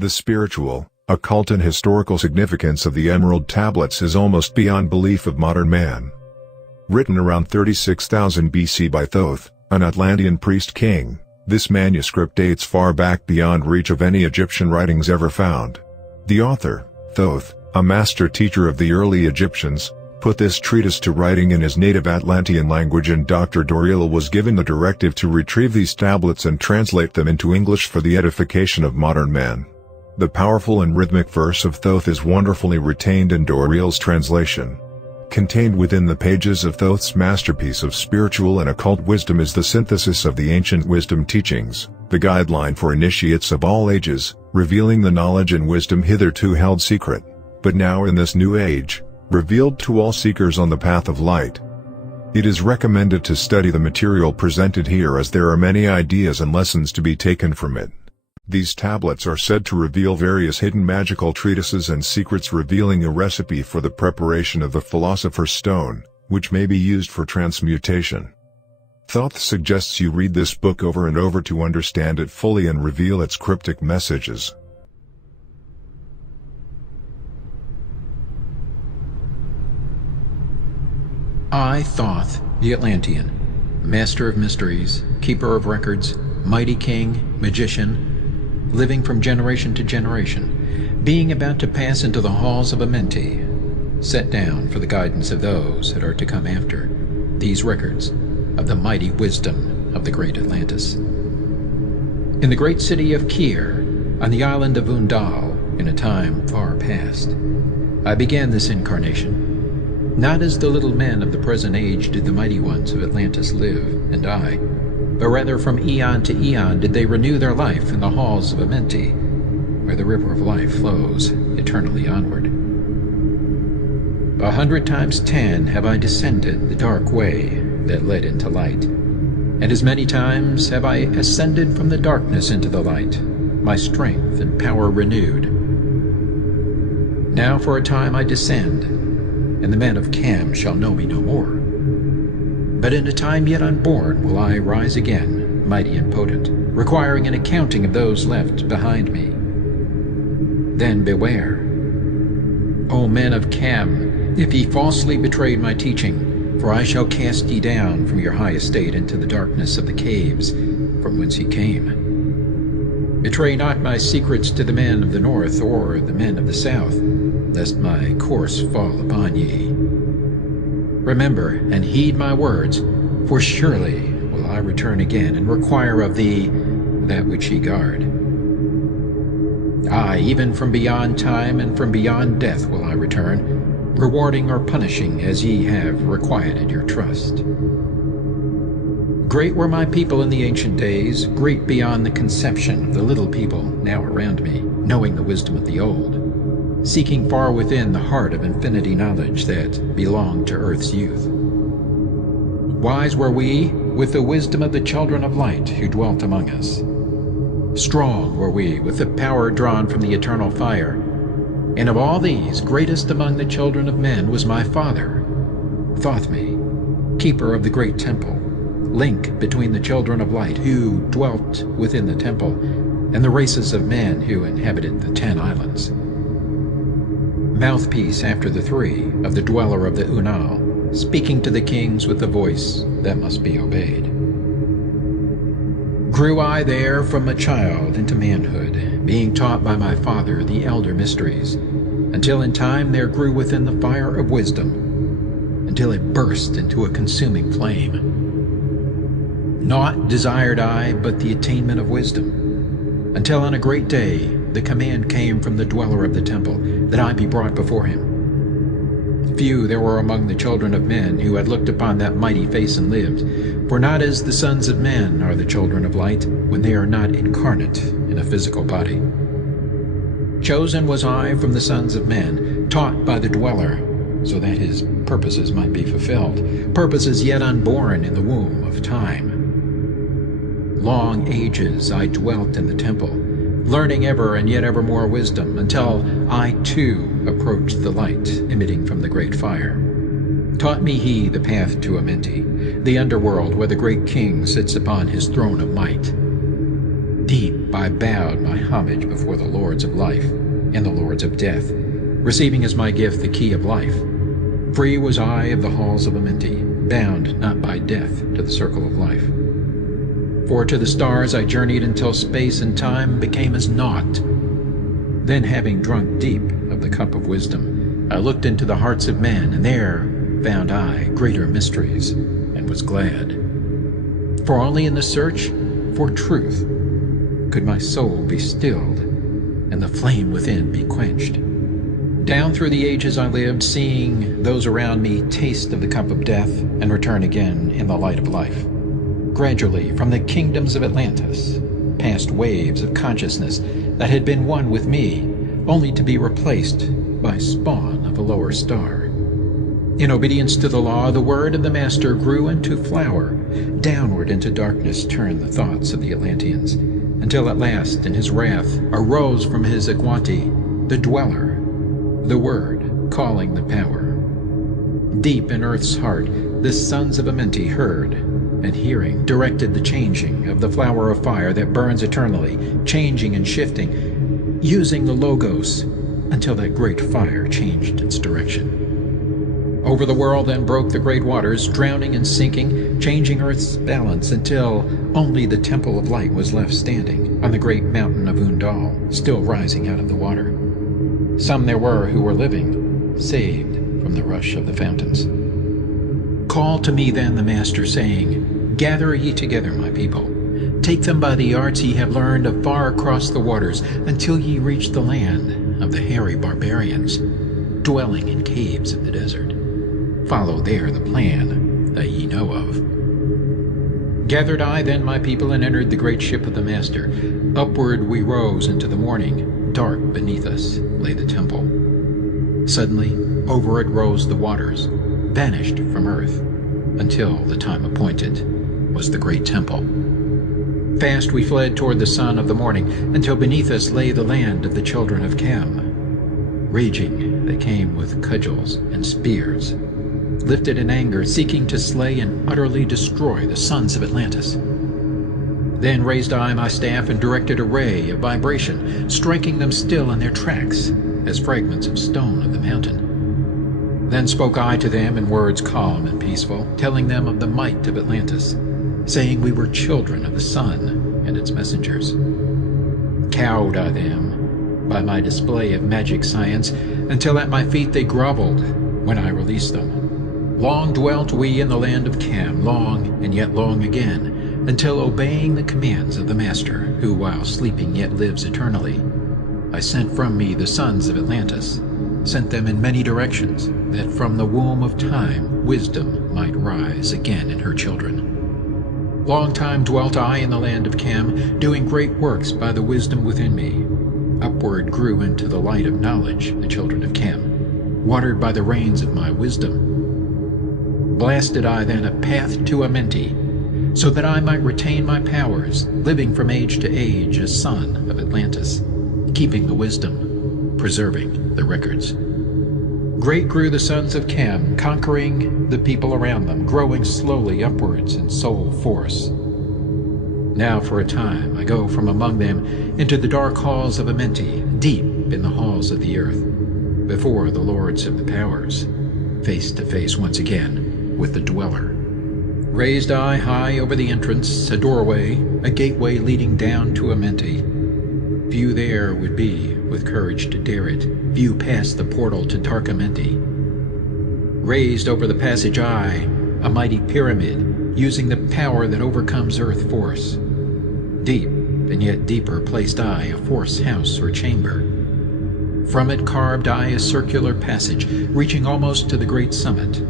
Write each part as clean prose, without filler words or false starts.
The spiritual, occult and historical significance of the Emerald Tablets is almost beyond belief of modern man. Written around 36,000 BC by Thoth, an Atlantean priest-king, this manuscript dates far back beyond reach of any Egyptian writings ever found. The author, Thoth, a master teacher of the early Egyptians, put this treatise to writing in his native Atlantean language, and Dr. Doril was given the directive to retrieve these tablets and translate them into English for the edification of modern man. The powerful and rhythmic verse of Thoth is wonderfully retained in Doril's translation. Contained within the pages of Thoth's masterpiece of spiritual and occult wisdom is the synthesis of the ancient wisdom teachings, the guideline for initiates of all ages, revealing the knowledge and wisdom hitherto held secret, but now in this new age, revealed to all seekers on the path of light. It is recommended to study the material presented here, as there are many ideas and lessons to be taken from it. These tablets are said to reveal various hidden magical treatises and secrets, revealing a recipe for the preparation of the Philosopher's Stone, which may be used for transmutation. Thoth suggests you read this book over and over to understand it fully and reveal its cryptic messages. I, Thoth, the Atlantean, master of mysteries, keeper of records, mighty king, magician, living from generation to generation, being about to pass into the halls of Amenti, set down for the guidance of those that are to come after, these records of the mighty wisdom of the great Atlantis. In the great city of Kir, on the island of Undal, in a time far past, I began this incarnation. Not as the little men of the present age did the mighty ones of Atlantis live and die, but rather from eon to eon did they renew their life in the halls of Amenti, where the river of life flows eternally onward. 100 times 10 have I descended the dark way that led into light, and as many times have I ascended from the darkness into the light, my strength and power renewed. Now for a time I descend, and the men of Cam shall know me no more. But in a time yet unborn will I rise again, mighty and potent, requiring an accounting of those left behind me. Then beware, O men of Cam, if ye falsely betrayed my teaching, for I shall cast ye down from your high estate into the darkness of the caves from whence ye came. Betray not my secrets to the men of the north or the men of the south, lest my course fall upon ye. Remember and heed my words, for surely will I return again and require of thee that which ye guard. Aye, even from beyond time and from beyond death will I return, rewarding or punishing as ye have requited your trust. Great were my people in the ancient days, great beyond the conception of the little people now around me, knowing the wisdom of the old, seeking far within the heart of infinity knowledge that belonged to earth's youth. Wise were we with the wisdom of the children of light who dwelt among us. Strong were we with the power drawn from the eternal fire, and of all these, greatest among the children of men was my father, Thothme, keeper of the great temple, link between the children of light who dwelt within the temple, and the races of men who inhabited the 10 islands. Mouthpiece after the 3 of the dweller of the Unal, speaking to the kings with a voice that must be obeyed. Grew I there from a child into manhood, being taught by my father the elder mysteries, until in time there grew within the fire of wisdom, until it burst into a consuming flame. Naught desired I but the attainment of wisdom, until on a great day the command came from the dweller of the temple that I be brought before him. Few there were among the children of men who had looked upon that mighty face and lived, for not as the sons of men are the children of light when they are not incarnate in a physical body. Chosen was I from the sons of men, taught by the dweller, so that his purposes might be fulfilled, purposes yet unborn in the womb of time. Long ages I dwelt in the temple, learning ever and yet ever more wisdom, until I too approached the light emitting from the great fire. Taught me he the path to Amenti, the underworld where the great king sits upon his throne of might. Deep I bowed my homage before the lords of life and the lords of death, receiving as my gift the key of life. Free was I of the halls of Amenti, bound not by death to the circle of life. For to the stars I journeyed until space and time became as naught. Then, having drunk deep of the cup of wisdom, I looked into the hearts of men, and there found I greater mysteries, and was glad. For only in the search for truth could my soul be stilled, and the flame within be quenched. Down through the ages I lived, seeing those around me taste of the cup of death, and return again in the light of life. Gradually, from the kingdoms of Atlantis, passed waves of consciousness that had been one with me, only to be replaced by spawn of a lower star. In obedience to the law, the word of the Master grew into flower. Downward into darkness turned the thoughts of the Atlanteans, until at last, in his wrath, arose from his Aguanti the Dweller, the Word, calling the power. Deep in earth's heart, the sons of Amenti heard, and hearing, directed the changing of the flower of fire that burns eternally, changing and shifting, using the Logos, until that great fire changed its direction. Over the world then broke the great waters, drowning and sinking, changing earth's balance, until only the Temple of Light was left standing on the great mountain of Undal, still rising out of the water. Some there were who were living, saved from the rush of the fountains. Called to me then the Master, saying, Gather ye together, my people. Take them by the arts ye have learned afar across the waters, until ye reach the land of the hairy barbarians, dwelling in caves of the desert. Follow there the plan that ye know of. Gathered I then my people, and entered the great ship of the Master. Upward we rose into the morning. Dark beneath us lay the temple. Suddenly over it rose the waters, vanished from earth, until the time appointed was the great temple. Fast we fled toward the sun of the morning, until beneath us lay the land of the children of Cam. Raging they came with cudgels and spears, lifted in anger, seeking to slay and utterly destroy the sons of Atlantis. Then raised I my staff and directed a ray of vibration, striking them still in their tracks, as fragments of stone of the mountain. Then spoke I to them in words calm and peaceful, telling them of the might of Atlantis, saying we were children of the sun and its messengers. Cowed I them by my display of magic science, until at my feet they groveled when I released them. Long dwelt we in the land of Cam, long and yet long again, until obeying the commands of the Master, who while sleeping yet lives eternally, I sent from me the sons of Atlantis, sent them in many directions, that from the womb of time wisdom might rise again in her children. Long time dwelt I in the land of Cam, doing great works by the wisdom within me. Upward grew into the light of knowledge the children of Cam, watered by the rains of my wisdom. Blasted I then a path to Amenti, so that I might retain my powers, living from age to age a son of Atlantis, keeping the wisdom, preserving the records. Great grew the sons of Cam, conquering the people around them, growing slowly upwards in soul force. Now for a time I go from among them into the dark halls of Amenti, deep in the halls of the earth, before the lords of the powers, face to face once again with the Dweller. Raised I high over the entrance, a doorway, a gateway leading down to Amenti. Few there would be with courage to dare it, few past the portal to dark Amenti. Raised over the passage I, a mighty pyramid, using the power that overcomes earth force. Deep and yet deeper placed I a force house or chamber. From it carved I a circular passage, reaching almost to the great summit.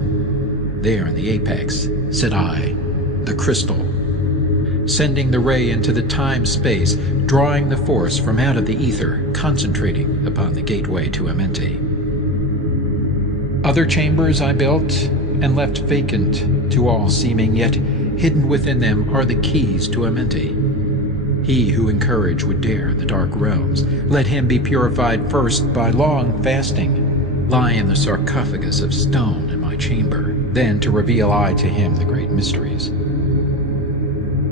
There in the apex set I, the crystal, sending the ray into the time-space, drawing the force from out of the ether, concentrating upon the gateway to Amenti. Other chambers I built and left vacant to all seeming, yet hidden within them are the keys to Amenti. He who in courage would dare the dark realms, let him be purified first by long fasting, lie in the sarcophagus of stone in my chamber, then to reveal I to him the great mysteries.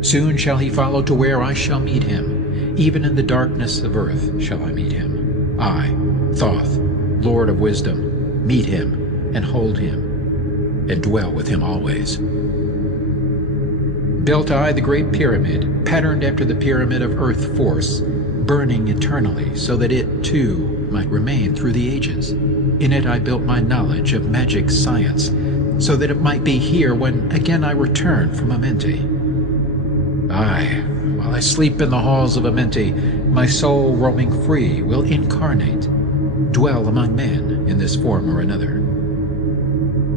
Soon shall he follow to where I shall meet him, even in the darkness of earth shall I meet him. I, Thoth, Lord of wisdom, meet him, and hold him, and dwell with him always. Built I the great pyramid, patterned after the pyramid of earth force, burning eternally, so that it, too, might remain through the ages. In it I built my knowledge of magic science, so that it might be here when again I return from Amenti. Aye, while I sleep in the halls of Amenti, my soul roaming free will incarnate, dwell among men in this form or another.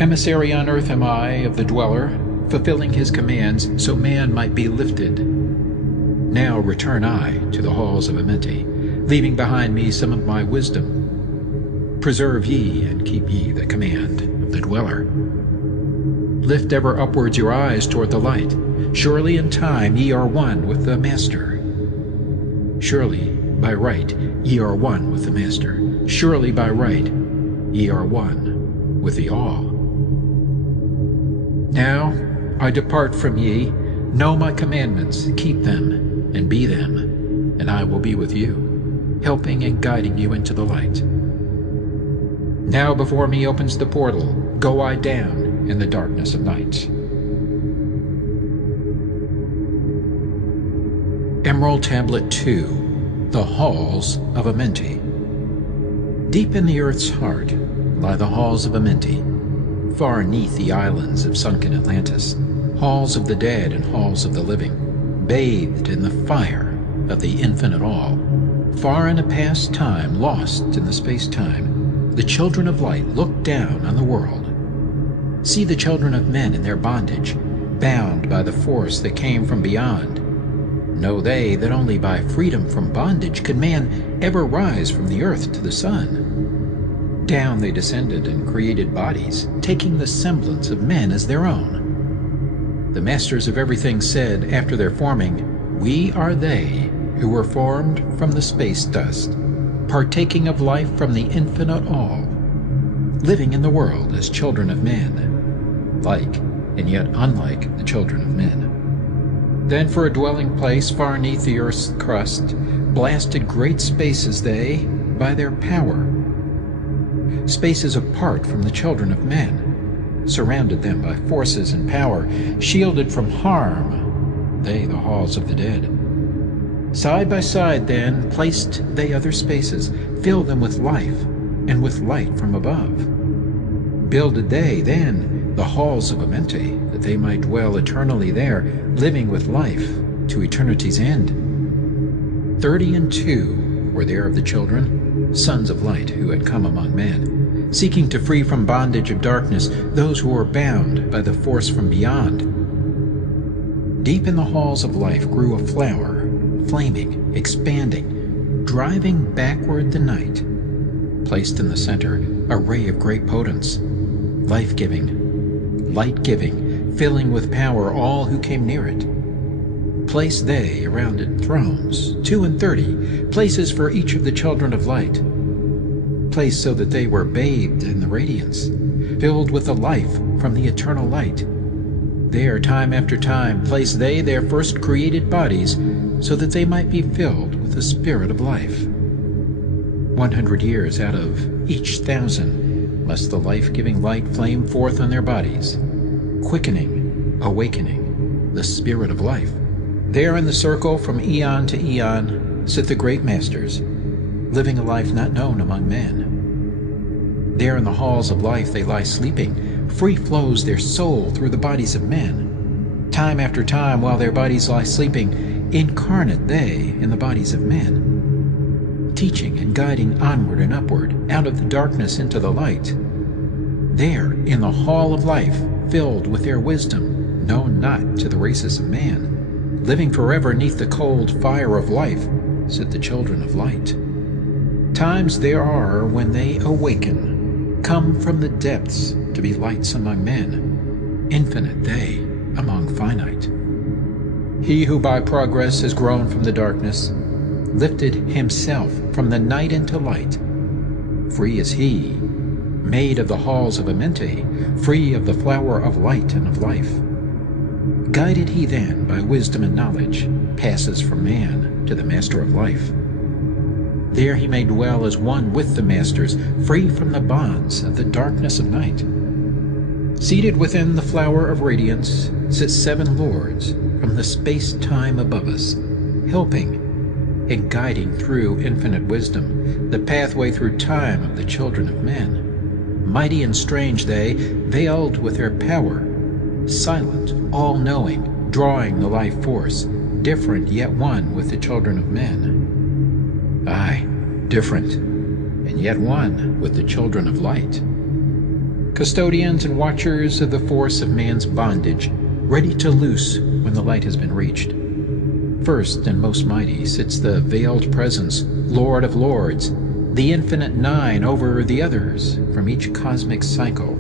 Emissary on earth am I of the dweller, fulfilling his commands so man might be lifted. Now return I to the halls of Amenti, leaving behind me some of my wisdom. Preserve ye and keep ye the command of the dweller. Lift ever upwards your eyes toward the light. Surely in time ye are one with the Master. Surely by right ye are one with the Master. Surely by right ye are one with the All. Now I depart from ye. Know my commandments, keep them, and be them, and I will be with you, helping and guiding you into the light. Now before me opens the portal, go I down in the darkness of night. Emerald Tablet 2, The Halls of Amenti. Deep in the earth's heart lie the halls of Amenti, far neath the islands of sunken Atlantis, halls of the dead and halls of the living, bathed in the fire of the infinite all. Far in a past time, lost in the space-time, the children of light look down on the world. See the children of men in their bondage, bound by the force that came from beyond. Know they that only by freedom from bondage could man ever rise from the earth to the sun. Down they descended and created bodies, taking the semblance of men as their own. The masters of everything said after their forming, "We are they who were formed from the space dust, partaking of life from the infinite all, living in the world as children of men, like and yet unlike the children of men." Then for a dwelling place far neath the earth's crust, blasted great spaces they by their power. Spaces apart from the children of men, surrounded them by forces and power, shielded from harm, they the halls of the dead. Side by side then placed they other spaces, filled them with life and with light from above. Builded they then the halls of Amenti, that they might dwell eternally there, living with life to eternity's end. 32 were there of the children, sons of light, who had come among men, seeking to free from bondage of darkness those who were bound by the force from beyond. Deep in the halls of life grew a flower, flaming, expanding, driving backward the night. Placed in the center, a ray of great potence, life-giving, light-giving, filling with power all who came near it. Placed they around it thrones, 32, places for each of the children of light, placed so that they were bathed in the radiance, filled with the life from the eternal light. There, time after time, placed they their first created bodies, so that they might be filled with the spirit of life. 100 years out of each 1,000 must the life-giving light flame forth on their bodies, quickening, awakening the spirit of life. There in the circle from eon to eon sit the great masters, living a life not known among men. There in the halls of life they lie sleeping, free flows their soul through the bodies of men. Time after time, while their bodies lie sleeping, incarnate they in the bodies of men, teaching and guiding onward and upward, out of the darkness into the light. There, in the hall of life, filled with their wisdom, known not to the races of man, living forever neath the cold fire of life, sit the children of light. Times there are when they awaken, come from the depths to be lights among men, infinite they among finite. He who by progress has grown from the darkness, lifted himself from the night into light. Free is he, made of the halls of Amenti, free of the flower of light and of life. Guided he then by wisdom and knowledge, passes from man to the Master of life. There he may dwell as one with the masters, free from the bonds of the darkness of night. Seated within the flower of radiance sit 7 lords from the space-time above us, helping and guiding through infinite wisdom the pathway through time of the children of men. Mighty and strange they, veiled with their power, silent, all-knowing, drawing the life force, different yet one with the children of men. Aye, different, and yet one with the children of light. Custodians and watchers of the force of man's bondage, ready to loose when the light has been reached. First and most mighty sits the veiled presence, Lord of lords, the infinite 9 over the others from each cosmic cycle,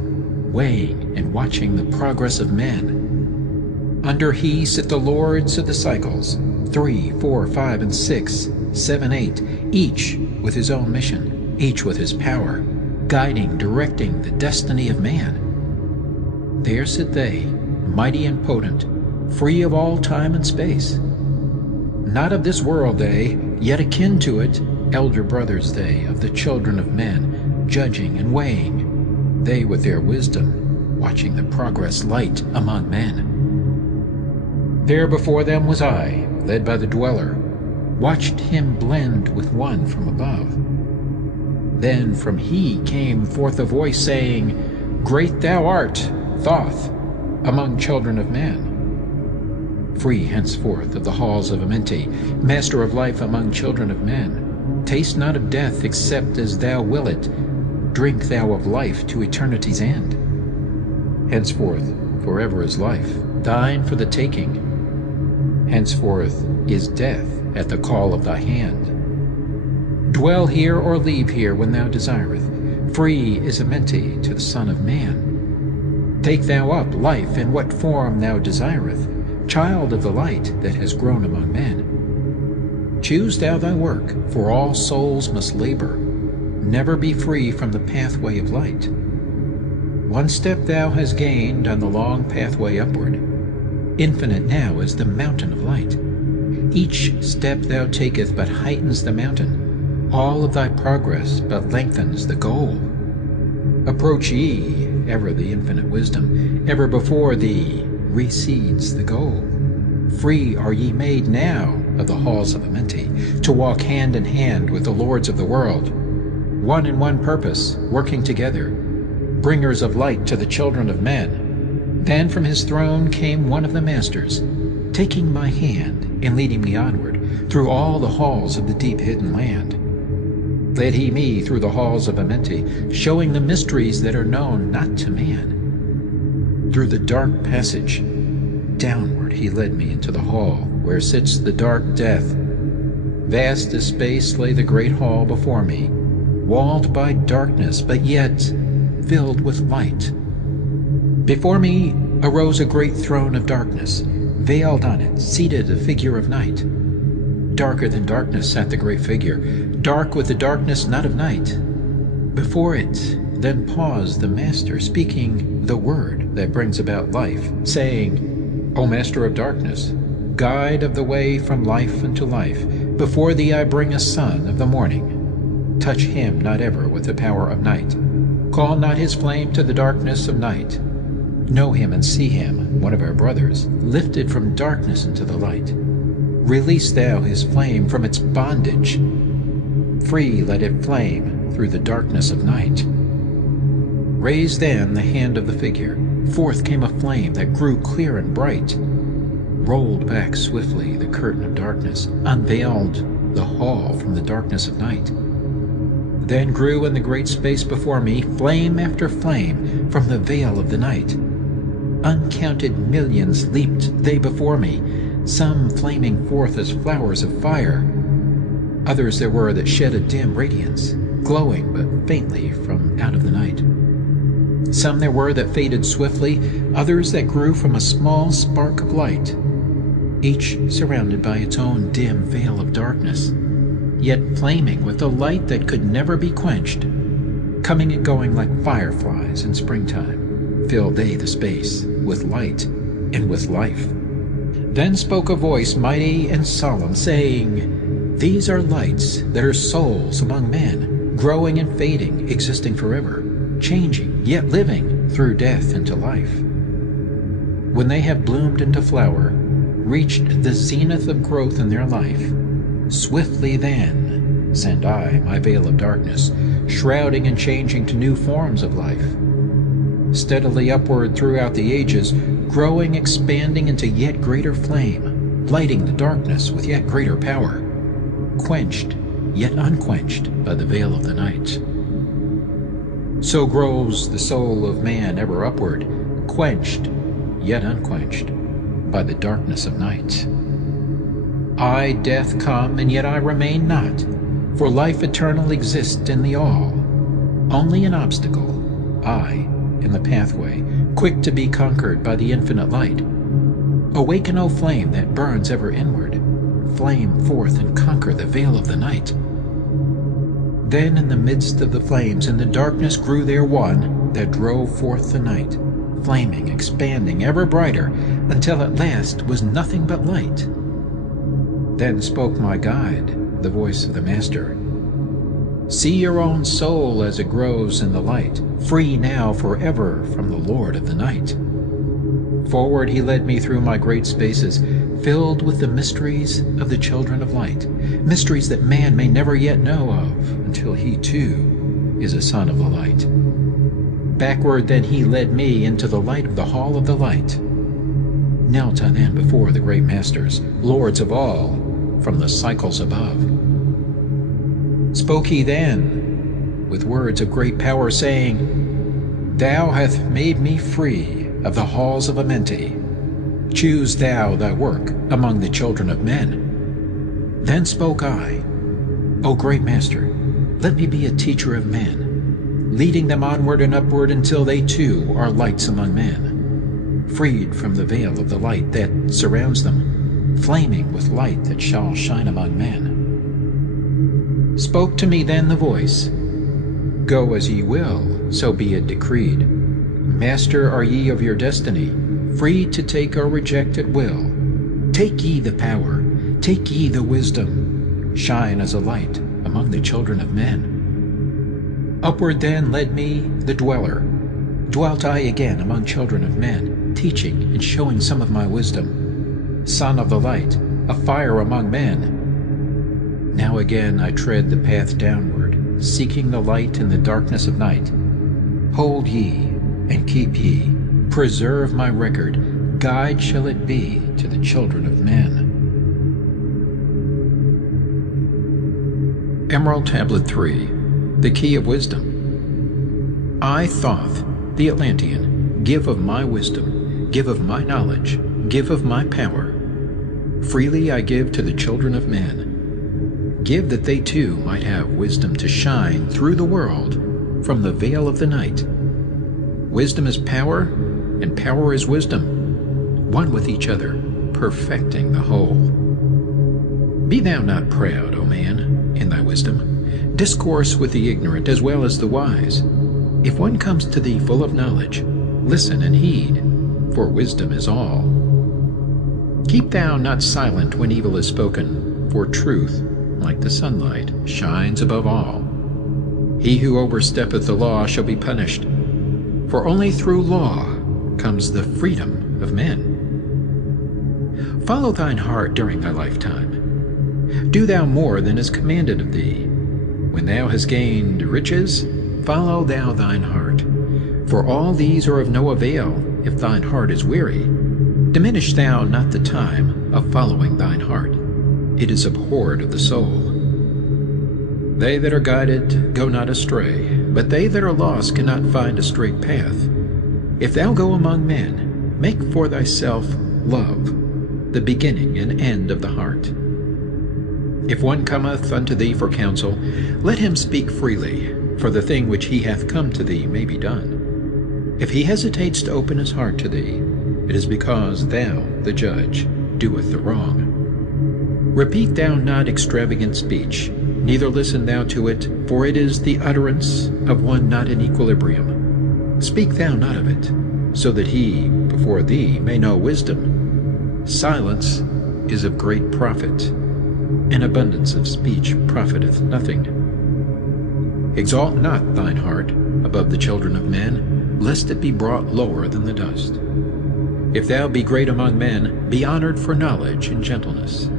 weighing and watching the progress of men. Under he sit the lords of the cycles, 3, 4, 5, and 6, 7, 8, each with his own mission, each with his power, guiding, directing the destiny of man. There sit they, mighty and potent, free of all time and space. Not of this world they, yet akin to it, elder brothers they, of the children of men, judging and weighing, they with their wisdom, watching the progress light among men. There before them was I, led by the dweller, watched him blend with one from above. Then from he came forth a voice saying, Great thou art, Thoth, among children of men. Free henceforth of the halls of Amenti, master of life among children of men. Taste not of death except as thou will it, drink thou of life to eternity's end. Henceforth forever is life, thine for the taking. Henceforth is death at the call of thy hand. Dwell here or leave here when thou desireth, free is Amenti to the Son of Man. Take thou up life in what form thou desireth, child of the light that has grown among men. Choose thou thy work, for all souls must labor, never be free from the pathway of light. One step thou hast gained on the long pathway upward. Infinite now is the mountain of light. Each step thou taketh but heightens the mountain. All of thy progress but lengthens the goal. Approach ye, ever the infinite wisdom, ever before thee recedes the goal. Free are ye made now of the halls of Amenti, to walk hand in hand with the lords of the world, one in one purpose, working together, bringers of light to the children of men. Then from his throne came one of the masters, taking my hand and leading me onward through all the halls of the deep hidden land. Led he me through the halls of Amenti, showing the mysteries that are known not to man. Through the dark passage, downward he led me into the hall where sits the dark death. Vast as space lay the great hall before me, walled by darkness, but yet filled with light. Before me arose a great throne of darkness, veiled on it, seated a figure of night. Darker than darkness sat the great figure, dark with the darkness not of night. Before it then paused the Master, speaking the word that brings about life, saying, O Master of darkness, guide of the way from life unto life, before thee I bring a son of the morning. Touch him not ever with the power of night. Call not his flame to the darkness of night. Know him and see him, one of our brothers, lifted from darkness into the light. Release thou his flame from its bondage. Free let it flame through the darkness of night. Raise then the hand of the figure. Forth came a flame that grew clear and bright. Rolled back swiftly the curtain of darkness, unveiled the hall from the darkness of night. Then grew in the great space before me flame after flame from the veil of the night. Uncounted millions leaped they before me, some flaming forth as flowers of fire. Others there were that shed a dim radiance, glowing but faintly from out of the night. Some there were that faded swiftly, others that grew from a small spark of light, each surrounded by its own dim veil of darkness, yet flaming with a light that could never be quenched. Coming and going like fireflies in springtime, filled they the space with light, and with life. Then spoke a voice mighty and solemn, saying, These are lights that are souls among men, growing and fading, existing forever, changing, yet living through death into life. When they have bloomed into flower, reached the zenith of growth in their life, swiftly then send I my veil of darkness, shrouding and changing to new forms of life. Steadily upward throughout the ages, growing, expanding into yet greater flame, lighting the darkness with yet greater power, quenched, yet unquenched by the veil of the night. So grows the soul of man ever upward, quenched, yet unquenched by the darkness of night. I, death, come, and yet I remain not, for life eternal exists in the all. Only an obstacle, I, in the pathway, quick to be conquered by the infinite light. Awaken, O flame that burns ever inward, flame forth and conquer the veil of the night. Then in the midst of the flames in the darkness grew there one that drove forth the night, flaming, expanding, ever brighter, until at last was nothing but light. Then spoke my guide, the voice of the Master. See your own soul as it grows in the light, free now forever from the Lord of the night. Forward he led me through my great spaces, filled with the mysteries of the children of light, mysteries that man may never yet know of, until he too is a son of the light. Backward then he led me into the light of the hall of the light. Knelt I then before the great masters, lords of all, from the cycles above. Spoke he then with words of great power, saying, Thou hast made me free of the halls of Amenti. Choose thou thy work among the children of men. Then spoke I, O great Master, let me be a teacher of men, leading them onward and upward until they too are lights among men, freed from the veil of the light that surrounds them, flaming with light that shall shine among men. Spoke to me then the voice, Go as ye will, so be it decreed. Master are ye of your destiny, free to take or reject at will. Take ye the power, take ye the wisdom, shine as a light among the children of men. Upward then led me the dweller. Dwelt I again among children of men, teaching and showing some of my wisdom. Son of the light, a fire among men. Now again I tread the path downward, seeking the light in the darkness of night. Hold ye, and keep ye, preserve my record, guide shall it be to the children of men. Emerald Tablet 3, the Key of Wisdom. I, Thoth, the Atlantean, give of my wisdom, give of my knowledge, give of my power. Freely I give to the children of men. Give that they too might have wisdom to shine through the world from the veil of the night. Wisdom is power, and power is wisdom, one with each other, perfecting the whole. Be thou not proud, O man, in thy wisdom. Discourse with the ignorant as well as the wise. If one comes to thee full of knowledge, listen and heed, for wisdom is all. Keep thou not silent when evil is spoken, for truth, like the sunlight, shines above all. He who oversteppeth the law shall be punished, for only through law comes the freedom of men. Follow thine heart during thy lifetime. Do thou more than is commanded of thee. When thou hast gained riches, follow thou thine heart. For all these are of no avail if thine heart is weary. Diminish thou not the time of following thine heart. It is abhorred of the soul. They that are guided go not astray, but they that are lost cannot find a straight path. If thou go among men, make for thyself love, the beginning and end of the heart. If one cometh unto thee for counsel, let him speak freely, for the thing which he hath come to thee may be done. If he hesitates to open his heart to thee, it is because thou, the judge, doeth the wrong. Repeat thou not extravagant speech, neither listen thou to it, for it is the utterance of one not in equilibrium. Speak thou not of it, so that he, before thee may know wisdom. Silence is of great profit, and abundance of speech profiteth nothing. Exalt not thine heart above the children of men, lest it be brought lower than the dust. If thou be great among men, be honored for knowledge and gentleness.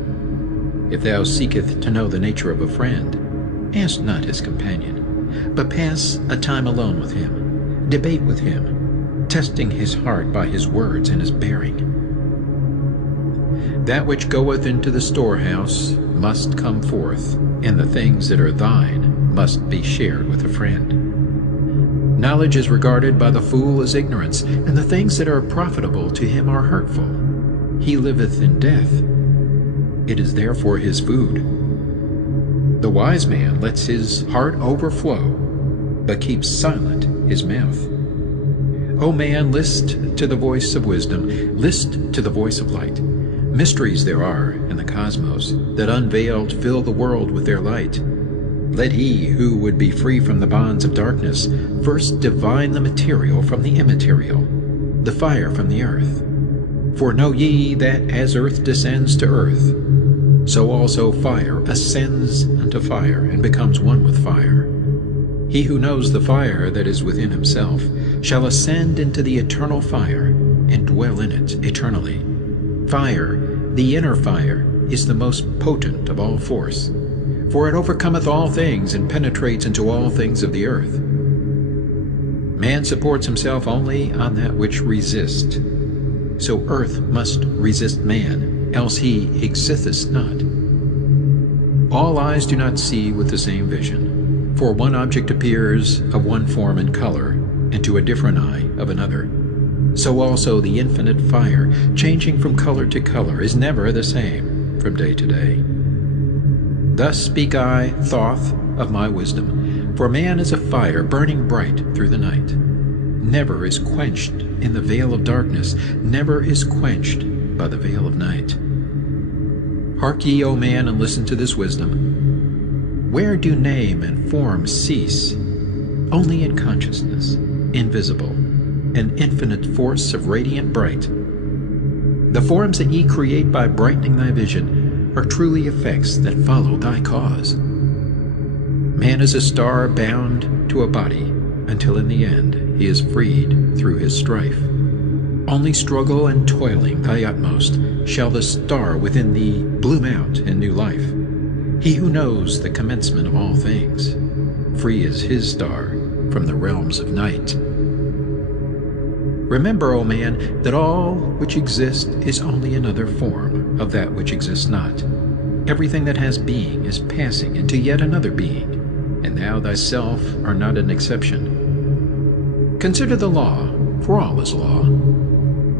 If thou seekest to know the nature of a friend, ask not his companion, but pass a time alone with him, debate with him, testing his heart by his words and his bearing. That which goeth into the storehouse must come forth, and the things that are thine must be shared with a friend. Knowledge is regarded by the fool as ignorance, and the things that are profitable to him are hurtful. He liveth in death. It is therefore his food. The wise man lets his heart overflow, but keeps silent his mouth. O man, list to the voice of wisdom, list to the voice of light. Mysteries there are in the cosmos, that unveiled fill the world with their light. Let he who would be free from the bonds of darkness first divine the material from the immaterial, the fire from the earth. For know ye that as earth descends to earth, so also fire ascends unto fire, and becomes one with fire. He who knows the fire that is within himself shall ascend into the eternal fire, and dwell in it eternally. Fire, the inner fire, is the most potent of all force, for it overcometh all things, and penetrates into all things of the earth. Man supports himself only on that which resists. So earth must resist man, else he existeth not. All eyes do not see with the same vision, for one object appears of one form and color, and to a different eye of another. So also the infinite fire, changing from color to color, is never the same from day to day. Thus speak I, Thoth, of my wisdom, for man is a fire burning bright through the night. Never is quenched in the veil of darkness, never is quenched by the veil of night. Hark ye, O man, and listen to this wisdom. Where do name and form cease? Only in consciousness, invisible, an infinite force of radiant bright. The forms that ye create by brightening thy vision are truly effects that follow thy cause. Man is a star bound to a body, until in the end he is freed through his strife. Only struggle and toiling thy utmost shall the star within thee bloom out in new life. He who knows the commencement of all things, free is his star from the realms of night. Remember, O man, that all which exists is only another form of that which exists not. Everything that has being is passing into yet another being, and thou thyself art not an exception. Consider the law, for all is law.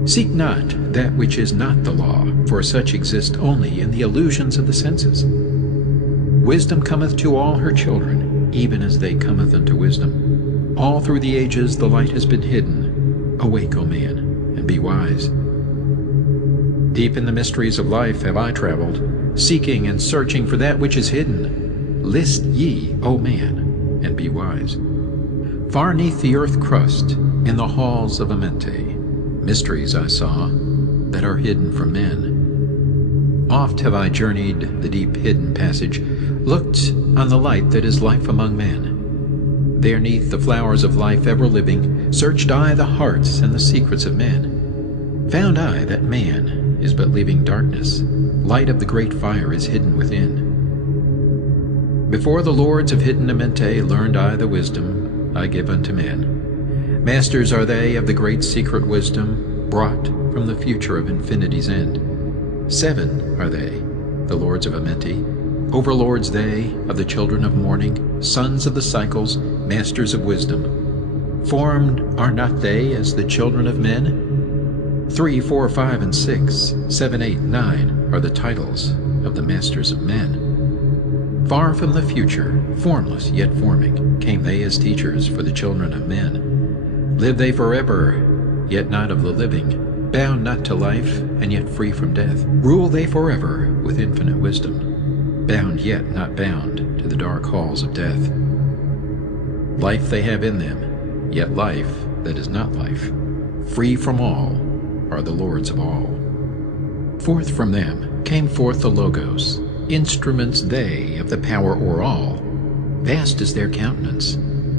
Seek not that which is not the law, for such exist only in the illusions of the senses. Wisdom cometh to all her children, even as they cometh unto wisdom. All through the ages the light has been hidden. Awake, O man, and be wise. Deep in the mysteries of life have I traveled, seeking and searching for that which is hidden. List ye, O man, and be wise. Far neath the earth crust, in the halls of Amente, mysteries I saw that are hidden from men. Oft have I journeyed the deep hidden passage, looked on the light that is life among men. There neath the flowers of life ever living, searched I the hearts and the secrets of men. Found I that man is but leaving darkness, light of the great fire is hidden within. Before the lords of hidden Amente learned I the wisdom I give unto men. Masters are they of the great secret wisdom, brought from the future of infinity's end. 7 are they, the lords of Amenti, overlords they of the children of morning, sons of the cycles, masters of wisdom. Formed are not they as the children of men? 3, 4, 5, and 6, 7, 8, 9 are the titles of the masters of men. Far from the future, formless yet forming, came they as teachers for the children of men. Live they forever, yet not of the living, bound not to life, and yet free from death. Rule they forever with infinite wisdom, bound yet not bound to the dark halls of death. Life they have in them, yet life that is not life, free from all, are the lords of all. Forth from them came forth the Logos, instruments they of the power o'er all. Vast is their countenance,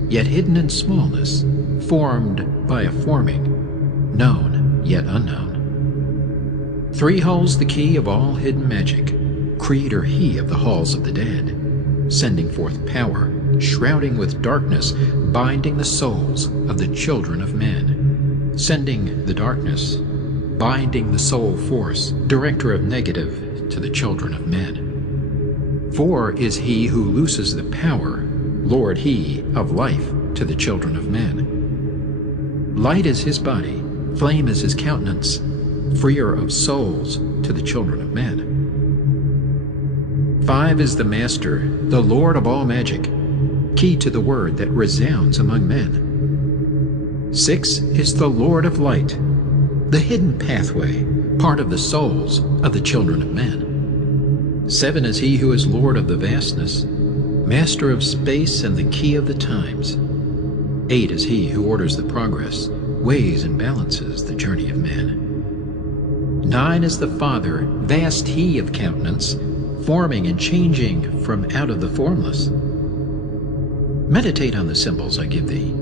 yet hidden in smallness, formed by a forming, known yet unknown. Three holds the key of all hidden magic, creator he of the halls of the dead, sending forth power, shrouding with darkness, binding the souls of the children of men. Sending the darkness, binding the soul force, director of negative to the children of men. For is he who looses the power, Lord he of life to the children of men. Light is his body, flame is his countenance, freer of souls to the children of men. 5 is the Master, the Lord of all magic, key to the word that resounds among men. 6 is the Lord of light, the hidden pathway, part of the souls of the children of men. 7 is he who is Lord of the vastness, master of space and the key of the times. 8 is he who orders the progress, weighs and balances the journey of men. 9 is the Father, vast he of countenance, forming and changing from out of the formless. Meditate on the symbols I give thee.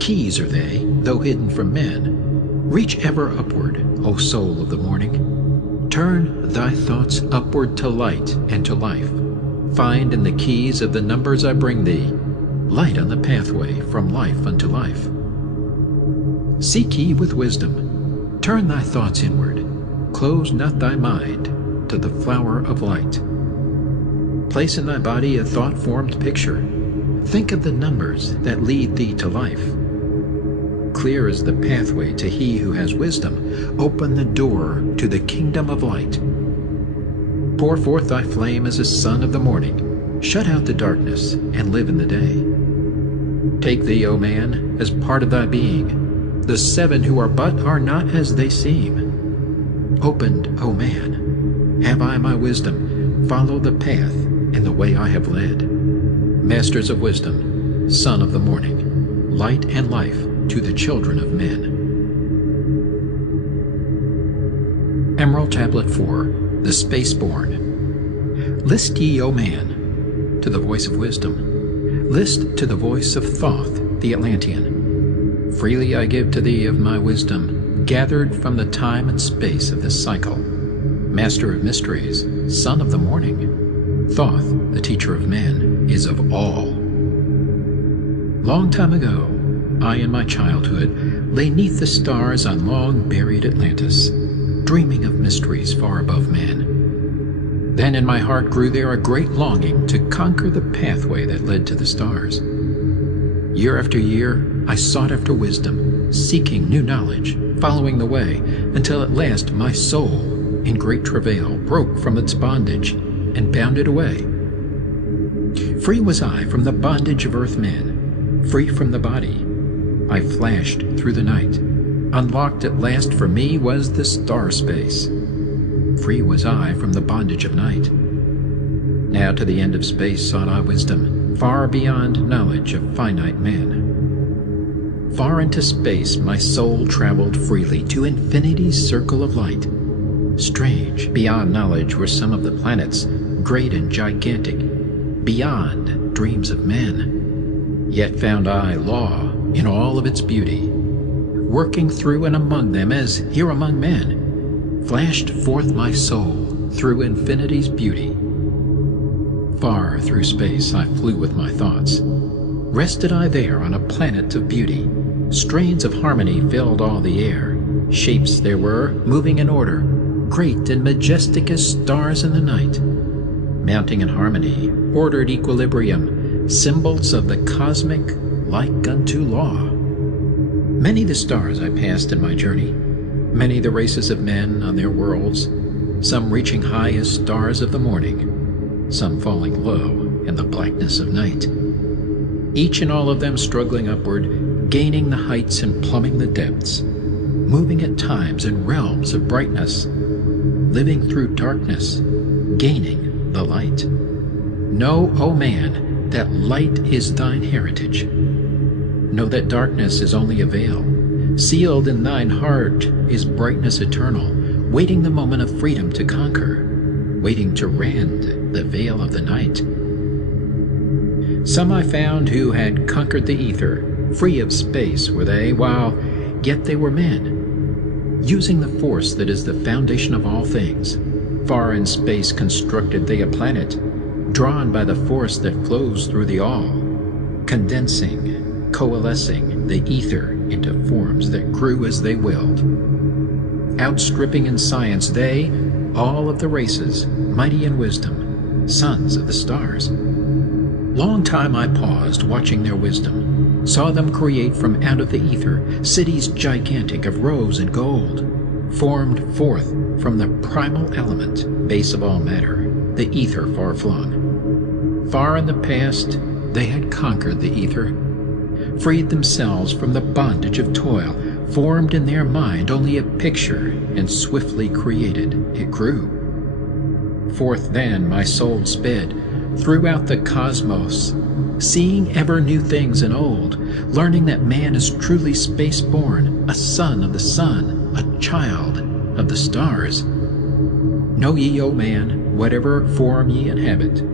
Keys are they, though hidden from men. Reach ever upward, O soul of the morning. Turn thy thoughts upward to light and to life. Find in the keys of the numbers I bring thee, light on the pathway from life unto life. Seek ye with wisdom. Turn thy thoughts inward. Close not thy mind to the flower of light. Place in thy body a thought-formed picture. Think of the numbers that lead thee to life. Clear is the pathway to he who has wisdom. Open the door to the kingdom of light. Pour forth thy flame as a sun of the morning. Shut out the darkness and live in the day. Take thee, O man, as part of thy being. The 7 who are but are not as they seem. Opened, O man, have I my wisdom. Follow the path and the way I have led. Masters of wisdom, son of the morning, light and life to the children of men. Emerald Tablet 4, the Spaceborn. List ye, O man, to the voice of wisdom. List to the voice of Thoth, the Atlantean. Freely I give to thee of my wisdom, gathered from the time and space of this cycle. Master of mysteries, son of the morning, Thoth, the teacher of men, is of all. Long time ago, I in my childhood lay neath the stars on long-buried Atlantis, dreaming of mysteries far above man. Then in my heart grew there a great longing to conquer the pathway that led to the stars. Year after year, I sought after wisdom, seeking new knowledge, following the way, until at last my soul, in great travail, broke from its bondage and bounded away. Free was I from the bondage of earthmen, free from the body. I flashed through the night. Unlocked at last for me was the star space. Free was I from the bondage of night. Now to the end of space sought I wisdom, far beyond knowledge of finite man. Far into space my soul traveled freely to infinity's circle of light. Strange, beyond knowledge were some of the planets, great and gigantic, beyond dreams of men. Yet found I law in all of its beauty, working through and among them as here among men, flashed forth my soul through infinity's beauty. Far through space I flew with my thoughts. Rested I there on a planet of beauty. Strains of harmony filled all the air. Shapes there were, moving in order, great and majestic as stars in the night. Mounting in harmony, ordered equilibrium, symbols of the cosmic, like unto law. Many the stars I passed in my journey, many the races of men on their worlds, some reaching high as stars of the morning, some falling low in the blackness of night. Each and all of them struggling upward, gaining the heights and plumbing the depths, moving at times in realms of brightness, living through darkness, gaining the light. Know, O man, that light is thine heritage. Know that darkness is only a veil, Sealed in thine heart is brightness eternal, waiting the moment of freedom to conquer, waiting to rend the veil of the night. Some I found who had conquered the ether, free of space were they, while yet they were men. Using the force that is the foundation of all things, far in space constructed they a planet, drawn by the force that flows through the all, condensing, coalescing the ether into forms that grew as they willed. Outstripping in science they, all of the races, mighty in wisdom, sons of the stars. Long time I paused, watching their wisdom, saw them create from out of the ether cities gigantic of rose and gold, formed forth from the primal element, base of all matter, the ether far flung. Far in the past, they had conquered the ether, freed themselves from the bondage of toil, formed in their mind only a picture, and swiftly created, it grew. Forth then my soul sped, throughout the cosmos, seeing ever new things and old, learning that man is truly space-born, a son of the sun, a child of the stars. Know ye, O man, whatever form ye inhabit,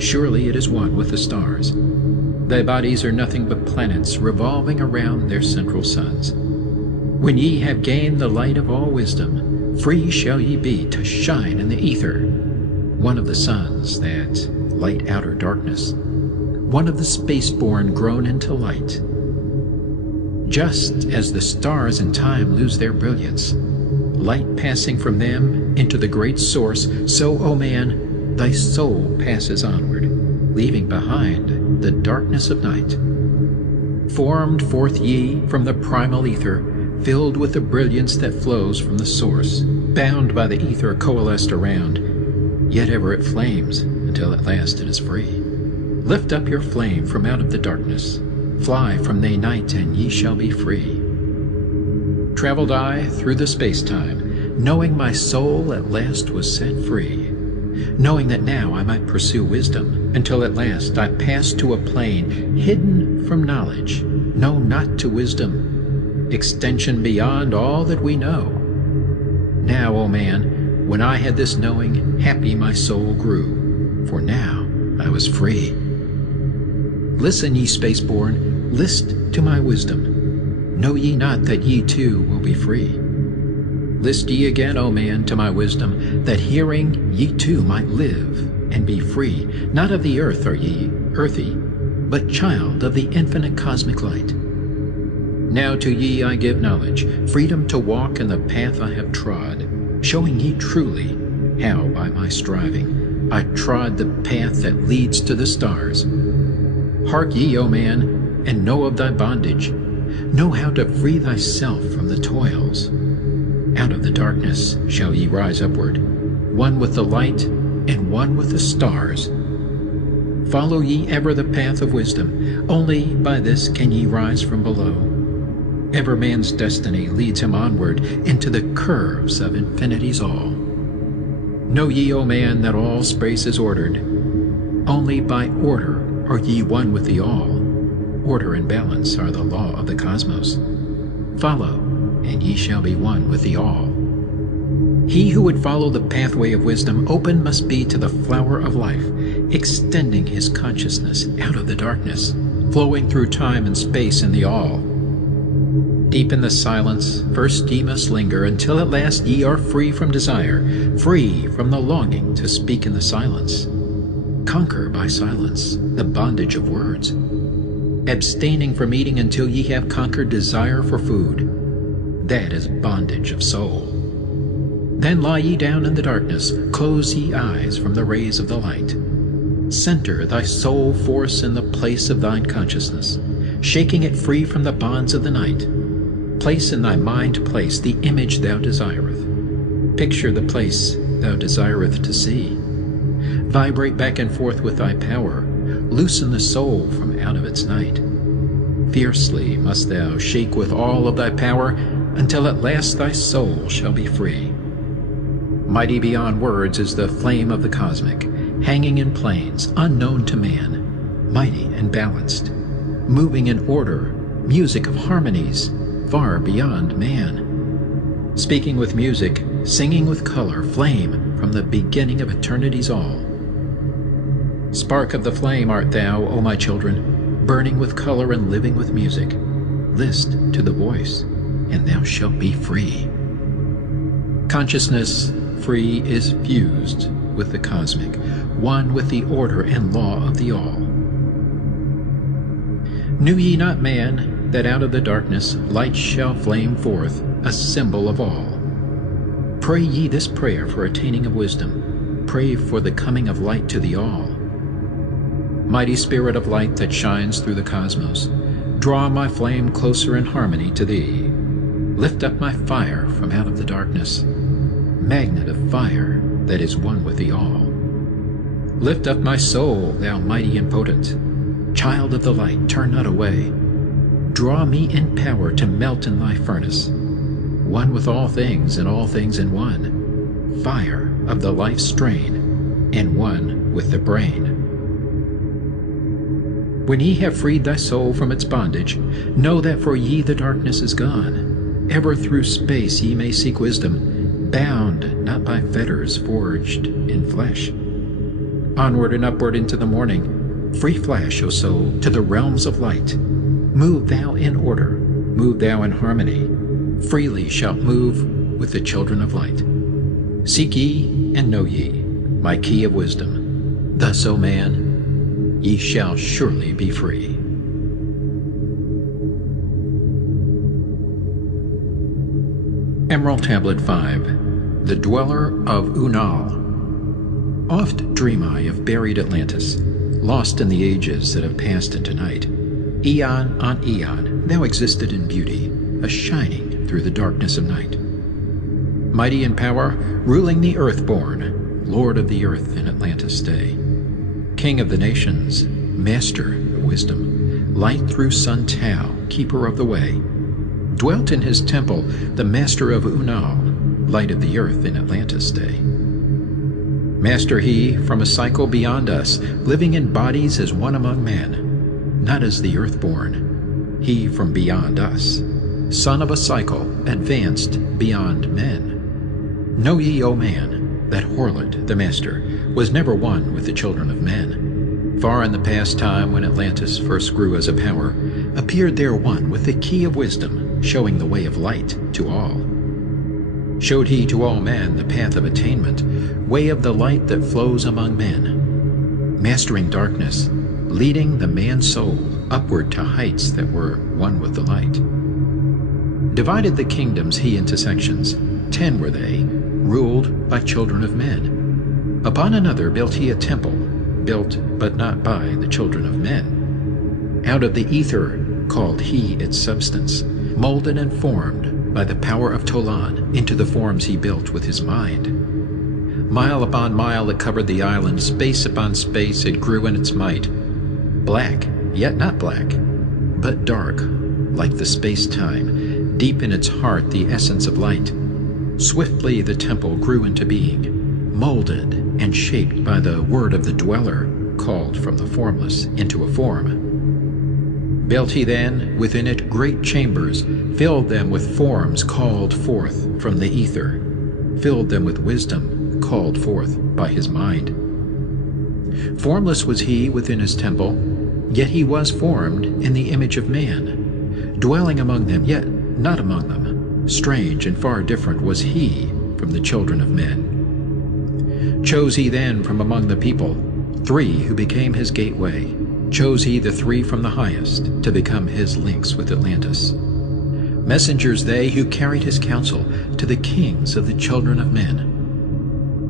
surely it is one with the stars. Thy bodies are nothing but planets revolving around their central suns. When ye have gained the light of all wisdom, free shall ye be to shine in the ether, one of the suns that light outer darkness, one of the space-born grown into light. Just as the stars in time lose their brilliance, light passing from them into the great source, so, O man, thy soul passes onward, leaving behind the darkness of night. Formed forth ye from the primal ether, filled with the brilliance that flows from the source, bound by the ether coalesced around, yet ever it flames until at last it is free. Lift up your flame from out of the darkness, fly from the night, and ye shall be free. Traveled I through the space-time, knowing my soul at last was set free, knowing that now I might pursue wisdom, until at last I passed to a plane hidden from knowledge, known not to wisdom, extension beyond all that we know. Now, O man, when I had this knowing, happy my soul grew, for now I was free. Listen, ye spaceborn, list to my wisdom. Know ye not that ye too will be free? List ye again, O man, to my wisdom, that hearing ye too might live and be free. Not of the earth are ye, earthy, but child of the infinite cosmic light. Now to ye I give knowledge, freedom to walk in the path I have trod, showing ye truly how by my striving I trod the path that leads to the stars. Hark ye, O man, and know of thy bondage. Know how to free thyself from the toils. Out of the darkness shall ye rise upward, one with the light and one with the stars. Follow ye ever the path of wisdom, only by this can ye rise from below. Ever man's destiny leads him onward into the curves of infinity's all. Know ye, O man, that all space is ordered. Only by order are ye one with the all. Order and balance are the law of the cosmos. Follow, and ye shall be one with the all. He who would follow the pathway of wisdom open must be to the flower of life, extending his consciousness out of the darkness, flowing through time and space in the all. Deep in the silence, first ye must linger, until at last ye are free from desire, free from the longing to speak in the silence. Conquer by silence the bondage of words, abstaining from eating until ye have conquered desire for food. That is bondage of soul. Then lie ye down in the darkness, close ye eyes from the rays of the light. Center thy soul force in the place of thine consciousness, shaking it free from the bonds of the night. Place in thy mind place the image thou desireth. Picture the place thou desireth to see. Vibrate back and forth with thy power. Loosen the soul from out of its night. Fiercely must thou shake with all of thy power, until at last thy soul shall be free. Mighty beyond words is the flame of the cosmic, hanging in planes unknown to man, mighty and balanced, moving in order, music of harmonies, far beyond man. Speaking with music, singing with color, flame from the beginning of eternity's all. Spark of the flame art thou, O my children, burning with color and living with music. List to the voice, and thou shalt be free. Consciousness free is fused with the cosmic, one with the order and law of the all. Knew ye not, man, that out of the darkness light shall flame forth, a symbol of all? Pray ye this prayer for attaining of wisdom. Pray for the coming of light to the all. Mighty spirit of light that shines through the cosmos, draw my flame closer in harmony to thee. Lift up my fire from out of the darkness, magnet of fire that is one with the all. Lift up my soul, thou mighty and potent. Child of the light, turn not away. Draw me in power to melt in thy furnace, one with all things and all things in one. Fire of the life strain, and one with the brain. When ye have freed thy soul from its bondage, know that for ye the darkness is gone. Ever through space ye may seek wisdom, bound not by fetters forged in flesh. Onward and upward into the morning, free flash, O soul, to the realms of light. Move thou in order, move thou in harmony. Freely shalt move with the children of light. Seek ye and know ye my key of wisdom. Thus, O man, ye shall surely be free. Emerald Tablet 5. The Dweller of Unal. Oft dream I of buried Atlantis, lost in the ages that have passed into night. Eon on eon thou existed in beauty, a shining through the darkness of night. Mighty in power, ruling the earth-born, Lord of the earth in Atlantis stay. King of the nations, master of wisdom, light through sun Tao, keeper of the way. Dwelt in his temple the master of Unal, light of the earth in Atlantis day. Master he from a cycle beyond us, living in bodies as one among men, not as the earth-born, he from beyond us, son of a cycle, advanced beyond men. Know ye, O man, that Horlet, the master, was never one with the children of men. Far in the past time when Atlantis first grew as a power, appeared there one with the key of wisdom, showing the way of light to all. Showed he to all men the path of attainment, way of the light that flows among men, mastering darkness, leading the man's soul upward to heights that were one with the light. Divided the kingdoms he into sections, 10 were they, ruled by children of men. Upon another built he a temple, built but not by the children of men. Out of the ether called he its substance, molded and formed by the power of Tolan into the forms he built with his mind. Mile upon mile it covered the island, space upon space it grew in its might. Black, yet not black, but dark, like the space-time, deep in its heart the essence of light. Swiftly the temple grew into being, molded and shaped by the word of the dweller, called from the formless into a form. Built he then within it great chambers, filled them with forms called forth from the ether, filled them with wisdom called forth by his mind. Formless was he within his temple, yet he was formed in the image of man, dwelling among them, yet not among them. Strange and far different was he from the children of men. Chose he then from among the people 3 who became his gateway. Chose he the 3 from the highest to become his links with Atlantis. Messengers they who carried his counsel to the kings of the children of men.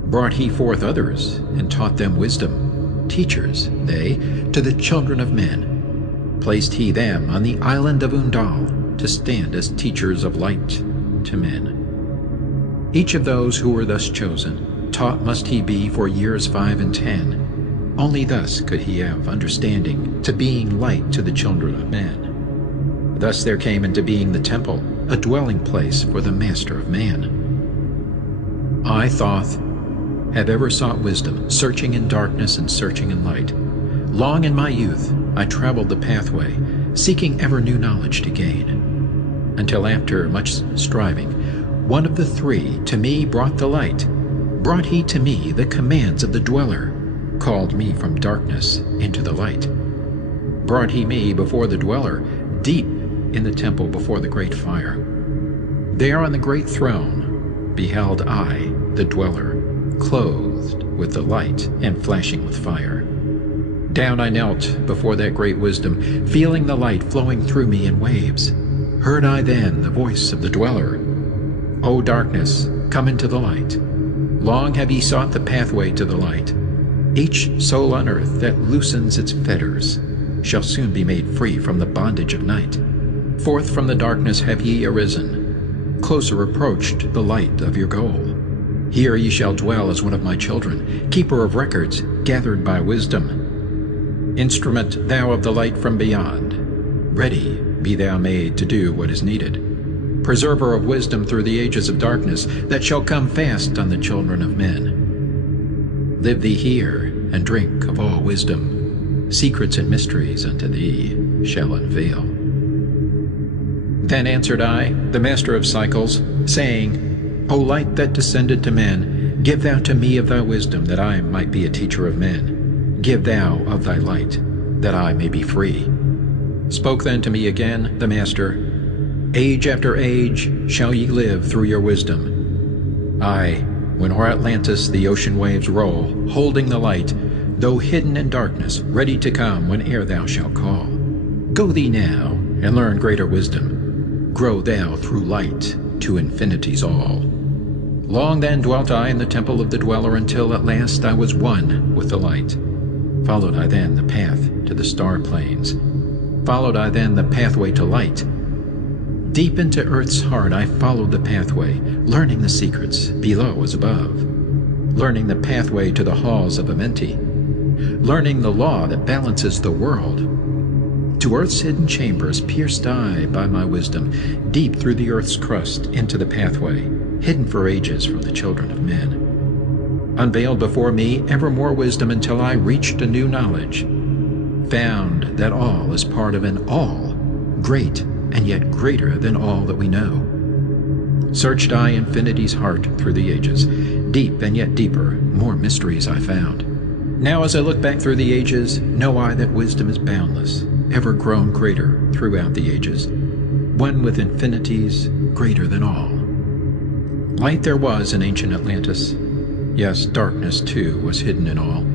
Brought he forth others and taught them wisdom. Teachers they to the children of men. Placed he them on the island of Undal to stand as teachers of light to men. Each of those who were thus chosen, taught must he be for years 5 and 10. Only thus could he have understanding to being light to the children of men. Thus there came into being the temple, a dwelling place for the master of man. I, Thoth, have ever sought wisdom, searching in darkness and searching in light. Long in my youth I traveled the pathway, seeking ever new knowledge to gain. until after much striving, one of the three to me brought the light. Brought he to me the commands of the dweller, called me from darkness into the light. Brought he me before the dweller, deep in the temple before the great fire. There on the great throne beheld I the dweller, clothed with the light and flashing with fire. Down I knelt before that great wisdom, feeling the light flowing through me in waves. Heard I then the voice of the dweller, O darkness, come into the light. Long have ye sought the pathway to the light. Each soul on earth that loosens its fetters shall soon be made free from the bondage of night. Forth from the darkness have ye arisen, closer approached the light of your goal. Here ye shall dwell as one of my children, keeper of records gathered by wisdom. Instrument thou of the light from beyond, ready be thou made to do what is needed. Preserver of wisdom through the ages of darkness that shall come fast on the children of men. Live thee here and drink of all wisdom. Secrets and mysteries unto thee shall unveil. Then answered I, the master of cycles, saying, O light that descended to men, give thou to me of thy wisdom, that I might be a teacher of men. Give thou of thy light, that I may be free. Spoke then to me again the master, Age after age shall ye live through your wisdom. Aye, when o'er Atlantis the ocean waves roll, holding the light, though hidden in darkness, ready to come whene'er thou shalt call. Go thee now, and learn greater wisdom. Grow thou through light to infinity's all. Long then dwelt I in the temple of the dweller, until at last I was one with the light. Followed I then the path to the star plains. Followed I then the pathway to light. Deep into earth's heart I followed the pathway, learning the secrets below as above. Learning the pathway to the halls of Amenti. Learning the law that balances the world. To earth's hidden chambers pierced I by my wisdom, deep through the earth's crust into the pathway, hidden for ages from the children of men. Unveiled before me ever more wisdom until I reached a new knowledge. Found that all is part of an all, great and yet greater than all that we know. Searched I infinity's heart through the ages, deep and yet deeper, more mysteries I found. Now as I look back through the ages, know I that wisdom is boundless, ever grown greater throughout the ages, one with infinities greater than all. Light there was in ancient Atlantis. Yes, darkness too was hidden in all.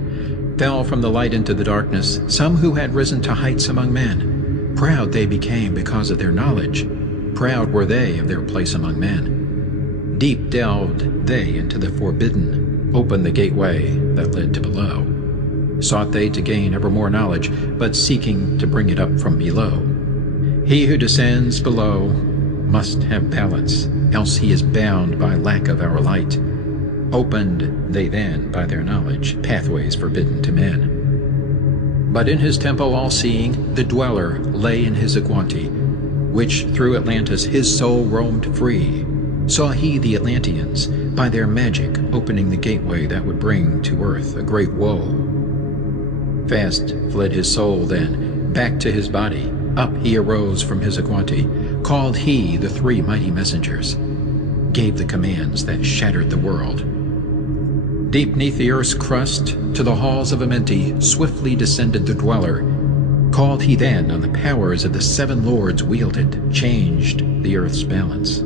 Fell from the light into the darkness some who had risen to heights among men. Proud they became because of their knowledge. Proud were they of their place among men. Deep delved they into the forbidden, opened the gateway that led to below. Sought they to gain ever more knowledge, but seeking to bring it up from below. He who descends below must have balance, else he is bound by lack of our light. Opened they then by their knowledge pathways forbidden to men. But in his temple all-seeing, the dweller lay in his Aguanti, which through Atlantis his soul roamed free. Saw he the Atlanteans, by their magic opening the gateway that would bring to earth a great woe. Fast fled his soul then, back to his body. Up he arose from his Aguanti, called he the three mighty messengers, gave the commands that shattered the world. Deep neath the earth's crust, to the halls of Amenti, swiftly descended the dweller. Called he then on the powers of the seven lords wielded, changed the earth's balance.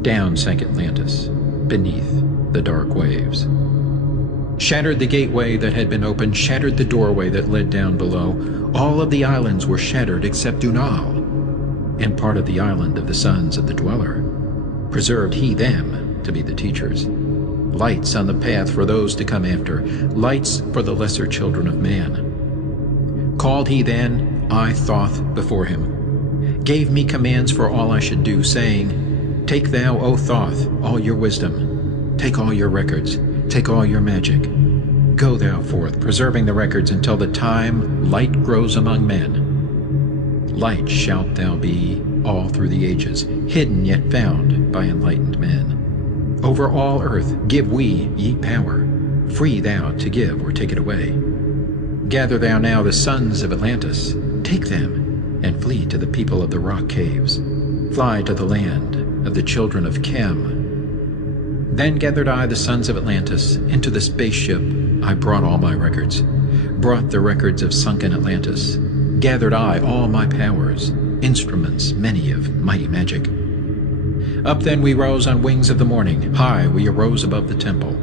Down sank Atlantis, beneath the dark waves. Shattered the gateway that had been opened, shattered the doorway that led down below. All of the islands were shattered except Dunal, and part of the island of the sons of the dweller. Preserved he them to be the teachers. Lights on the path for those to come after, lights for the lesser children of man. Called he then, I Thoth before him, gave me commands for all I should do, saying, Take thou, O Thoth, all your wisdom, take all your records, take all your magic. Go thou forth, preserving the records until the time light grows among men. Light shalt thou be all through the ages, hidden yet found by enlightened men. Over all earth give we ye power, free thou to give or take it away. Gather thou now the sons of Atlantis, take them, and flee to the people of the rock caves. Fly to the land of the children of Chem. Then gathered I the sons of Atlantis into the spaceship. I brought all my records, brought the records of sunken Atlantis. Gathered I all my powers, instruments many of mighty magic. Up then we rose on wings of the morning. High we arose above the temple,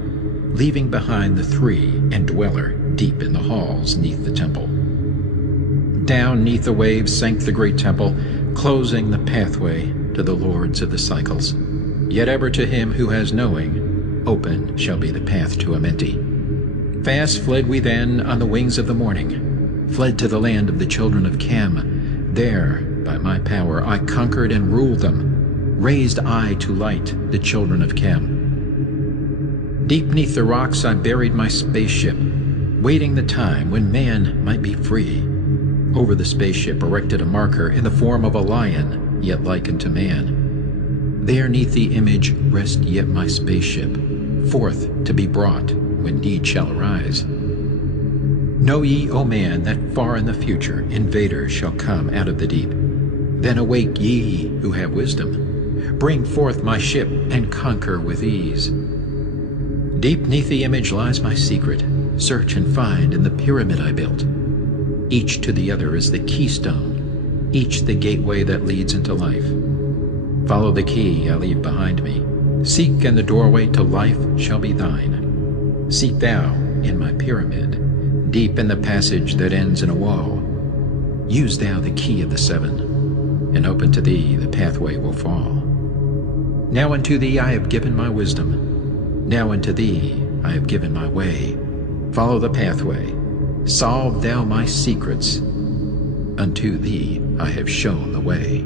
leaving behind the three and dweller deep in the halls neath the temple. Down neath the waves sank the great temple, closing the pathway to the lords of the cycles. Yet ever to him who has knowing, open shall be the path to Amenti. Fast fled we then on the wings of the morning, fled to the land of the children of Chem. There, by my power, I conquered and ruled them, raised I to light the children of Chem. Deep neath the rocks I buried my spaceship, waiting the time when man might be free. Over the spaceship erected a marker in the form of a lion, yet likened to man. There neath the image rest yet my spaceship, forth to be brought when need shall arise. Know ye, O man, that far in the future invaders shall come out of the deep. Then awake ye who have wisdom, bring forth my ship and conquer with ease. Deep neath the image lies my secret, search and find in the pyramid I built. Each to the other is the keystone, each the gateway that leads into life. Follow the key I leave behind me. Seek, and the doorway to life shall be thine. Seek thou in my pyramid, deep in the passage that ends in a wall. Use thou the key of the seven, and open to thee the pathway will fall. Now unto thee I have given my wisdom, now unto thee I have given my way. Follow the pathway, solve thou my secrets, unto thee I have shown the way.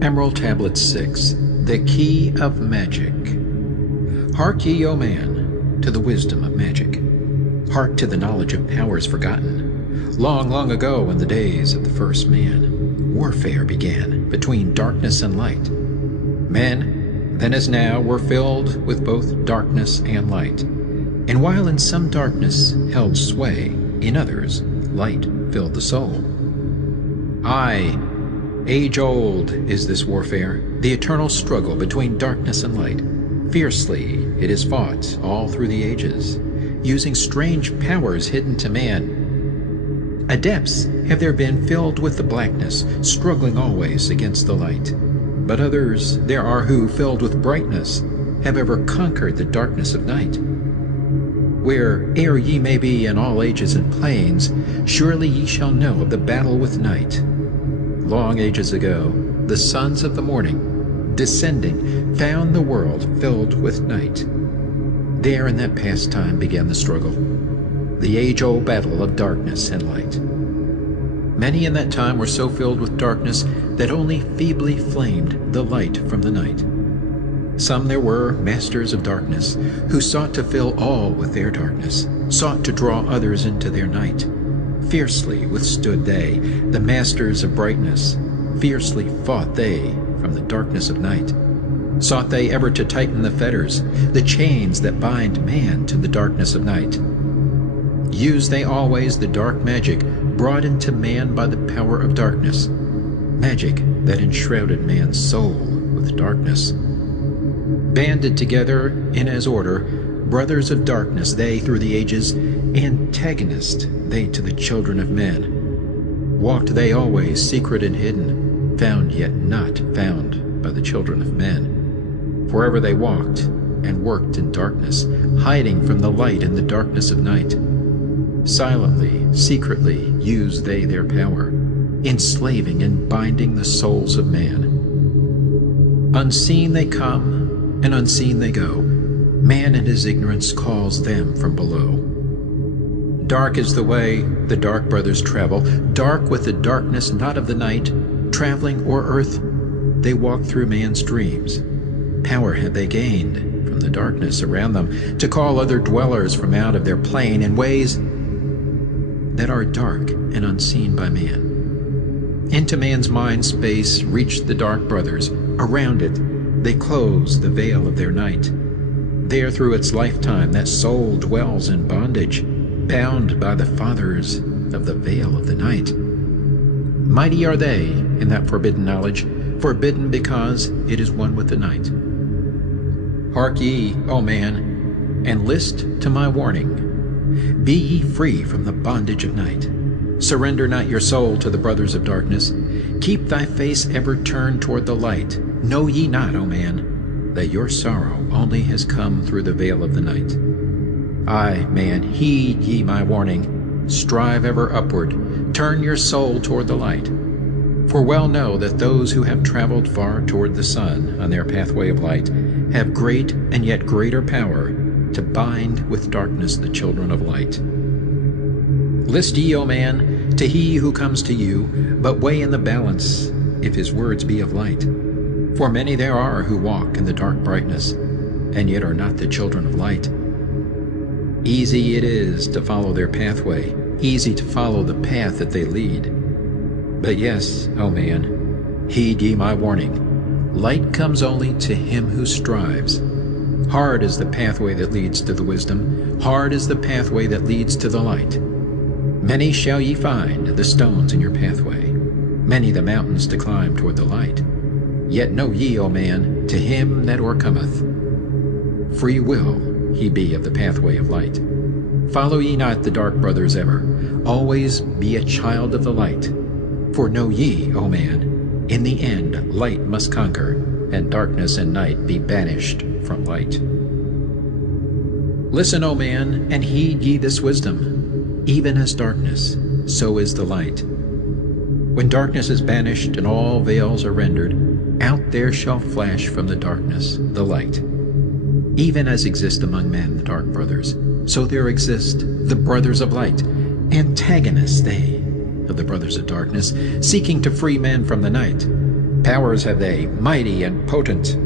Emerald Tablet 6, The Key of Magic. Hark ye, O man, to the wisdom of magic. Hark to the knowledge of powers forgotten. Long, long ago, in the days of the first man, warfare began between darkness and light. Men, then as now, were filled with both darkness and light. And while in some darkness held sway, in others light filled the soul. Aye, age-old is this warfare, the eternal struggle between darkness and light. Fiercely it is fought all through the ages, using strange powers hidden to man. Adepts have there been filled with the blackness, struggling always against the light. But others there are who, filled with brightness, have ever conquered the darkness of night. Where'er ye may be in all ages and planes, surely ye shall know of the battle with night. Long ages ago, the sons of the morning, descending, found the world filled with night. There in that past time began the struggle, the age-old battle of darkness and light. Many in that time were so filled with darkness that only feebly flamed the light from the night. Some there were, masters of darkness, who sought to fill all with their darkness, sought to draw others into their night. Fiercely withstood they, the masters of brightness, fiercely fought they from the darkness of night. Sought they ever to tighten the fetters, the chains that bind man to the darkness of night. Used they always the dark magic brought into man by the power of darkness, magic that enshrouded man's soul with darkness. Banded together in as order, brothers of darkness they through the ages, antagonist they to the children of men. Walked they always secret and hidden, found yet not found by the children of men. Forever they walked and worked in darkness, hiding from the light in the darkness of night. Silently, secretly used they their power, enslaving and binding the souls of man. Unseen they come, and unseen they go. Man in his ignorance calls them from below. Dark is the way the dark brothers travel, dark with the darkness not of the night. Traveling o'er earth, they walk through man's dreams. Power had they gained from the darkness around them to call other dwellers from out of their plane in ways that are dark and unseen by man. Into man's mind space reached the dark brothers. Around it they close the veil of their night. There through its lifetime that soul dwells in bondage. bound by the fathers of the veil of the night. Mighty are they in that forbidden knowledge, forbidden because it is one with the night. Hark ye, O man, and list to my warning. Be ye free from the bondage of night. Surrender not your soul to the brothers of darkness. Keep thy face ever turned toward the light. Know ye not, O man, that your sorrow only has come through the veil of the night? Aye, man, heed ye my warning. Strive ever upward. Turn your soul toward the light. For well know that those who have traveled far toward the sun on their pathway of light have great and yet greater power to bind with darkness the children of light. List ye, O man, to he who comes to you, but weigh in the balance if his words be of light. For many there are who walk in the dark brightness, and yet are not the children of light. Easy it is to follow their pathway, easy to follow the path that they lead. But yes, O man, heed ye my warning. Light comes only to him who strives. Hard is the pathway that leads to the wisdom, hard is the pathway that leads to the light. Many shall ye find the stones in your pathway, many the mountains to climb toward the light. Yet know ye, O man, to him that o'ercometh, free will he be of the pathway of light. Follow ye not the dark brothers ever, always be a child of the light. For know ye, O man, in the end light must conquer, and darkness and night be banished from light. Listen, O man, and heed ye this wisdom. Even as darkness, so is the light. When darkness is banished and all veils are rendered, out there shall flash from the darkness the light. Even as exist among men the dark brothers, so there exist the brothers of light, antagonists they of the brothers of darkness, seeking to free men from the night. Powers have they, mighty and potent.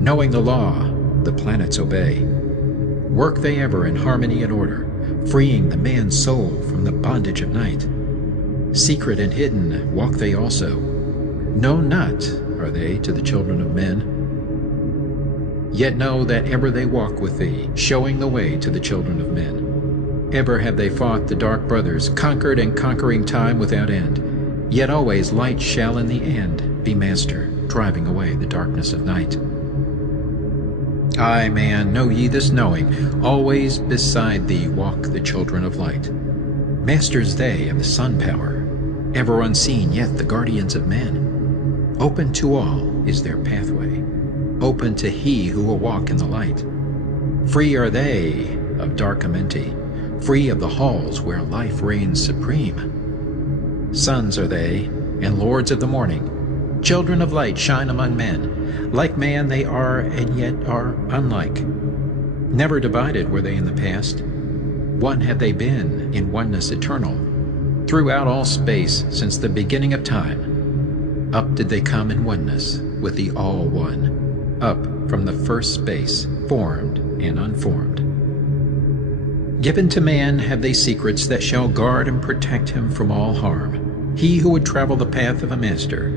Knowing the law, the planets obey. Work they ever in harmony and order, freeing the man's soul from the bondage of night. Secret and hidden walk they also. Known not are they to the children of men. Yet know that ever they walk with thee, showing the way to the children of men. Ever have they fought the dark brothers, conquered and conquering time without end. Yet always light shall in the end be master, driving away the darkness of night. Aye, man, know ye this knowing, always beside thee walk the children of light. Masters they of the sun power, ever unseen yet the guardians of men. Open to all is their pathway, open to he who will walk in the light. Free are they of dark amenti, free of the halls where life reigns supreme. Sons are they, and lords of the morning, children of light shine among men. Like man they are, and yet are unlike. Never divided were they in the past. One have they been in oneness eternal. Throughout all space, since the beginning of time, up did they come in oneness with the All-One, up from the first space, formed and unformed. Given to man have they secrets that shall guard and protect him from all harm. He who would travel the path of a master,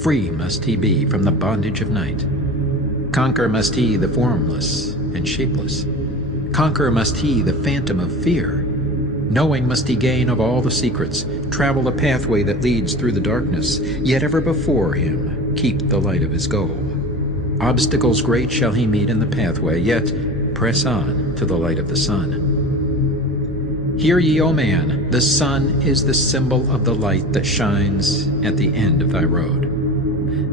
free must he be from the bondage of night. Conquer must he the formless and shapeless. Conquer must he the phantom of fear. Knowing must he gain of all the secrets, travel the pathway that leads through the darkness, yet ever before him keep the light of his goal. Obstacles great shall he meet in the pathway, yet press on to the light of the sun. Hear ye, O man, the sun is the symbol of the light that shines at the end of thy road.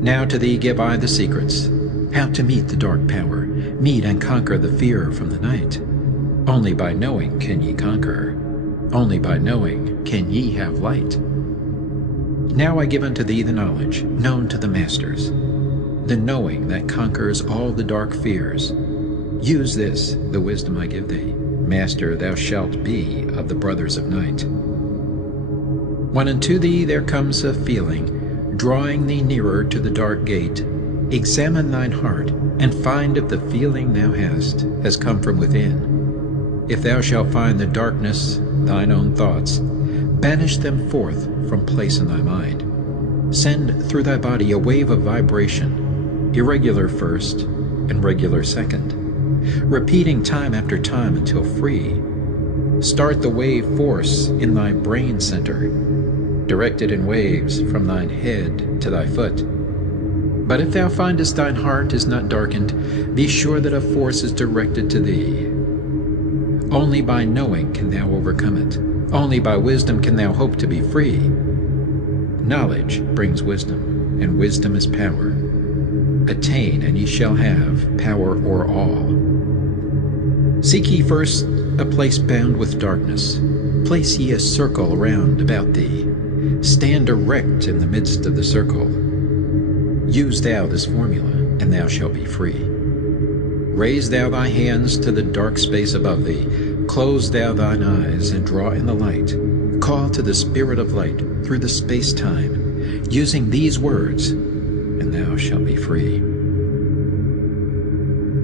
Now to thee give I the secrets, how to meet the dark power, meet and conquer the fear from the night. Only by knowing can ye conquer, only by knowing can ye have light. Now I give unto thee the knowledge, known to the masters, the knowing that conquers all the dark fears. Use this, the wisdom I give thee. Master thou shalt be of the brothers of night. When unto thee there comes a feeling, drawing thee nearer to the dark gate, examine thine heart, and find if the feeling thou hast has come from within. If thou shalt find the darkness, thine own thoughts, banish them forth from place in thy mind. Send through thy body a wave of vibration, irregular first and regular second, repeating time after time until free. Start the wave force in thy brain center, directed in waves from thine head to thy foot. But if thou findest thine heart is not darkened, be sure that a force is directed to thee. Only by knowing can thou overcome it. Only by wisdom can thou hope to be free. Knowledge brings wisdom, and wisdom is power. Attain, and ye shall have power o'er all. Seek ye first a place bound with darkness. Place ye a circle round about thee. Stand erect in the midst of the circle. Use thou this formula, and thou shalt be free. Raise thou thy hands to the dark space above thee. Close thou thine eyes, and draw in the light. Call to the Spirit of light through the space-time, using these words, and thou shalt be free.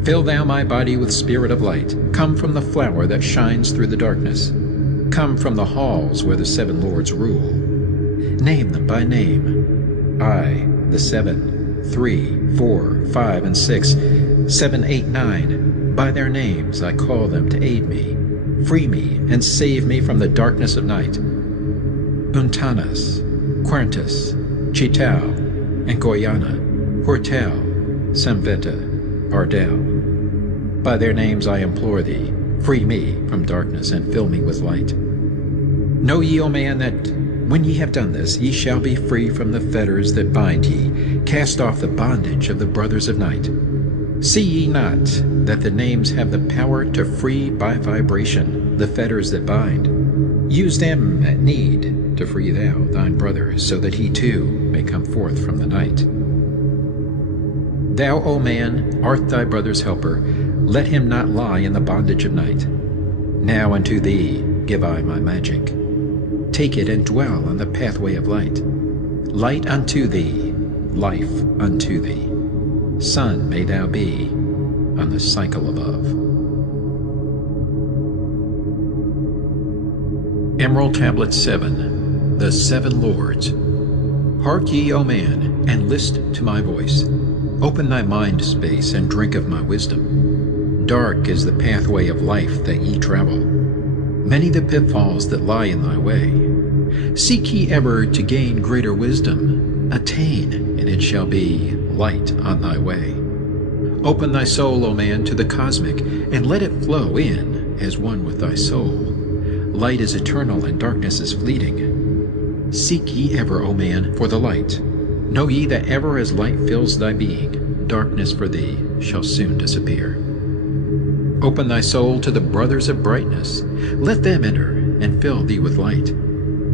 Fill thou my body with spirit of light. Come from the flower that shines through the darkness. Come from the halls where the 7 lords rule. Name them by name. I, the 7, 3, 4, 5, and 6, 7, 8, 9. By their names I call them to aid me. Free me and save me from the darkness of night. Untanas, Quertus, Chitao, and Goyana, Hortel, Samveta, Ardel. By their names I implore thee, free me from darkness and fill me with light. Know ye, O man, that when ye have done this, ye shall be free from the fetters that bind ye. Cast off the bondage of the brothers of night. See ye not that the names have the power to free by vibration the fetters that bind? Use them at need to free thou thine brother, so that he too may come forth from the night. Thou, O man, art thy brother's helper. Let him not lie in the bondage of night. Now unto thee give I my magic. Take it and dwell on the pathway of light. Light unto thee, life unto thee. Sun may thou be on the cycle above. Emerald Tablet 7, The 7 Lords. Hark ye, O man, and list to my voice. Open thy mind space and drink of my wisdom. Dark is the pathway of life that ye travel. Many the pitfalls that lie in thy way. Seek ye ever to gain greater wisdom. Attain, and it shall be light on thy way. Open thy soul, O man, to the cosmic, and let it flow in as one with thy soul. Light is eternal, and darkness is fleeting. Seek ye ever, O man, for the light. Know ye that ever as light fills thy being, darkness for thee shall soon disappear. Open thy soul to the brothers of brightness. Let them enter and fill thee with light.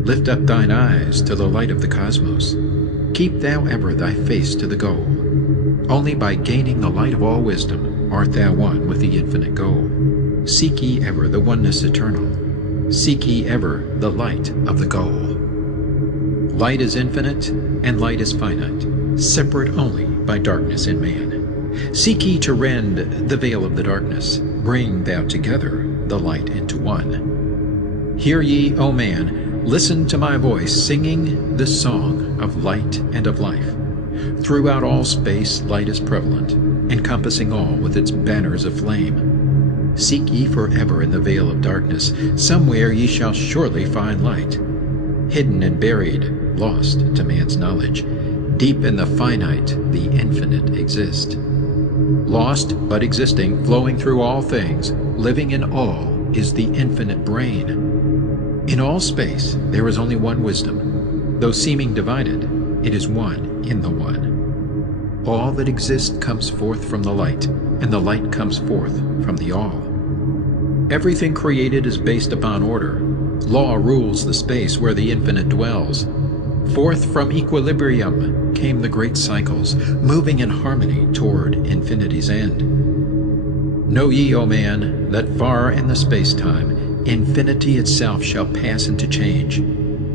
Lift up thine eyes to the light of the cosmos. Keep thou ever thy face to the goal. Only by gaining the light of all wisdom art thou one with the infinite goal. Seek ye ever the oneness eternal. Seek ye ever the light of the goal. Light is infinite, and light is finite, separate only by darkness in man. Seek ye to rend the veil of the darkness. Bring thou together the light into one. Hear ye, O man, listen to my voice, singing the song of light and of life. Throughout all space light is prevalent, encompassing all with its banners of flame. Seek ye forever in the veil of darkness. Somewhere ye shall surely find light. Hidden and buried, lost to man's knowledge, deep in the finite, the infinite exist. Lost but existing, flowing through all things, living in all, is the infinite brain. In all space there is only one wisdom. Though seeming divided, it is one in the one. All that exists comes forth from the light, and the light comes forth from the all. Everything created is based upon order. Law rules the space where the infinite dwells. Forth from equilibrium came the great cycles, moving in harmony toward infinity's end. Know ye, O man, that far in the space-time, infinity itself shall pass into change.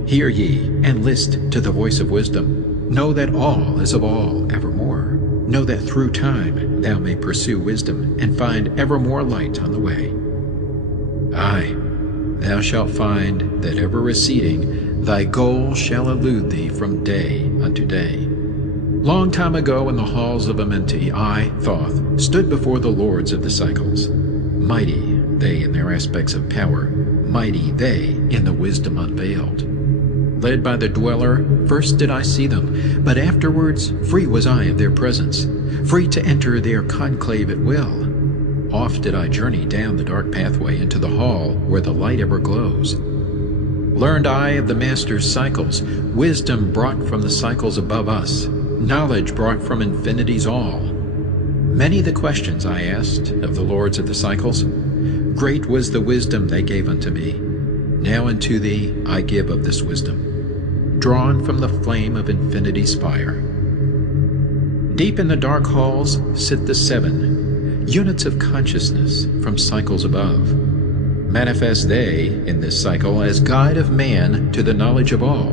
Hear ye, and list to the voice of wisdom. Know that all is of all evermore. Know that through time thou may pursue wisdom, and find ever more light on the way. Aye, thou shalt find that ever receding, thy goal shall elude thee from day unto day. Long time ago in the halls of Amenti, I, Thoth, stood before the lords of the cycles. Mighty they in their aspects of power, mighty they in the wisdom unveiled. Led by the dweller, first did I see them, but afterwards free was I of their presence, free to enter their conclave at will. Oft did I journey down the dark pathway into the hall where the light ever glows. Learned I of the Master's cycles, wisdom brought from the cycles above us, knowledge brought from infinity's all. Many the questions I asked of the lords of the cycles. Great was the wisdom they gave unto me. Now unto thee I give of this wisdom, drawn from the flame of infinity's fire. Deep in the dark halls sit the seven, units of consciousness from cycles above. Manifest they in this cycle as guide of man to the knowledge of all.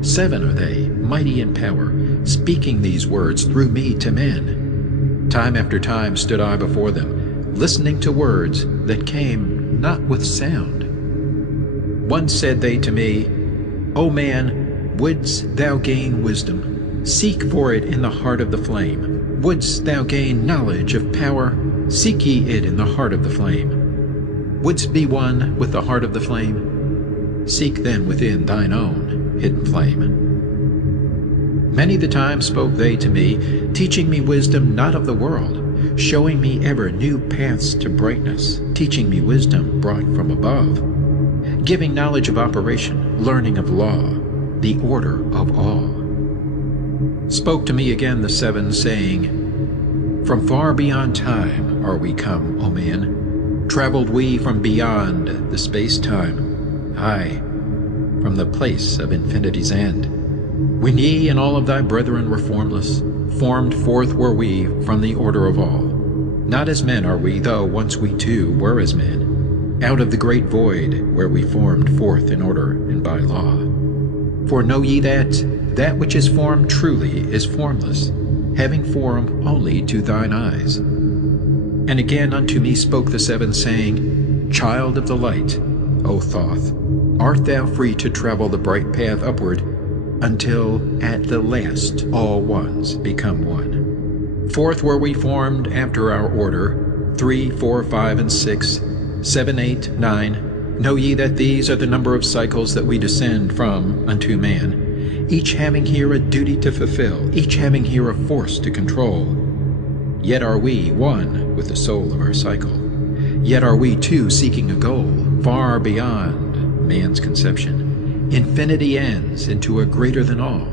Seven are they, mighty in power, speaking these words through me to men. Time after time stood I before them, listening to words that came not with sound. Once said they to me, O man, wouldst thou gain wisdom? Seek for it in the heart of the flame. Wouldst thou gain knowledge of power? Seek ye it in the heart of the flame. Wouldst be one with the heart of the flame? Seek then within thine own hidden flame. Many the time spoke they to me, teaching me wisdom not of the world, showing me ever new paths to brightness, teaching me wisdom brought from above, giving knowledge of operation, learning of law, the order of all. Spoke to me again the seven, saying, From far beyond time are we come, O man. Traveled we from beyond the space-time, aye, from the place of infinity's end. When ye and all of thy brethren were formless, formed forth were we from the order of all. Not as men are we, though once we too were as men, out of the great void where we formed forth in order and by law. For know ye that which is formed truly is formless, having form only to thine eyes. And again unto me spoke the seven, saying, Child of the light, O Thoth, art thou free to travel the bright path upward, until at the last all ones become one. Forth were we formed after our order, 3, 4, 5, and 6, 7, 8, 9. Know ye that these are the number of cycles that we descend from unto man, each having here a duty to fulfill, each having here a force to control. Yet are we one with the soul of our cycle. Yet are we too seeking a goal far beyond man's conception. Infinity ends into a greater than all.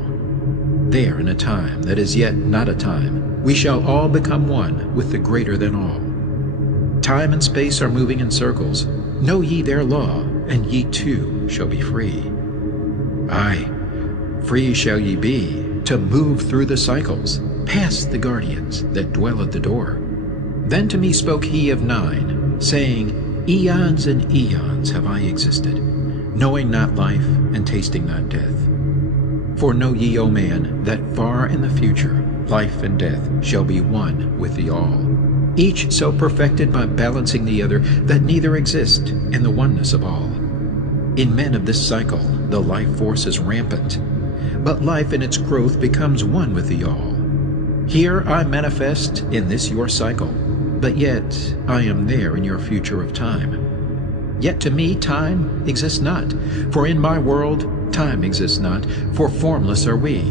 There in a time that is yet not a time, we shall all become one with the greater than all. Time and space are moving in circles. Know ye their law, and ye too shall be free. Aye, free shall ye be to move through the cycles, past the guardians that dwell at the door. Then to me spoke he of 9, saying, Eons and eons have I existed, knowing not life and tasting not death. For know ye, O man, that far in the future life and death shall be one with the all, each so perfected by balancing the other that neither exist in the oneness of all. In men of this cycle the life force is rampant, but life in its growth becomes one with the all. Here I manifest in this your cycle, but yet I am there in your future of time. Yet to me time exists not, for in my world time exists not, for formless are we.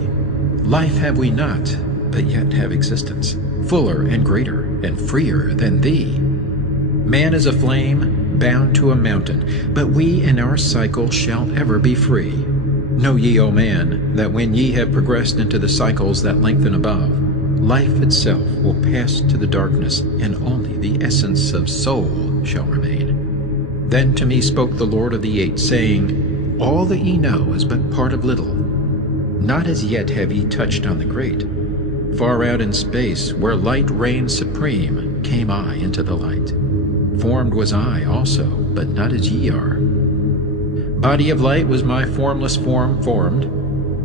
Life have we not, but yet have existence, fuller and greater and freer than thee. Man is a flame bound to a mountain, but we in our cycle shall ever be free. Know ye, O man, that when ye have progressed into the cycles that lengthen above, life itself will pass to the darkness, and only the essence of soul shall remain. Then to me spoke the Lord of the Eight, saying, All that ye know is but part of little. Not as yet have ye touched on the great. Far out in space, where light reigns supreme, came I into the light. Formed was I also, but not as ye are. Body of light was my formless form formed.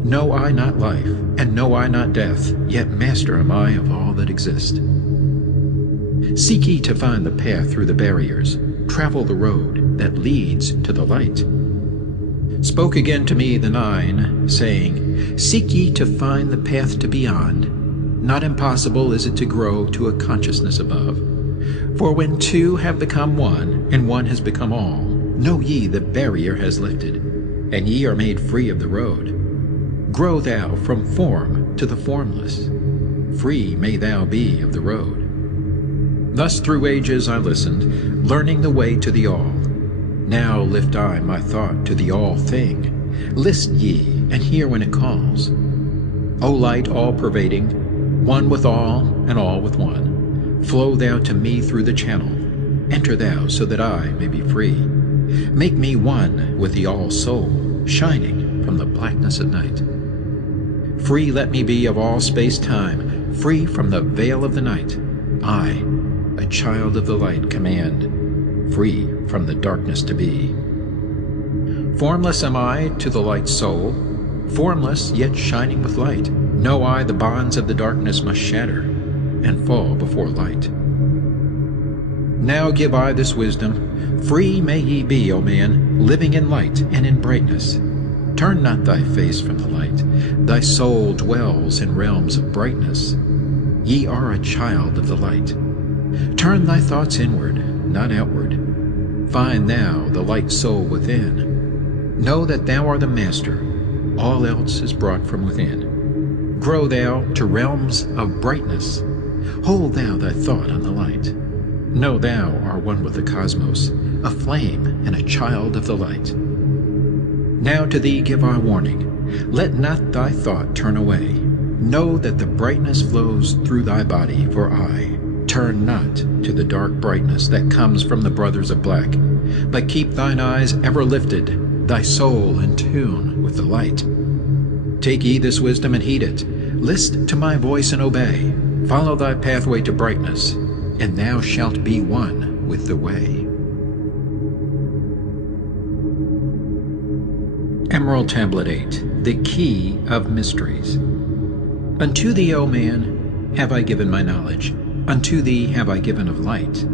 Know I not life, and know I not death, yet master am I of all that exist. Seek ye to find the path through the barriers, travel the road that leads to the light. Spoke again to me the 9, saying, Seek ye to find the path to beyond. Not impossible is it to grow to a consciousness above. For when two have become one, and one has become all, Know ye the barrier has lifted, and ye are made free of the road. Grow thou from form to the formless, free may thou be of the road. Thus through ages I listened, learning the way to the all. Now lift I my thought to the all thing. List ye, and hear when it calls. O light all-pervading, one with all and all with one, flow thou to me through the channel. Enter thou so that I may be free. Make me one with the all-soul, shining from the blackness of night. Free let me be of all space-time, free from the veil of the night. I, a child of the light, command, free from the darkness to be. Formless am I to the light soul, formless yet shining with light. Know I the bonds of the darkness must shatter and fall before light. Now give I this wisdom, free may ye be, O man, living in light and in brightness. Turn not thy face from the light, thy soul dwells in realms of brightness. Ye are a child of the light. Turn thy thoughts inward, not outward. Find thou the light soul within. Know that thou art the master, all else is brought from within. Grow thou to realms of brightness. Hold thou thy thought on the light. Know thou art one with the cosmos, a flame and a child of the light. Now to thee give I warning, let not thy thought turn away. Know that the brightness flows through thy body, for I turn not to the dark brightness that comes from the brothers of black, but keep thine eyes ever lifted, thy soul in tune with the light. Take ye this wisdom and heed it. List to my voice and obey. Follow thy pathway to brightness, and thou shalt be one with the way. Emerald Tablet 8, the Key of Mysteries. Unto thee, O man, have I given my knowledge. Unto thee have I given of light.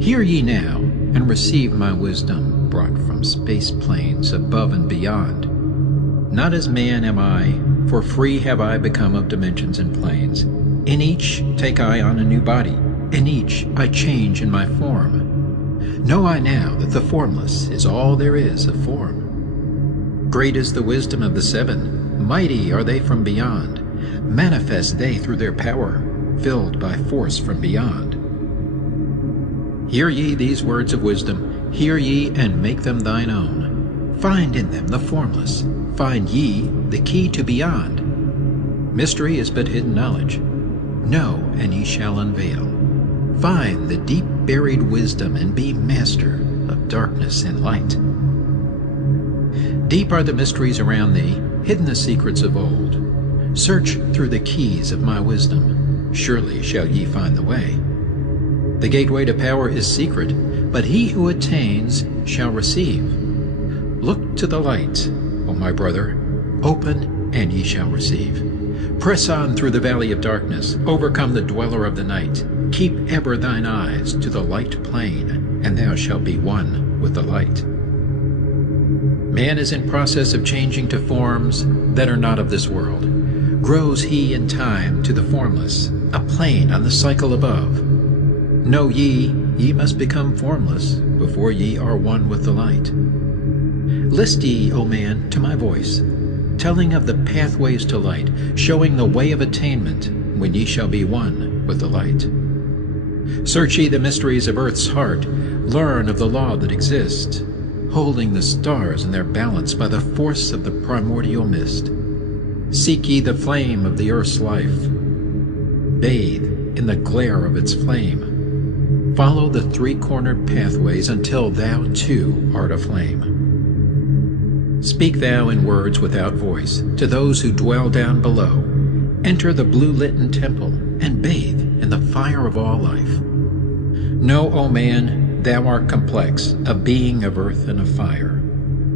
Hear ye now, and receive my wisdom, brought from space planes above and beyond. Not as man am I, for free have I become of dimensions and planes. In each take I on a new body, in each I change in my form. Know I now that the formless is all there is of form. Great is the wisdom of the seven, mighty are they from beyond. Manifest they through their power, filled by force from beyond. Hear ye these words of wisdom, hear ye and make them thine own. Find in them the formless, find ye the key to beyond. Mystery is but hidden knowledge. Know, and ye shall unveil. Find the deep buried wisdom, and be master of darkness and light. Deep are the mysteries around thee, hidden the secrets of old. Search through the keys of my wisdom, surely shall ye find the way. The gateway to power is secret, but he who attains shall receive. Look to the light, O my brother, open and ye shall receive. Press on through the valley of darkness, overcome the dweller of the night. Keep ever thine eyes to the light plain, and thou shalt be one with the light. Man is in process of changing to forms that are not of this world. Grows he in time to the formless, a plane on the cycle above. Know ye, ye must become formless before ye are one with the light. List ye, O man, to my voice, telling of the pathways to light, showing the way of attainment when ye shall be one with the light. Search ye the mysteries of earth's heart, learn of the law that exists, holding the stars in their balance by the force of the primordial mist. Seek ye the flame of the earth's life, bathe in the glare of its flame. Follow the three-cornered pathways until thou too art aflame. Speak thou in words without voice to those who dwell down below. Enter the blue-litten temple and bathe in the fire of all life. Know, O man, thou art complex, a being of earth and of fire.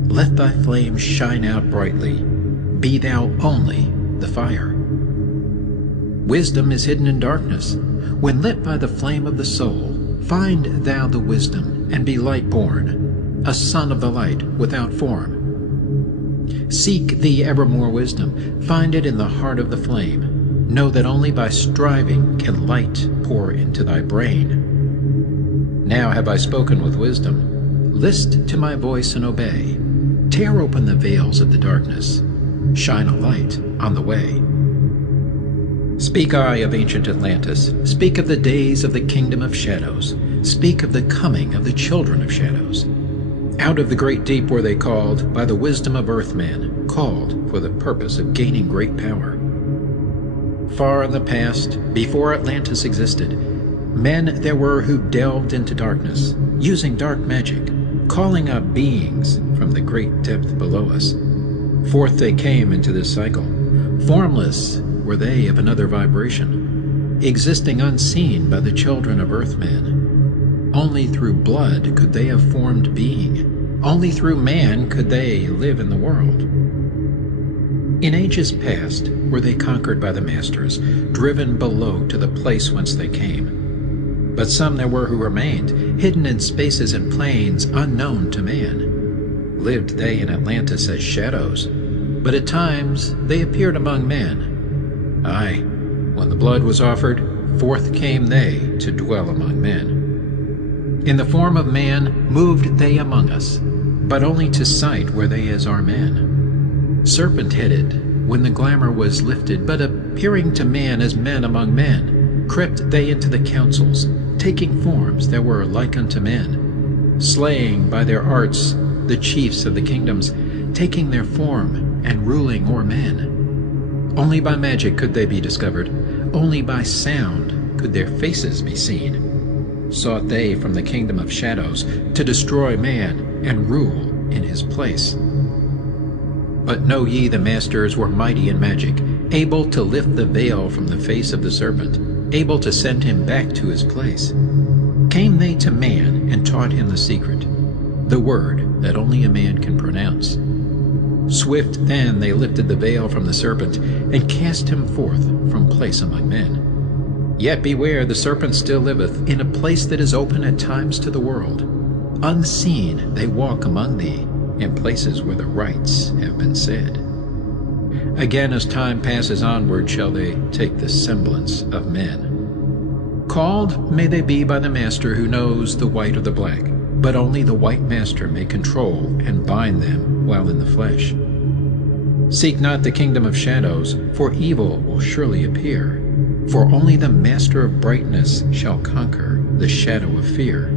Let thy flame shine out brightly. Be thou only the fire. Wisdom is hidden in darkness. When lit by the flame of the soul, find thou the wisdom, and be light-born, a son of the light without form. Seek thee evermore wisdom, find it in the heart of the flame. Know that only by striving can light pour into thy brain. Now have I spoken with wisdom. List to my voice and obey. Tear open the veils of the darkness. Shine a light on the way. Speak I of ancient Atlantis. Speak of the days of the kingdom of shadows. Speak of the coming of the children of shadows. Out of the great deep were they called, by the wisdom of earthmen, called for the purpose of gaining great power. Far in the past, before Atlantis existed, men there were who delved into darkness, using dark magic, calling up beings from the great depth below us. Forth they came into this cycle. Formless were they of another vibration, existing unseen by the children of earthmen. Only through blood could they have formed being. Only through man could they live in the world. In ages past were they conquered by the masters, driven below to the place whence they came. But some there were who remained, hidden in spaces and planes unknown to man. Lived they in Atlantis as shadows, but at times they appeared among men. Aye, when the blood was offered, forth came they to dwell among men. In the form of man moved they among us, but only to sight were they as our men. Serpent-headed, when the glamour was lifted, but appearing to man as men among men, crept they into the councils, taking forms that were like unto men, slaying by their arts the chiefs of the kingdoms, taking their form and ruling o'er men. Only by magic could they be discovered, only by sound could their faces be seen. Sought they from the kingdom of shadows to destroy man and rule in his place. But know ye the masters were mighty in magic, able to lift the veil from the face of the serpent, able to send him back to his place. Came they to man and taught him the secret, the word that only a man can pronounce. Swift then they lifted the veil from the serpent and cast him forth from place among men. Yet beware, the serpent still liveth in a place that is open at times to the world. Unseen they walk among thee in places where the rites have been said. Again, as time passes onward, shall they take the semblance of men. Called may they be by the master who knows the white or the black, but only the white master may control and bind them while in the flesh. Seek not the kingdom of shadows, for evil will surely appear, for only the master of brightness shall conquer the shadow of fear.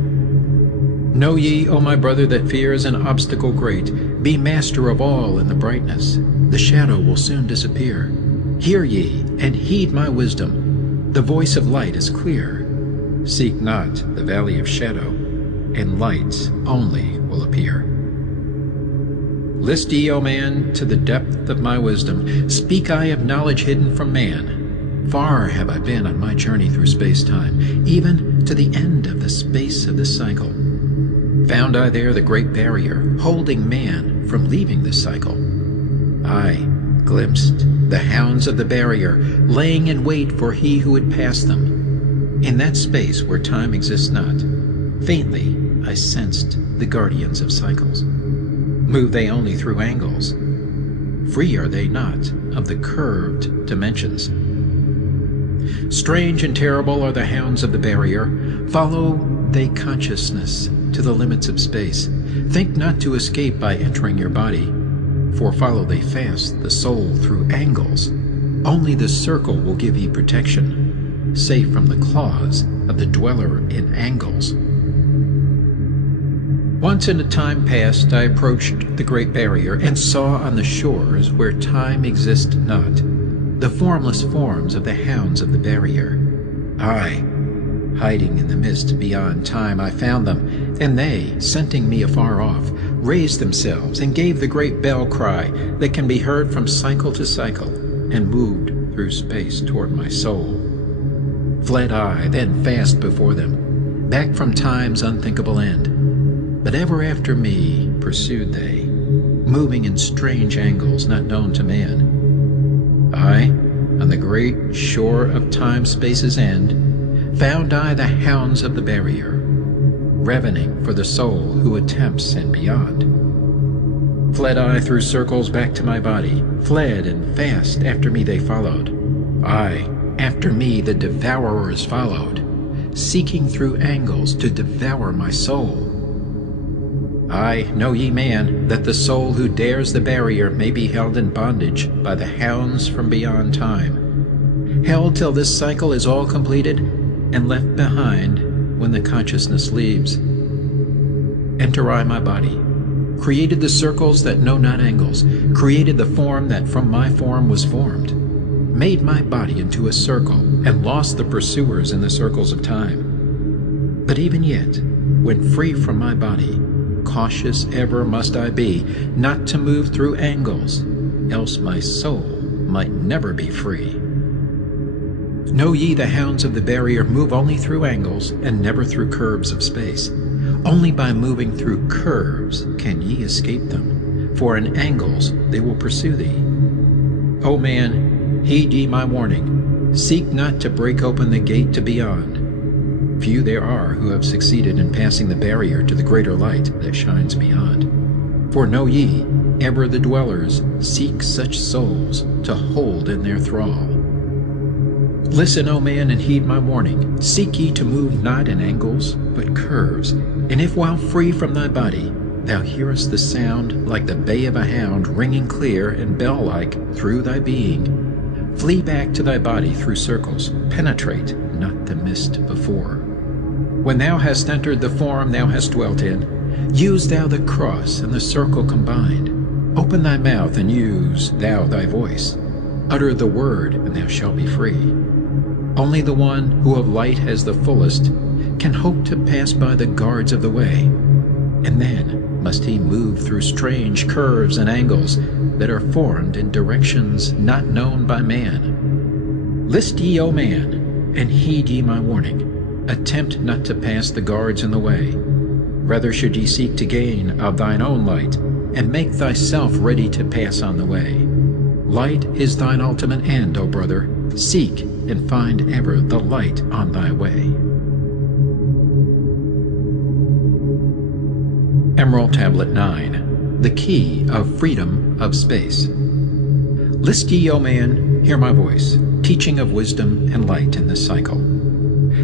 Know ye, O my brother, that fear is an obstacle great. Be master of all in the brightness. The shadow will soon disappear. Hear ye, and heed my wisdom. The voice of light is clear. Seek not the valley of shadow, and light only will appear. List ye, O man, to the depth of my wisdom. Speak I of knowledge hidden from man. Far have I been on my journey through space-time, even to the end of the space of this cycle. Found I there the great barrier, holding man from leaving this cycle. I glimpsed the hounds of the barrier, laying in wait for he who would pass them. In that space where time exists not, faintly I sensed the guardians of cycles. Move they only through angles. Free are they not of the curved dimensions. Strange and terrible are the hounds of the barrier. Follow they consciousness to the limits of space. Think not to escape by entering your body, for follow they fast the soul through angles. Only the circle will give ye protection, safe from the claws of the dweller in angles. Once in a time past I approached the great barrier, and saw on the shores where time exists not, the formless forms of the hounds of the barrier. Aye, hiding in the mist beyond time I found them, and they, scenting me afar off, raised themselves and gave the great bell cry that can be heard from cycle to cycle, and moved through space toward my soul. Fled I then fast before them, back from time's unthinkable end. But ever after me pursued they, moving in strange angles not known to man. I, on the great shore of time-space's end, found I the hounds of the barrier, ravening for the soul who attempts and beyond. Fled I through circles back to my body, fled and fast after me they followed. Aye, after me the devourers followed, seeking through angles to devour my soul. Aye, know ye, man, that the soul who dares the barrier may be held in bondage by the hounds from beyond time, held till this cycle is all completed and left behind when the consciousness leaves. Enter I my body, created the circles that know not angles, created the form that from my form was formed, made my body into a circle, and lost the pursuers in the circles of time. But even yet, when free from my body, cautious ever must I be, not to move through angles, else my soul might never be free. Know ye the hounds of the barrier move only through angles, and never through curves of space. Only by moving through curves can ye escape them, for in angles they will pursue thee. O man, heed ye my warning, seek not to break open the gate to beyond. Few there are who have succeeded in passing the barrier to the greater light that shines beyond. For know ye, ever the dwellers seek such souls to hold in their thrall. Listen, O man, and heed my warning. Seek ye to move not in angles, but curves. And if while free from thy body, thou hearest the sound like the bay of a hound ringing clear and bell-like through thy being, flee back to thy body through circles, penetrate not the mist before. When thou hast entered the form thou hast dwelt in, use thou the cross and the circle combined. Open thy mouth and use thou thy voice. Utter the word, and thou shalt be free. Only the one who of light has the fullest can hope to pass by the guards of the way, and then must he move through strange curves and angles that are formed in directions not known by man. List ye, O man, and heed ye my warning. Attempt not to pass the guards in the way. Rather should ye seek to gain of thine own light, and make thyself ready to pass on the way. Light is thine ultimate end, O brother. Seek and find ever the light on thy way. Emerald Tablet 9. The Key of Freedom of Space. List ye, O man, hear my voice, teaching of wisdom and light in this cycle.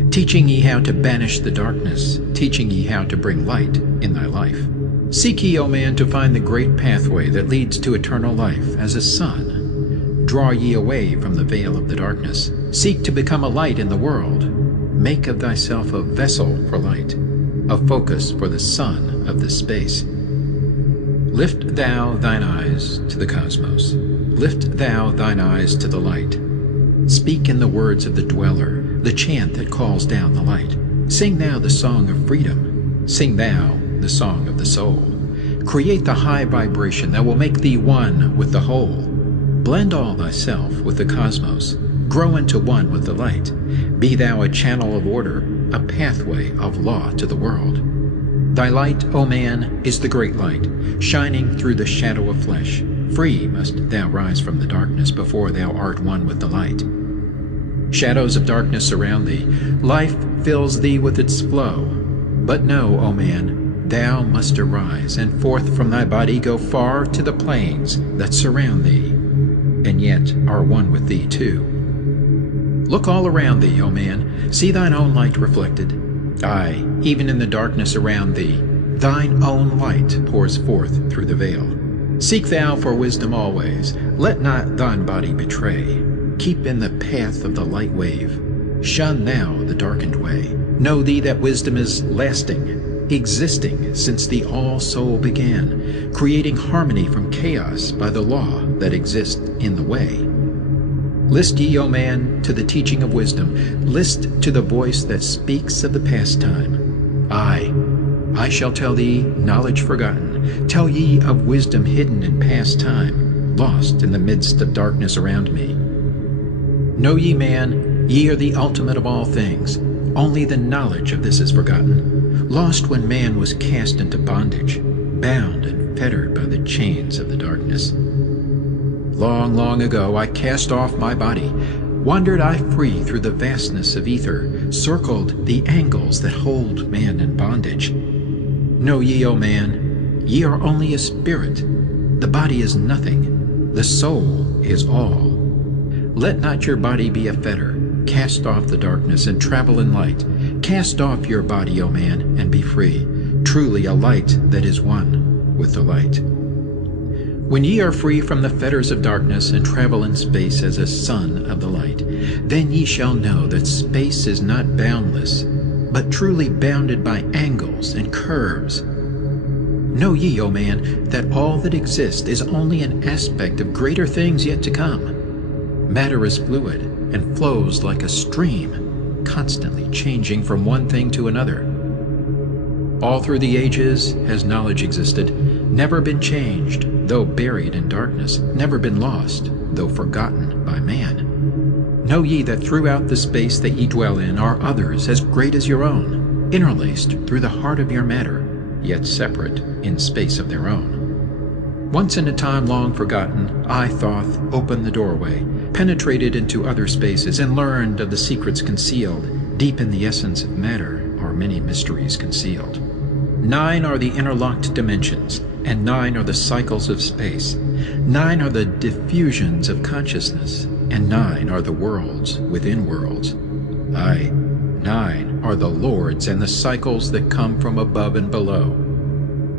Teaching ye how to banish the darkness, teaching ye how to bring light in thy life. Seek ye, O man, to find the great pathway that leads to eternal life as a sun. Draw ye away from the veil of the darkness. Seek to become a light in the world. Make of thyself a vessel for light, a focus for the sun of this space. Lift thou thine eyes to the cosmos. Lift thou thine eyes to the light. Speak in the words of the dweller, the chant that calls down the light. Sing thou the song of freedom. Sing thou the song of the soul. Create the high vibration that will make thee one with the whole. Blend all thyself with the cosmos. Grow into one with the light. Be thou a channel of order, a pathway of law to the world. Thy light, O man, is the great light, shining through the shadow of flesh. Free must thou rise from the darkness before thou art one with the light. Shadows of darkness surround thee. Life fills thee with its flow. But know, O man, thou must arise, and forth from thy body go far to the plains that surround thee, and yet are one with thee too. Look all around thee, O man, see thine own light reflected. Aye, even in the darkness around thee, thine own light pours forth through the veil. Seek thou for wisdom always, let not thine body betray. Keep in the path of the light wave. Shun thou the darkened way. Know thee that wisdom is lasting, existing since the all-soul began, creating harmony from chaos by the law that exists in the way. List ye, O man, to the teaching of wisdom. List to the voice that speaks of the past time. Aye, I shall tell thee knowledge forgotten, tell ye of wisdom hidden in past time, lost in the midst of darkness around me. Know ye, man, ye are the ultimate of all things. Only the knowledge of this is forgotten, lost when man was cast into bondage, bound and fettered by the chains of the darkness. Long, long ago I cast off my body, wandered I free through the vastness of ether, circled the angles that hold man in bondage. Know ye, O man, ye are only a spirit. The body is nothing, the soul is all. Let not your body be a fetter. Cast off the darkness and travel in light. Cast off your body, O man, and be free. truly a light that is one with the light. When ye are free from the fetters of darkness, and travel in space as a son of the light, then ye shall know that space is not boundless, but truly bounded by angles and curves. Know ye, O man, that all that exists is only an aspect of greater things yet to come. Matter is fluid and flows like a stream, constantly changing from one thing to another. All through the ages has knowledge existed, never been changed, though buried in darkness, never been lost, though forgotten by man. Know ye that throughout the space that ye dwell in are others as great as your own, interlaced through the heart of your matter, yet separate in space of their own. Once in a time long forgotten, I, Thoth, opened the doorway, penetrated into other spaces, and learned of the secrets concealed. Deep in the essence of matter are many mysteries concealed. 9 are the interlocked dimensions, and 9 are the cycles of space. 9 are the diffusions of consciousness, and 9 are the worlds within worlds. Aye, 9 are the lords and the cycles that come from above and below.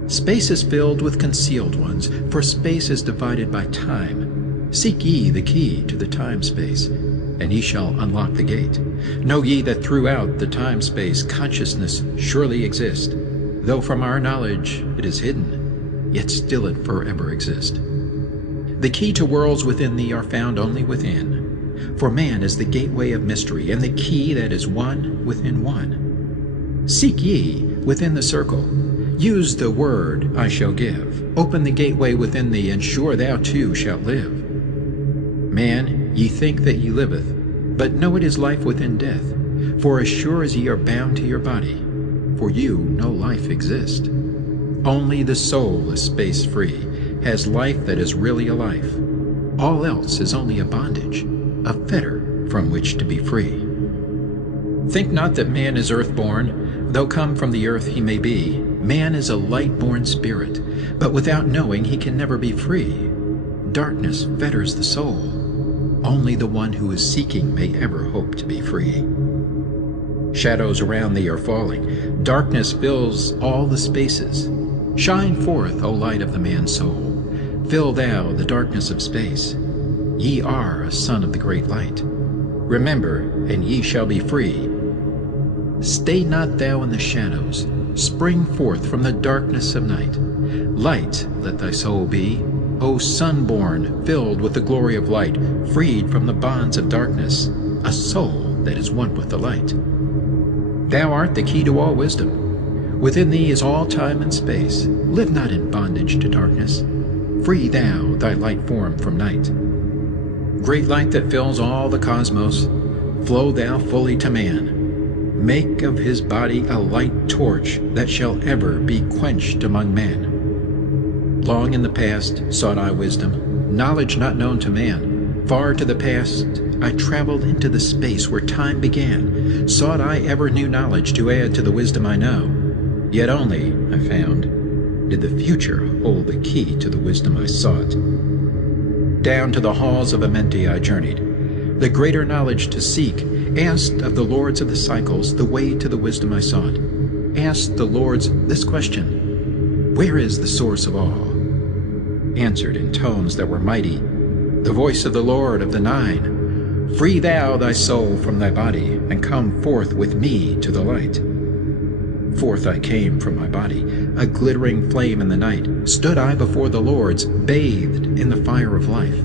Space is filled with concealed ones, for space is divided by time. Seek ye the key to the time-space, and ye shall unlock the gate. Know ye that throughout the time-space consciousness surely exists, though from our knowledge it is hidden, yet still it forever exists. The key to worlds within thee are found only within, for man is the gateway of mystery, and the key that is one within one. Seek ye within the circle, use the word I shall give, open the gateway within thee, and sure thou too shalt live. Man, ye think that ye liveth, but know it is life within death, for as sure as ye are bound to your body, for you no life exists. Only the soul is space-free, has life that is really a life. All else is only a bondage, a fetter from which to be free. Think not that man is earth-born, though come from the earth he may be. Man is a light-born spirit, but without knowing he can never be free. Darkness fetters the soul. Only the one who is seeking may ever hope to be free. Shadows around thee are falling. Darkness fills all the spaces. Shine forth, O light of the man's soul. Fill thou the darkness of space. Ye are a son of the great light. Remember, and ye shall be free. Stay not thou in the shadows. Spring forth from the darkness of night. Light let thy soul be, O sun-born, filled with the glory of light, freed from the bonds of darkness, a soul that is one with the light. Thou art the key to all wisdom. Within thee is all time and space. Live not in bondage to darkness. Free thou thy light form from night. Great light that fills all the cosmos, flow thou fully to man. Make of his body a light torch that shall ever be quenched among men. Long in the past sought I wisdom, knowledge not known to man. Far to the past I traveled into the space where time began. Sought I ever new knowledge to add to the wisdom I know. Yet only, I found, did the future hold the key to the wisdom I sought. Down to the halls of Amenti I journeyed, the greater knowledge to seek, asked of the lords of the cycles the way to the wisdom I sought. Asked the lords this question: where is the source of all? Answered in tones that were mighty, the voice of the Lord of the Nine: free thou thy soul from thy body, and come forth with me to the light. Forth I came from my body, a glittering flame in the night. Stood I before the lords, bathed in the fire of life.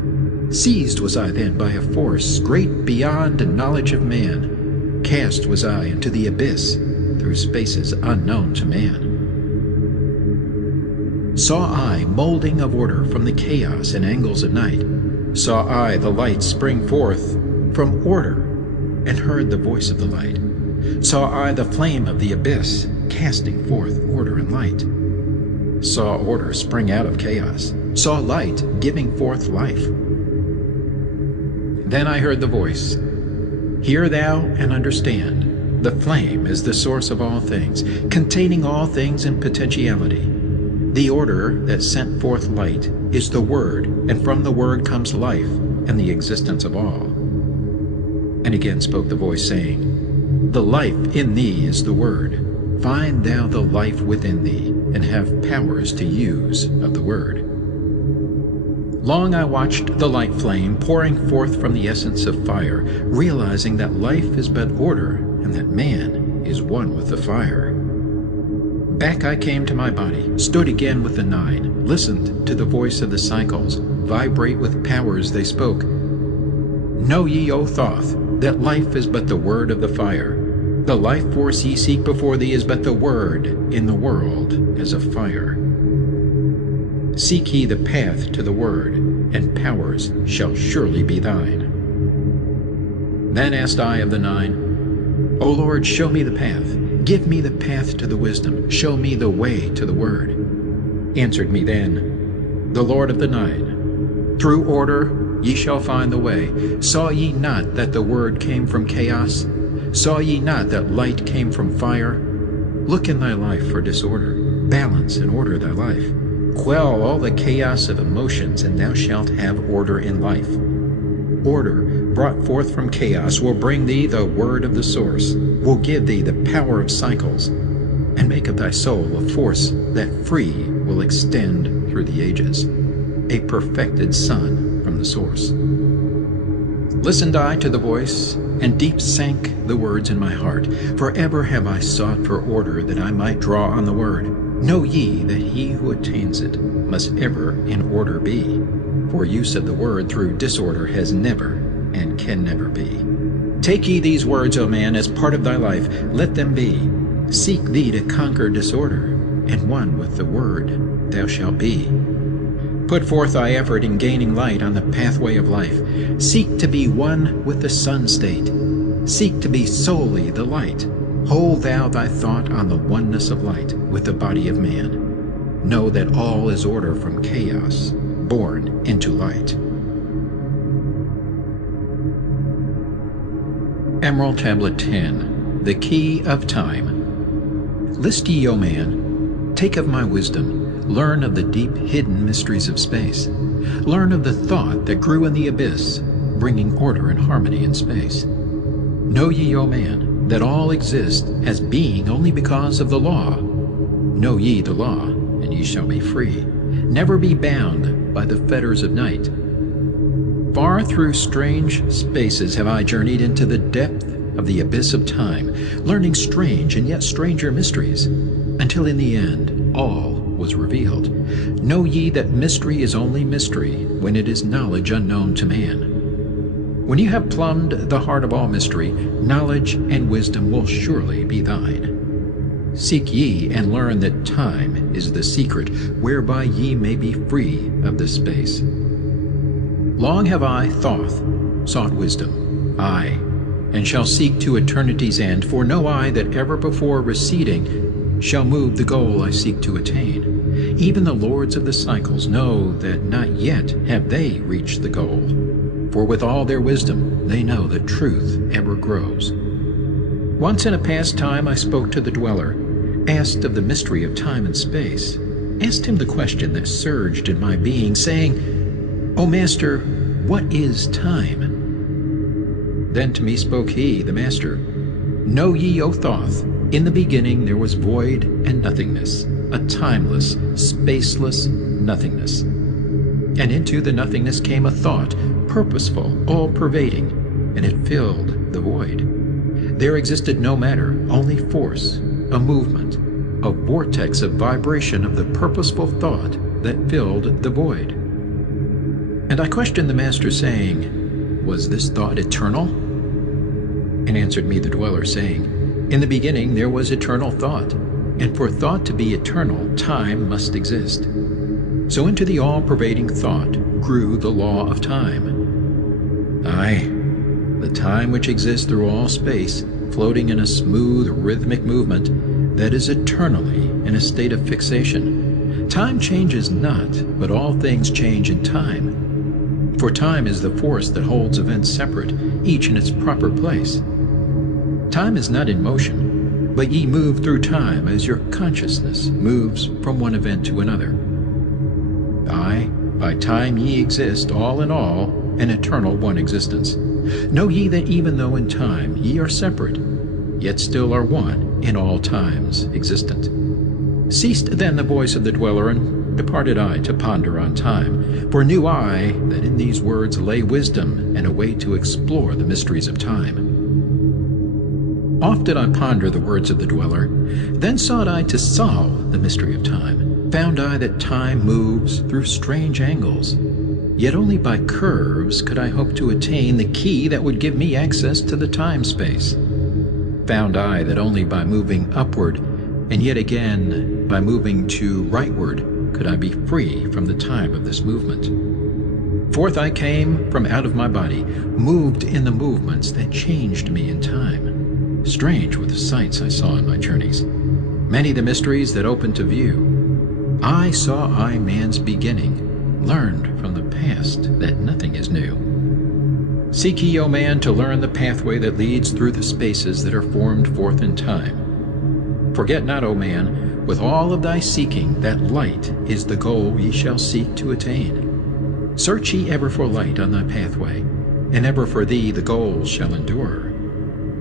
Seized was I then by a force great beyond the knowledge of man. Cast was I into the abyss, through spaces unknown to man. Saw I molding of order from the chaos and angles of night. Saw I the light spring forth from order, and heard the voice of the light. Saw I the flame of the abyss, casting forth order and light. Saw order spring out of chaos. Saw light giving forth life. Then I heard the voice: hear thou and understand. The flame is the source of all things, containing all things in potentiality. The order that sent forth light is the Word, and from the Word comes life and the existence of all. And again spoke the voice, saying, the life in thee is the Word. find thou the life within thee, and have powers to use of the word. Long I watched the light flame pouring forth from the essence of fire, realizing that life is but order, and that man is one with the fire. Back I came to my body, stood again with the nine, listened to the voice of the cycles, vibrate with powers they spoke. Know ye, O Thoth, that life is but the word of the fire. The life force ye seek before thee is but the word in the world as a fire. Seek ye the path to the word, and powers shall surely be thine. Then asked I of the nine, O Lord, show me the path. Give me the path to the wisdom. Show me the way to the word. Answered me then the Lord of the nine, through order ye shall find the way. Saw ye not that the word came from chaos? Saw ye not that light came from fire? Look in thy life for disorder. Balance and order thy life. Quell all the chaos of emotions, and thou shalt have order in life. Order, brought forth from chaos, will bring thee the word of the source, will give thee the power of cycles, and make of thy soul a force that free will extend through the ages, a perfected sun from the source. Listened I to the voice, and deep sank the words in my heart. Forever have I sought for order, that I might draw on the word. Know ye that he who attains it must ever in order be, for use of the word through disorder has never and can never be. Take ye these words, O man, as part of thy life, let them be. Seek thee to conquer disorder, and one with the word thou shalt be. Put forth thy effort in gaining light on the pathway of life. Seek to be one with the sun state. Seek to be solely the light. Hold thou thy thought on the oneness of light with the body of man. Know that all is order from chaos, born into light. Emerald Tablet 10, The Key of Time. List ye, O man, take of my wisdom, learn of the deep hidden mysteries of space. Learn of the thought that grew in the abyss, bringing order and harmony in space. Know ye, O man, that all exists as being only because of the law. Know ye the law, and ye shall be free. Never be bound by the fetters of night. Far through strange spaces have I journeyed into the depth of the abyss of time, learning strange and yet stranger mysteries, until in the end all was revealed. Know ye that mystery is only mystery when it is knowledge unknown to man. When you have plumbed the heart of all mystery, knowledge and wisdom will surely be thine. Seek ye and learn that time is the secret whereby ye may be free of this space. Long have I, Thoth, sought wisdom, aye, and shall seek to eternity's end, for no eye that ever before receding shall move the goal I seek to attain. Even the lords of the cycles know that not yet have they reached the goal, for with all their wisdom they know that truth ever grows. Once in a past time I spoke to the dweller, asked of the mystery of time and space, asked him the question that surged in my being, saying, O Master, what is time? Then to me spoke he, the Master, Know ye, O Thoth, in the beginning there was void and nothingness, a timeless, spaceless nothingness. And into the nothingness came a thought, purposeful, all-pervading, and it filled the void. There existed no matter, only force, a movement, a vortex of vibration of the purposeful thought that filled the void. And I questioned the Master, saying, Was this thought eternal? And answered me the dweller, saying, In the beginning there was eternal thought, and for thought to be eternal, time must exist. So into the all-pervading thought grew the law of time. Aye, the time which exists through all space, floating in a smooth, rhythmic movement that is eternally in a state of fixation. Time changes not, but all things change in time. For time is the force that holds events separate, each in its proper place. Time is not in motion, but ye move through time as your consciousness moves from one event to another. Aye, by time ye exist, all in all, an eternal one existence. Know ye that even though in time ye are separate, yet still are one in all times existent. Ceased then the voice of the dweller, and departed I to ponder on time, for knew I that in these words lay wisdom and a way to explore the mysteries of time. Oft did I ponder the words of the dweller, then sought I to solve the mystery of time. Found I that time moves through strange angles, yet only by curves could I hope to attain the key that would give me access to the time-space. Found I that only by moving upward, and yet again by moving to rightward, could I be free from the time of this movement. Forth I came from out of my body, moved in the movements that changed me in time. Strange were the sights I saw in my journeys, many the mysteries that opened to view. I saw man's beginning, learned from the past that nothing is new. Seek ye, O man, to learn the pathway that leads through the spaces that are formed forth in time. Forget not, O man, with all of thy seeking, that light is the goal ye shall seek to attain. Search ye ever for light on thy pathway, and ever for thee the goal shall endure.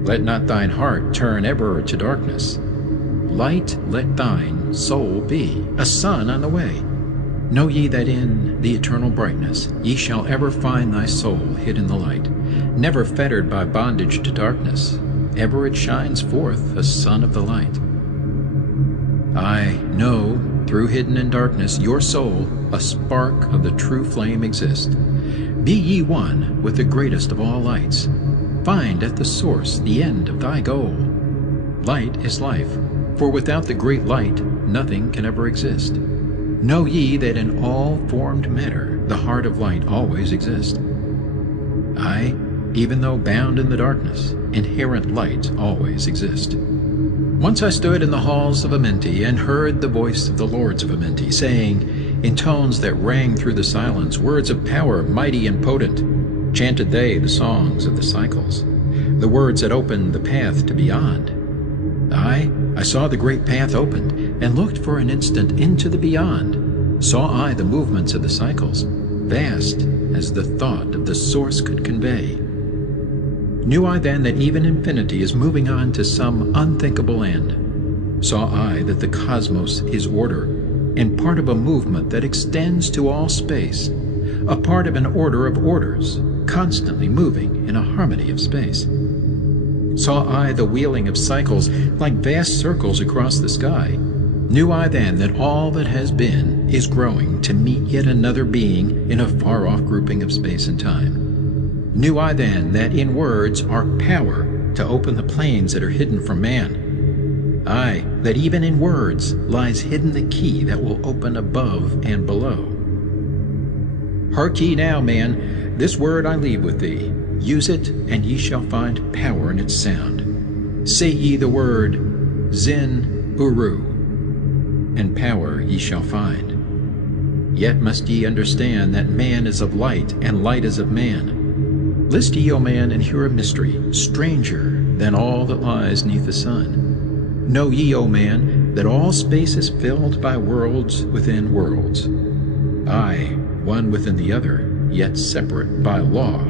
Let not thine heart turn ever to darkness. Light let thine soul be, a sun on the way. Know ye that in the eternal brightness ye shall ever find thy soul hid in the light, never fettered by bondage to darkness. Ever it shines forth, a sun of the light. I know, through hidden in darkness, your soul, a spark of the true flame exists. Be ye one with the greatest of all lights. Find at the source the end of thy goal. Light is life, for without the great light nothing can ever exist. Know ye that in all formed matter the heart of light always exists. Aye, even though bound in the darkness, inherent light always exists. Once I stood in the halls of Amenti and heard the voice of the lords of Amenti, saying, in tones that rang through the silence, words of power mighty and potent. Chanted they the songs of the cycles, the words that opened the path to beyond. I saw the great path opened, and looked for an instant into the beyond. Saw I the movements of the cycles, vast as the thought of the source could convey. Knew I then that even infinity is moving on to some unthinkable end. Saw I that the cosmos is order, and part of a movement that extends to all space, a part of an order of orders, constantly moving in a harmony of space. Saw I the wheeling of cycles like vast circles across the sky. Knew I then that all that has been is growing to meet yet another being in a far-off grouping of space and time. Knew I then that in words are power to open the planes that are hidden from man. Aye, that even in words lies hidden the key that will open above and below. Hark ye now, man, this word I leave with thee. Use it, and ye shall find power in its sound. Say ye the word Zin Uru, and power ye shall find. Yet must ye understand that man is of light, and light is of man. List ye, O man, and hear a mystery, stranger than all that lies neath the sun. Know ye, O man, that all space is filled by worlds within worlds. Aye, one within the other, yet separate by law.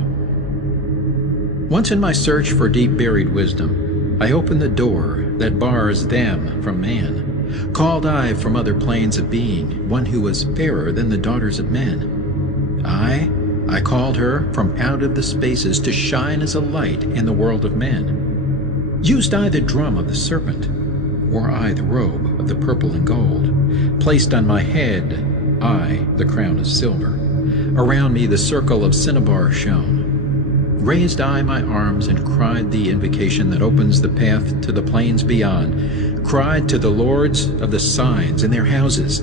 Once in my search for deep-buried wisdom, I opened the door that bars them from man. Called I from other planes of being one who was fairer than the daughters of men. I called her from out of the spaces to shine as a light in the world of men. Used I the drum of the serpent, wore I the robe of the purple and gold, placed on my head I the crown of silver. Around me the circle of cinnabar shone. Raised I my arms and cried the invocation that opens the path to the plains beyond, cried to the lords of the signs in their houses,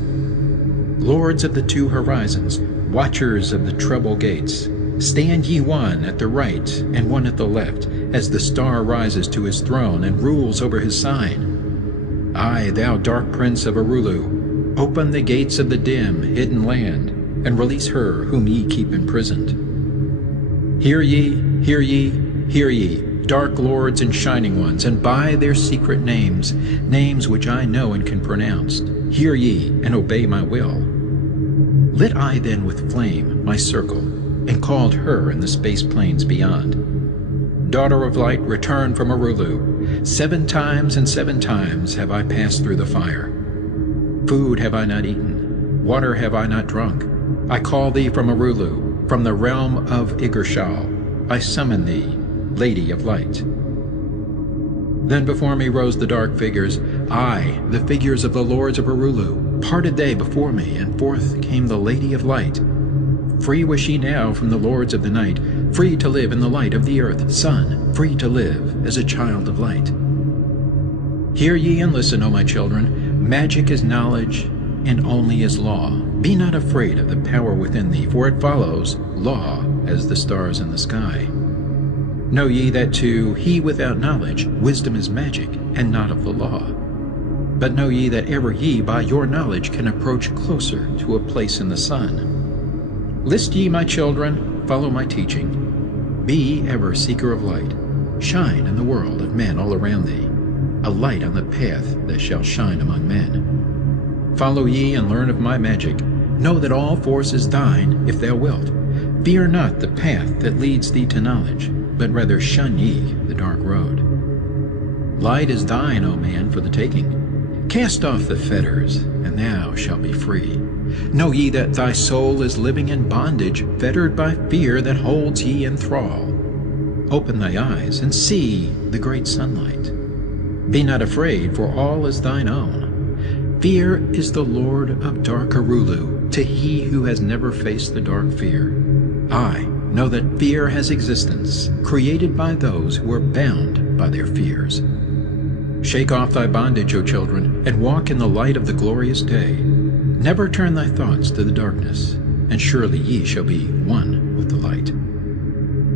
lords of the two horizons, watchers of the treble gates, stand ye one at the right and one at the left, as the star rises to his throne and rules over his sign. Aye, thou dark prince of Arulu, open the gates of the dim, hidden land, and release her whom ye keep imprisoned. Hear ye, hear ye, hear ye, dark lords and shining ones, and by their secret names, names which I know and can pronounce, hear ye and obey my will. Lit I then with flame my circle, and called her in the space plains beyond. Daughter of light, return from Arulu. 7 times and 7 times have I passed through the fire. Food have I not eaten, water have I not drunk. I call thee from Arulu, from the realm of Igershal. I summon thee, Lady of Light. Then before me rose the dark figures, aye, the figures of the lords of Arulu. Parted they before me, and forth came the Lady of Light. Free was she now from the lords of the night, free to live in the light of the earth, sun, free to live as a child of light. Hear ye and listen, O my children, magic is knowledge, and only is law. Be not afraid of the power within thee, for it follows law as the stars in the sky. Know ye that to he without knowledge wisdom is magic, and not of the law. But know ye that ever ye by your knowledge can approach closer to a place in the sun. List ye, my children, follow my teaching. Be ever seeker of light. Shine in the world of men all around thee, a light on the path that shall shine among men. Follow ye and learn of my magic. Know that all force is thine, if thou wilt. Fear not the path that leads thee to knowledge, but rather shun ye the dark road. Light is thine, O man, for the taking. Cast off the fetters, and thou shalt be free. Know ye that thy soul is living in bondage, fettered by fear that holds ye in thrall. Open thy eyes, and see the great sunlight. Be not afraid, for all is thine own. Fear is the lord of dark Arulu, to he who has never faced the dark fear. I know that fear has existence, created by those who are bound by their fears. Shake off thy bondage, O children, and walk in the light of the glorious day. Never turn thy thoughts to the darkness, and surely ye shall be one with the light.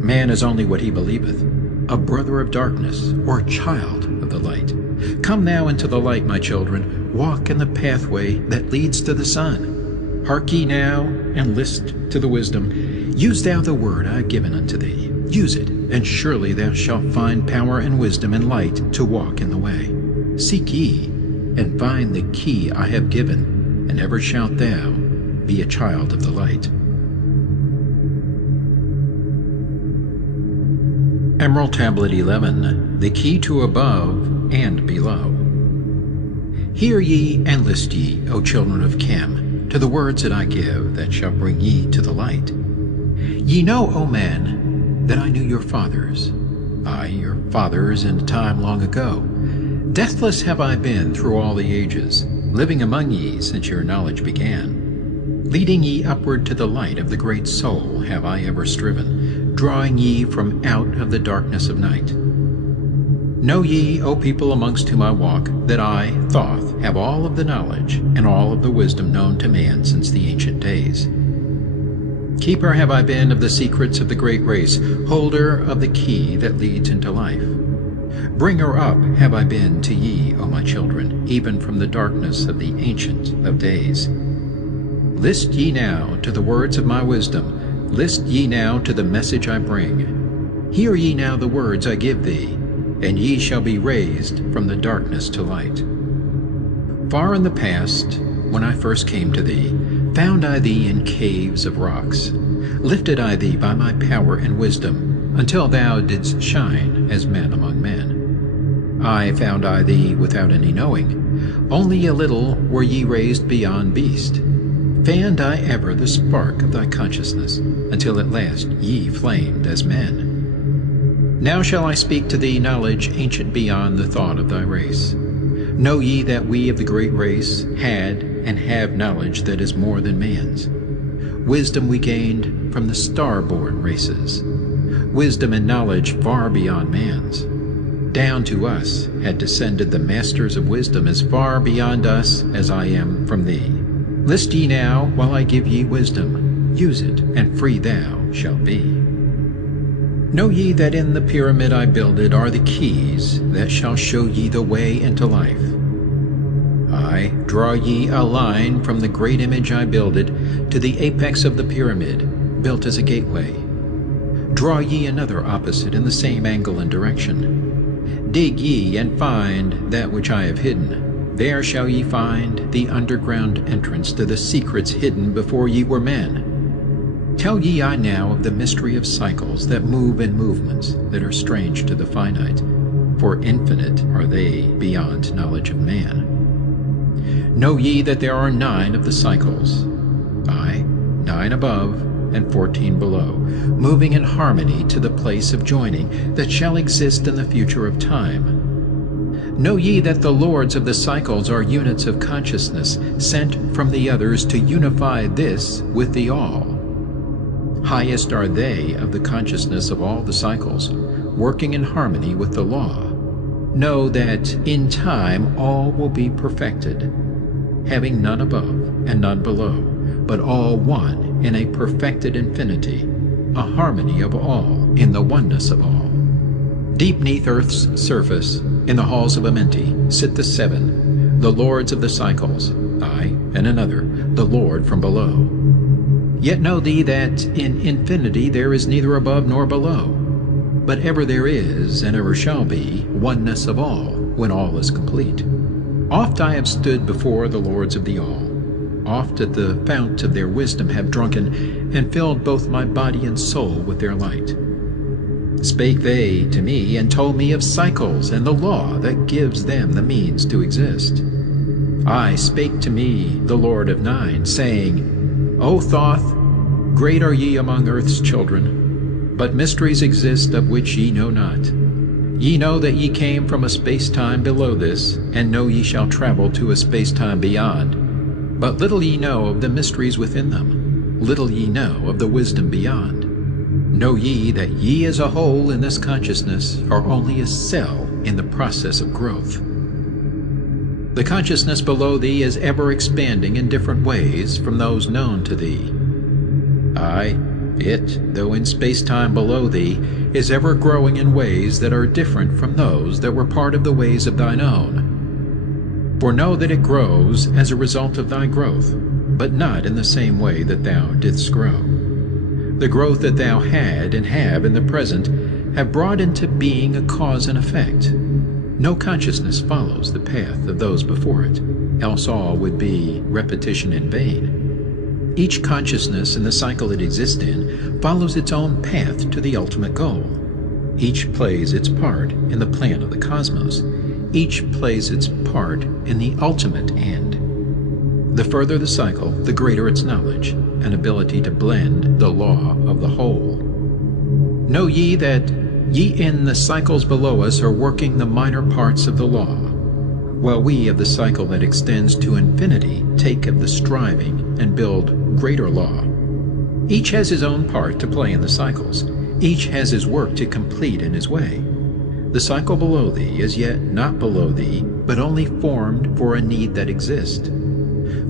Man is only what he believeth, a brother of darkness, or a child of the light. Come now into the light, my children, walk in the pathway that leads to the sun. Hark ye now, and list to the wisdom. Use thou the word I have given unto thee. Use it, and surely thou shalt find power and wisdom and light to walk in the way. Seek ye, and find the key I have given, and ever shalt thou be a child of the light. Emerald Tablet 11, the key to above and below. Hear ye and list ye, O children of Chem, to the words that I give, that shall bring ye to the light. Ye know, O man, that I knew your fathers, aye, your fathers in a time long ago. Deathless have I been through all the ages, living among ye since your knowledge began. Leading ye upward to the light of the great soul have I ever striven, drawing ye from out of the darkness of night. Know ye, O people amongst whom I walk, that I, Thoth, have all of the knowledge and all of the wisdom known to man since the ancient days. Keeper have I been of the secrets of the great race, holder of the key that leads into life. Bringer up have I been to ye, O my children, even from the darkness of the Ancient of Days. List ye now to the words of my wisdom, list ye now to the message I bring. Hear ye now the words I give thee, and ye shall be raised from the darkness to light. Far in the past, when I first came to thee, found I thee in caves of rocks. Lifted I thee by my power and wisdom, until thou didst shine as man among men. I found I thee without any knowing. Only a little were ye raised beyond beast. Fanned I ever the spark of thy consciousness, until at last ye flamed as men. Now shall I speak to thee knowledge ancient beyond the thought of thy race. Know ye that we of the great race had and have knowledge that is more than man's. Wisdom we gained from the star-born races, wisdom and knowledge far beyond man's. Down to us had descended the masters of wisdom as far beyond us as I am from thee. List ye now while I give ye wisdom, use it, and free thou shalt be. Know ye that in the pyramid I builded are the keys that shall show ye the way into life. I draw ye a line from the great image I builded to the apex of the pyramid, built as a gateway. Draw ye another opposite in the same angle and direction. Dig ye and find that which I have hidden. There shall ye find the underground entrance to the secrets hidden before ye were men. Tell ye I now of the mystery of cycles that move in movements that are strange to the finite. for infinite are they beyond knowledge of man. Know ye that there are 9 of the cycles, aye, 9 above and 14 below, moving in harmony to the place of joining that shall exist in the future of time. Know ye that the lords of the cycles are units of consciousness, sent from the others to unify this with the all. Highest are they of the consciousness of all the cycles, working in harmony with the law. Know that in time all will be perfected, having none above and none below, but all one in a perfected infinity, a harmony of all in the oneness of all. Deep neath earth's surface, in the halls of Amenti, sit the 7, the lords of the cycles, I, and another, the Lord from below. Yet know thee that in infinity there is neither above nor below, but ever there is, and ever shall be, oneness of all, when all is complete. Oft I have stood before the lords of the all, oft at the fount of their wisdom have drunken, and filled both my body and soul with their light. Spake they to me, and told me of cycles and the law that gives them the means to exist. I spake to me, the Lord of 9, saying, O Thoth, great are ye among earth's children, but mysteries exist of which ye know not. Ye know that ye came from a space-time below this, and know ye shall travel to a space-time beyond. But little ye know of the mysteries within them, little ye know of the wisdom beyond. Know ye that ye as a whole in this consciousness are only a cell in the process of growth. The consciousness below thee is ever expanding in different ways from those known to thee. Aye, it, though in space-time below thee, is ever growing in ways that are different from those that were part of the ways of thine own. For know that it grows as a result of thy growth, but not in the same way that thou didst grow. The growth that thou had and have in the present have brought into being a cause and effect. No consciousness follows the path of those before it, else all would be repetition in vain. Each consciousness in the cycle it exists in follows its own path to the ultimate goal. Each plays its part in the plan of the cosmos. Each plays its part in the ultimate end. The further the cycle, the greater its knowledge and ability to blend the law of the whole. Know ye that ye in the cycles below us are working the minor parts of the law, while we of the cycle that extends to infinity take of the striving and build greater law. Each has his own part to play in the cycles. Each has his work to complete in his way. The cycle below thee is yet not below thee, but only formed for a need that exists.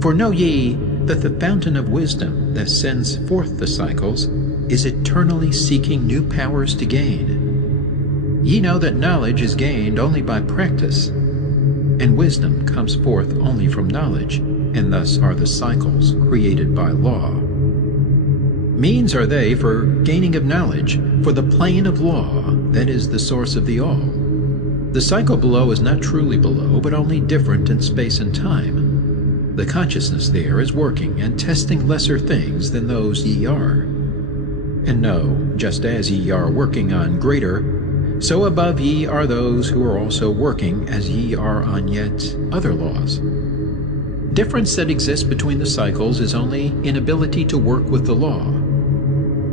For know ye that the fountain of wisdom that sends forth the cycles is eternally seeking new powers to gain. Ye know that knowledge is gained only by practice, and wisdom comes forth only from knowledge, and thus are the cycles created by law. Means are they for gaining of knowledge, for the plane of law that is the source of the all. The cycle below is not truly below, but only different in space and time. The consciousness there is working and testing lesser things than those ye are. And know, just as ye are working on greater, so above ye are those who are also working as ye are on yet other laws. Difference that exists between the cycles is only inability to work with the law.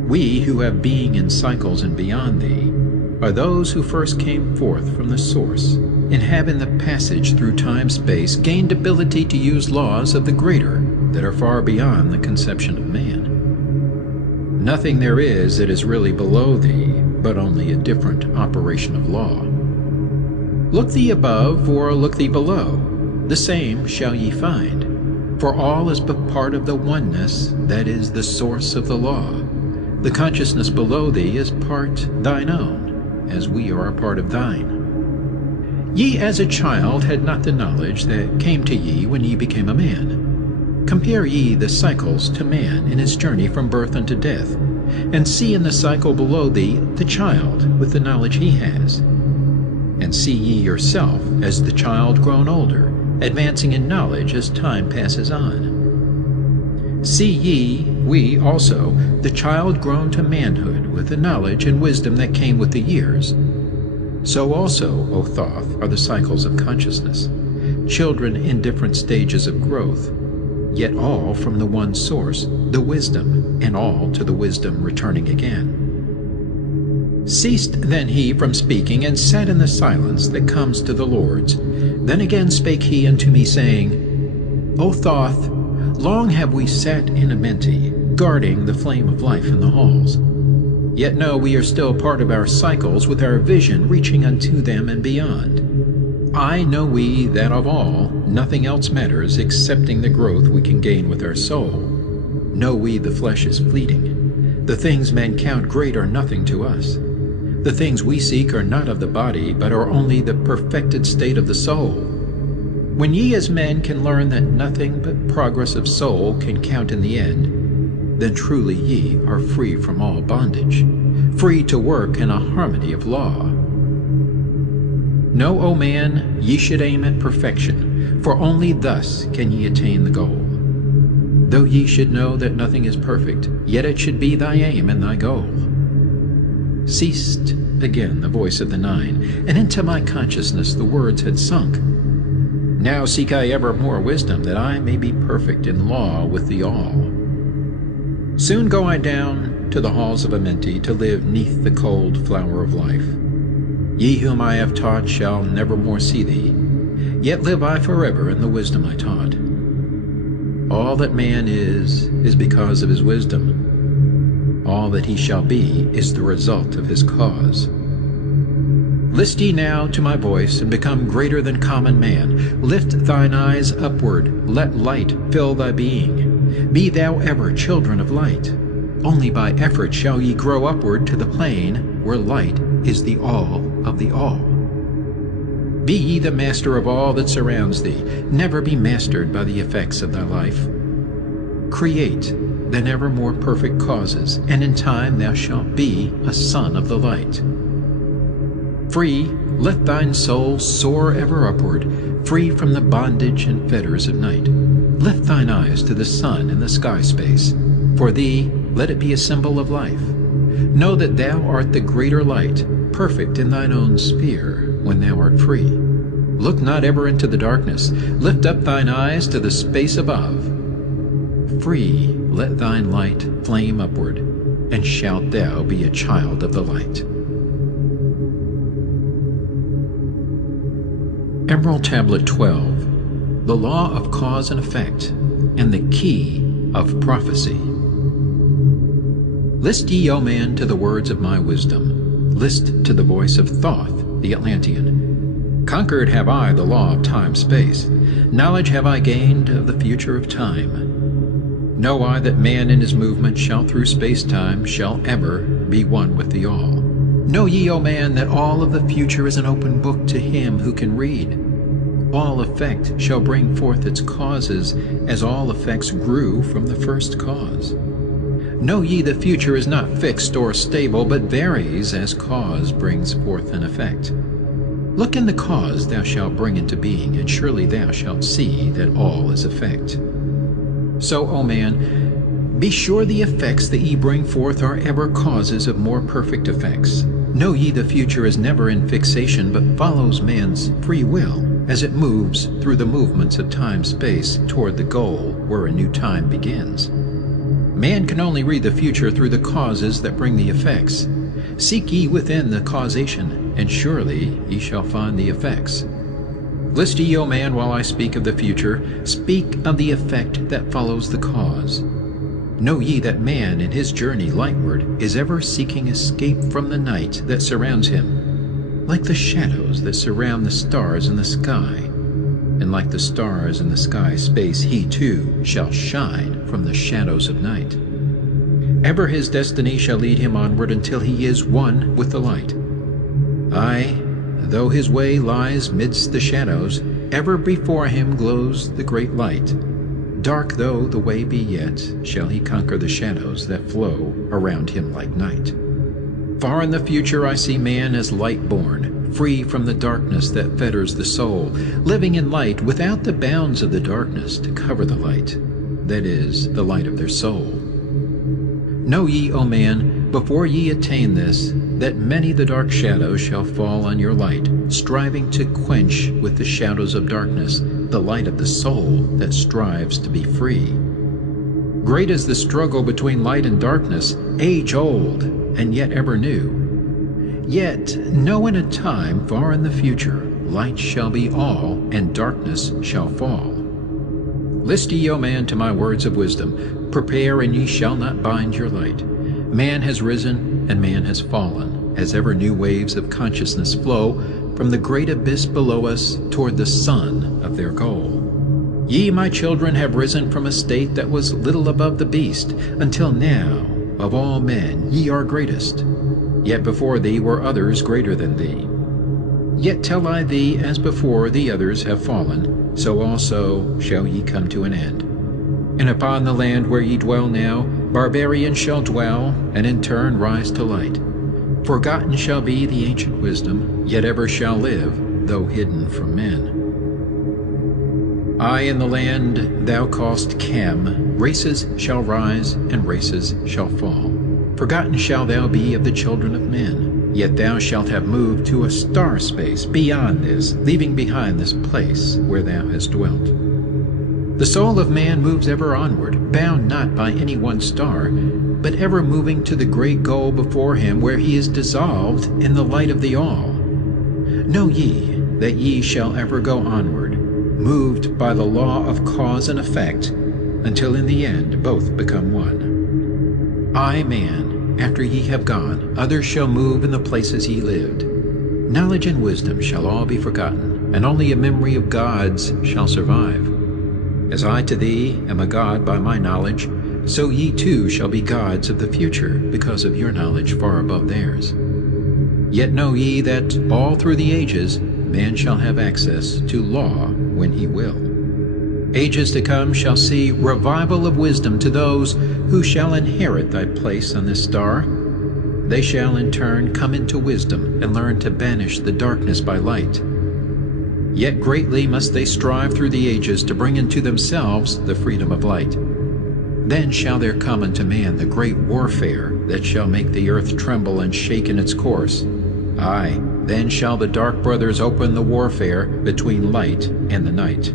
We who have being in cycles and beyond thee are those who first came forth from the source, and have in the passage through time-space gained ability to use laws of the greater that are far beyond the conception of man. Nothing there is that is really below thee, but only a different operation of law. Look thee above, or look thee below, the same shall ye find, for all is but part of the oneness that is the source of the law. The consciousness below thee is part thine own, as we are a part of thine. Ye as a child had not the knowledge that came to ye when ye became a man. Compare ye the cycles to man in his journey from birth unto death, and see in the cycle below thee the child with the knowledge he has. And see ye yourself as the child grown older, advancing in knowledge as time passes on. See ye, we also, the child grown to manhood with the knowledge and wisdom that came with the years. So also, O Thoth, are the cycles of consciousness, children in different stages of growth, yet all from the one source, the wisdom, and all to the wisdom returning again. Ceased then he from speaking, and sat in the silence that comes to the Lord's. Then again spake he unto me, saying, O Thoth, long have we sat in Amenti, guarding the flame of life in the halls. Yet know we are still part of our cycles, with our vision reaching unto them and beyond. I know we that of all, nothing else matters excepting the growth we can gain with our soul. Know we the flesh is fleeting. The things men count great are nothing to us. The things we seek are not of the body, but are only the perfected state of the soul. When ye as men can learn that nothing but progress of soul can count in the end, then truly ye are free from all bondage, free to work in a harmony of law. Know, O man, ye should aim at perfection, for only thus can ye attain the goal. Though ye should know that nothing is perfect, yet it should be thy aim and thy goal. Ceased again the voice of the nine, and into my consciousness the words had sunk. Now seek I ever more wisdom, that I may be perfect in law with the all. Soon go I down to the halls of Amenti, to live neath the cold flower of life. Ye whom I have taught shall never more see thee, yet live I forever in the wisdom I taught. All that man is because of his wisdom. All that he shall be is the result of his cause. List ye now to my voice, and become greater than common man. Lift thine eyes upward, let light fill thy being. Be thou ever children of light. Only by effort shall ye grow upward to the plane where light is the all of the all. Be ye the master of all that surrounds thee. Never be mastered by the effects of thy life. Create then ever more perfect causes, and in time thou shalt be a son of the light. Free, let thine soul soar ever upward, free from the bondage and fetters of night. Lift thine eyes to the sun in the sky space. For thee, let it be a symbol of life. Know that thou art the greater light, perfect in thine own sphere, when thou art free. Look not ever into the darkness. Lift up thine eyes to the space above. Free, let thine light flame upward, and shalt thou be a child of the light. Emerald Tablet 12. The Law of Cause and Effect, and the Key of Prophecy. List ye, O man, to the words of my wisdom. List to the voice of Thoth, the Atlantean. Conquered have I the law of time-space. Knowledge have I gained of the future of time. Know I that man in his movement shall through space-time shall ever be one with the all. Know ye, O man, that all of the future is an open book to him who can read. All effect shall bring forth its causes, as all effects grew from the first cause. Know ye the future is not fixed or stable, but varies as cause brings forth an effect. Look in the cause thou shalt bring into being, and surely thou shalt see that all is effect. So, O man, be sure the effects that ye bring forth are ever causes of more perfect effects. Know ye the future is never in fixation, but follows man's free will, as it moves through the movements of time-space toward the goal where a new time begins. Man can only read the future through the causes that bring the effects. Seek ye within the causation, and surely ye shall find the effects. List ye, O man, while I speak of the future, speak of the effect that follows the cause. Know ye that man in his journey lightward is ever seeking escape from the night that surrounds him, like the shadows that surround the stars in the sky. And like the stars in the sky space, he too shall shine from the shadows of night. Ever his destiny shall lead him onward until he is one with the light. Aye, though his way lies midst the shadows, ever before him glows the great light. Dark though the way be yet, shall he conquer the shadows that flow around him like night. Far in the future I see man as light-born, free from the darkness that fetters the soul, living in light without the bounds of the darkness to cover the light, that is, the light of their soul. Know ye, O man, before ye attain this, that many the dark shadows shall fall on your light, striving to quench with the shadows of darkness the light of the soul that strives to be free. Great is the struggle between light and darkness, age-old and yet ever new. Yet know in a time far in the future, light shall be all, and darkness shall fall. List ye, O man, to my words of wisdom. Prepare, and ye shall not bind your light. Man has risen, and man has fallen, as ever new waves of consciousness flow from the great abyss below us toward the sun of their goal. Ye, my children, have risen from a state that was little above the beast, until now, of all men, ye are greatest. Yet before thee were others greater than thee. Yet tell I thee, as before the others have fallen, so also shall ye come to an end. And upon the land where ye dwell now, barbarians shall dwell, and in turn rise to light. Forgotten shall be the ancient wisdom, yet ever shall live, though hidden from men. I in the land thou callest Cam, races shall rise, and races shall fall. Forgotten shall thou be of the children of men, yet thou shalt have moved to a star space beyond this, leaving behind this place where thou hast dwelt. The soul of man moves ever onward, bound not by any one star, but ever moving to the great goal before him, where he is dissolved in the light of the all. Know ye that ye shall ever go onward, moved by the law of cause and effect, until in the end both become one. I, man, after ye have gone, others shall move in the places ye lived. Knowledge and wisdom shall all be forgotten, and only a memory of gods shall survive. As I to thee am a god by my knowledge, so ye too shall be gods of the future, because of your knowledge far above theirs. Yet know ye that all through the ages man shall have access to law when he will. Ages to come shall see revival of wisdom to those who shall inherit thy place on this star. They shall in turn come into wisdom and learn to banish the darkness by light. Yet greatly must they strive through the ages to bring into themselves the freedom of light. Then shall there come unto man the great warfare that shall make the earth tremble and shake in its course. Aye, then shall the dark brothers open the warfare between light and the night.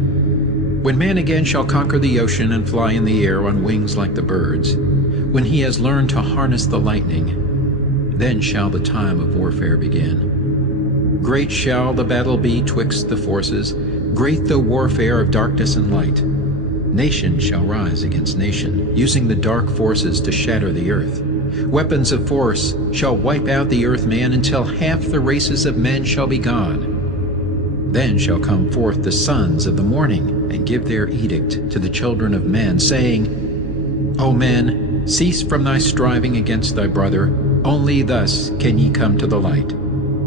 When man again shall conquer the ocean and fly in the air on wings like the birds, when he has learned to harness the lightning, then shall the time of warfare begin. Great shall the battle be twixt the forces, great the warfare of darkness and light. Nation shall rise against nation, using the dark forces to shatter the earth. Weapons of force shall wipe out the earth-man until half the races of men shall be gone. Then shall come forth the sons of the morning, and give their edict to the children of men, saying, O men, cease from thy striving against thy brother, only thus can ye come to the light.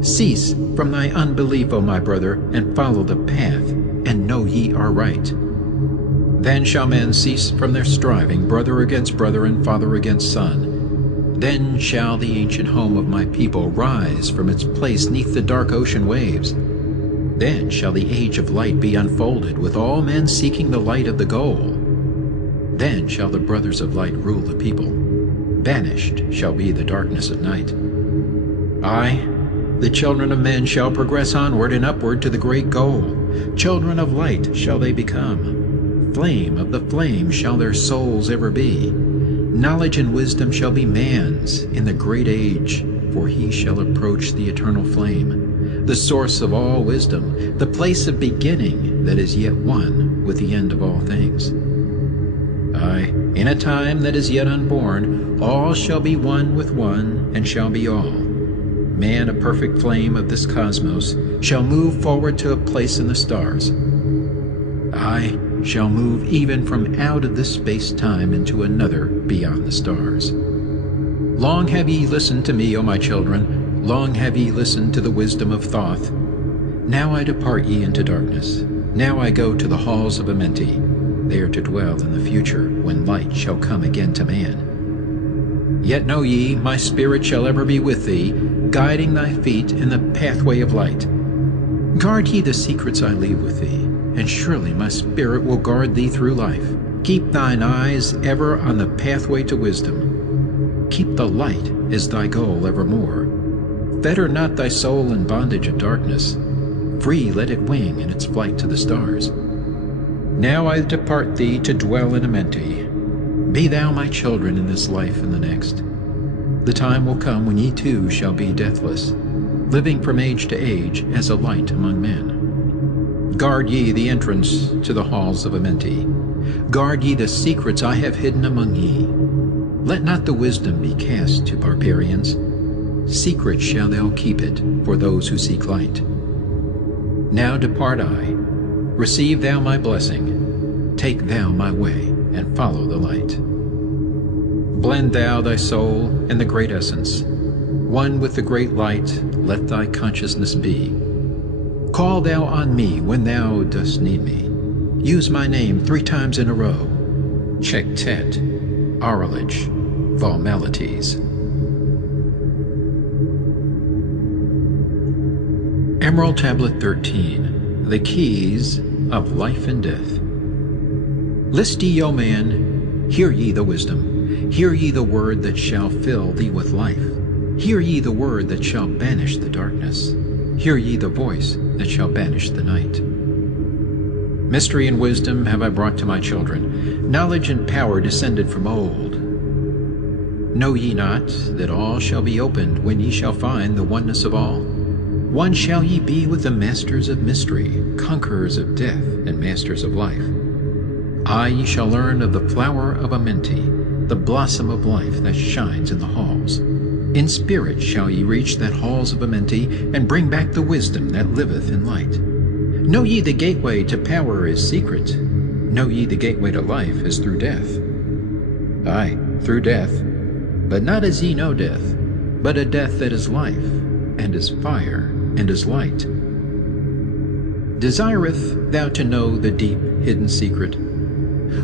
Cease from thy unbelief, O my brother, and follow the path, and know ye are right. Then shall men cease from their striving, brother against brother, and father against son. Then shall the ancient home of my people rise from its place neath the dark ocean waves. Then shall the age of light be unfolded, with all men seeking the light of the goal. Then shall the brothers of light rule the people. Banished shall be the darkness of night. Aye, the children of men shall progress onward and upward to the great goal. Children of light shall they become. Flame of the flame shall their souls ever be. Knowledge and wisdom shall be man's in the great age, for he shall approach the eternal flame, the source of all wisdom, the place of beginning that is yet one with the end of all things. Aye, in a time that is yet unborn, all shall be one with one, and shall be all. Man, a perfect flame of this cosmos, shall move forward to a place in the stars. I shall move even from out of this space-time into another beyond the stars. Long have ye listened to me, O my children, long have ye listened to the wisdom of Thoth. Now I depart ye into darkness. Now I go to the halls of Amenti, there to dwell in the future, when light shall come again to man. Yet know ye, my spirit shall ever be with thee, guiding thy feet in the pathway of light. Guard ye the secrets I leave with thee, and surely my spirit will guard thee through life. Keep thine eyes ever on the pathway to wisdom. Keep the light is thy goal evermore. Fetter not thy soul in bondage of darkness. Free let it wing in its flight to the stars. Now I depart thee to dwell in Amenti. Be thou my children in this life and the next. The time will come when ye too shall be deathless, living from age to age as a light among men. Guard ye the entrance to the halls of Amenti. Guard ye the secrets I have hidden among ye. Let not the wisdom be cast to barbarians. Secret shall thou keep it for those who seek light. Now depart I. Receive thou my blessing. Take thou my way, and follow the light. Blend thou thy soul in the great essence. One with the great light, let thy consciousness be. Call thou on me when thou dost need me. Use my name 3 times in a row. Chektet, Aralich, Valmalites. Emerald Tablet 13. The Keys of Life and Death. List ye, O man, hear ye the wisdom. Hear ye the word that shall fill thee with life. Hear ye the word that shall banish the darkness. Hear ye the voice that shall banish the night. Mystery and wisdom have I brought to my children, knowledge and power descended from old. Know ye not that all shall be opened when ye shall find the oneness of all? One shall ye be with the masters of mystery, conquerors of death, and masters of life. Aye, ye shall learn of the flower of Amenti, the blossom of life that shines in the halls. In spirit shall ye reach that halls of Amenti, and bring back the wisdom that liveth in light. Know ye the gateway to power is secret. Know ye the gateway to life is through death. Aye, through death, but not as ye know death, but a death that is life, and is fire, and is light. Desireth thou to know the deep hidden secret?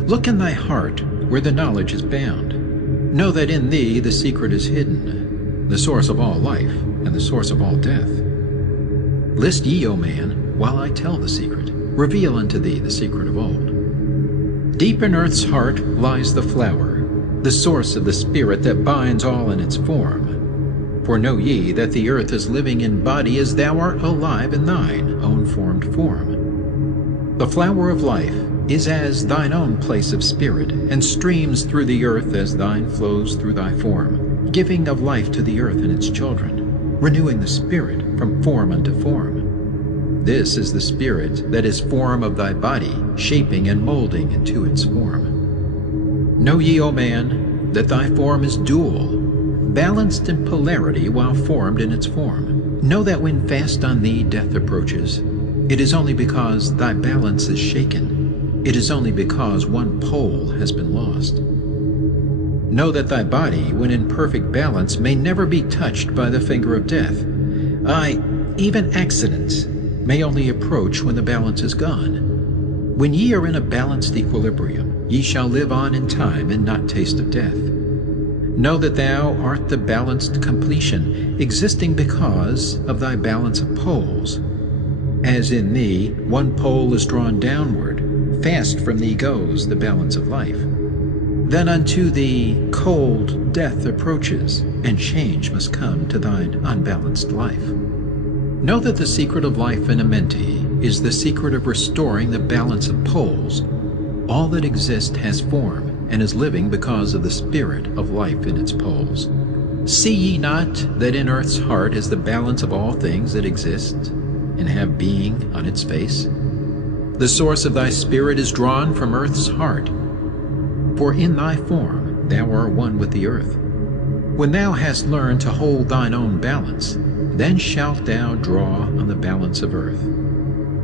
Look in thy heart where the knowledge is bound. Know that in thee the secret is hidden, the source of all life, and the source of all death. List ye, O man, while I tell the secret, reveal unto thee the secret of old. Deep in earth's heart lies the flower, the source of the spirit that binds all in its form. For know ye that the earth is living in body as thou art alive in thine own formed form. The flower of life is as thine own place of spirit, and streams through the earth as thine flows through thy form, giving of life to the earth and its children, renewing the spirit from form unto form. This is the spirit that is form of thy body, shaping and molding into its form. Know ye, O man, that thy form is dual, balanced in polarity while formed in its form. Know that when fast on thee death approaches, it is only because thy balance is shaken. It is only because one pole has been lost. Know that thy body, when in perfect balance, may never be touched by the finger of death. Aye, even accidents may only approach when the balance is gone. When ye are in a balanced equilibrium, ye shall live on in time and not taste of death. Know that thou art the balanced completion, existing because of thy balance of poles. As in thee one pole is drawn downward, fast from thee goes the balance of life. Then unto thee cold death approaches, and change must come to thine unbalanced life. Know that the secret of life in Amenti is the secret of restoring the balance of poles. All that exists has form, and is living because of the spirit of life in its poles. See ye not that in earth's heart is the balance of all things that exist, and have being on its face? The source of thy spirit is drawn from earth's heart, for in thy form thou art one with the earth. When thou hast learned to hold thine own balance, then shalt thou draw on the balance of earth.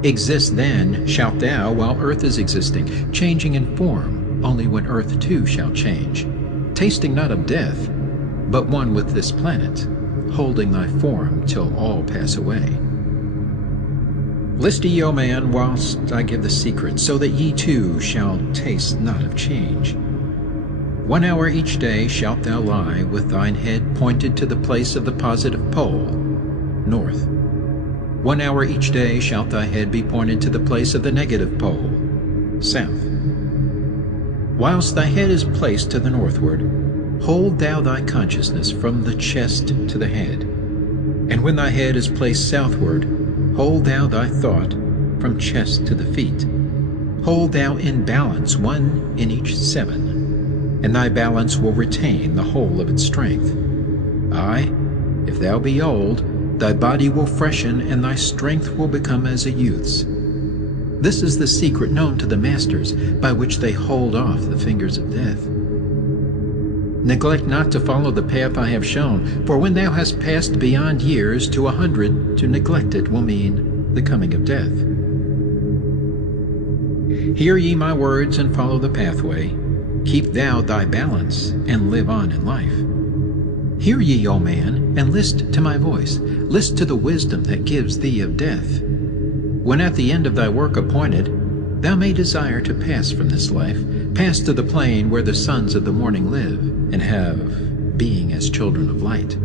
Exist then shalt thou while earth is existing, changing in form only when earth too shall change, tasting not of death, but one with this planet, holding thy form till all pass away. List ye, O man, whilst I give the secret, so that ye too shall taste not of change. 1 hour each day shalt thou lie with thine head pointed to the place of the positive pole, north. 1 hour each day shalt thy head be pointed to the place of the negative pole, south. Whilst thy head is placed to the northward, hold thou thy consciousness from the chest to the head. And when thy head is placed southward, hold thou thy thought from chest to the feet. Hold thou in balance 1 in each 7, and thy balance will retain the whole of its strength. Aye, if thou be old, thy body will freshen, and thy strength will become as a youth's. This is the secret known to the masters, by which they hold off the fingers of death. Neglect not to follow the path I have shown, for when thou hast passed beyond years to 100, to neglect it will mean the coming of death. Hear ye my words and follow the pathway. Keep thou thy balance and live on in life. Hear ye, O man, and list to my voice. List to the wisdom that gives thee of death. When at the end of thy work appointed, thou may desire to pass from this life, pass to the plane where the sons of the morning live, and have being as children of light.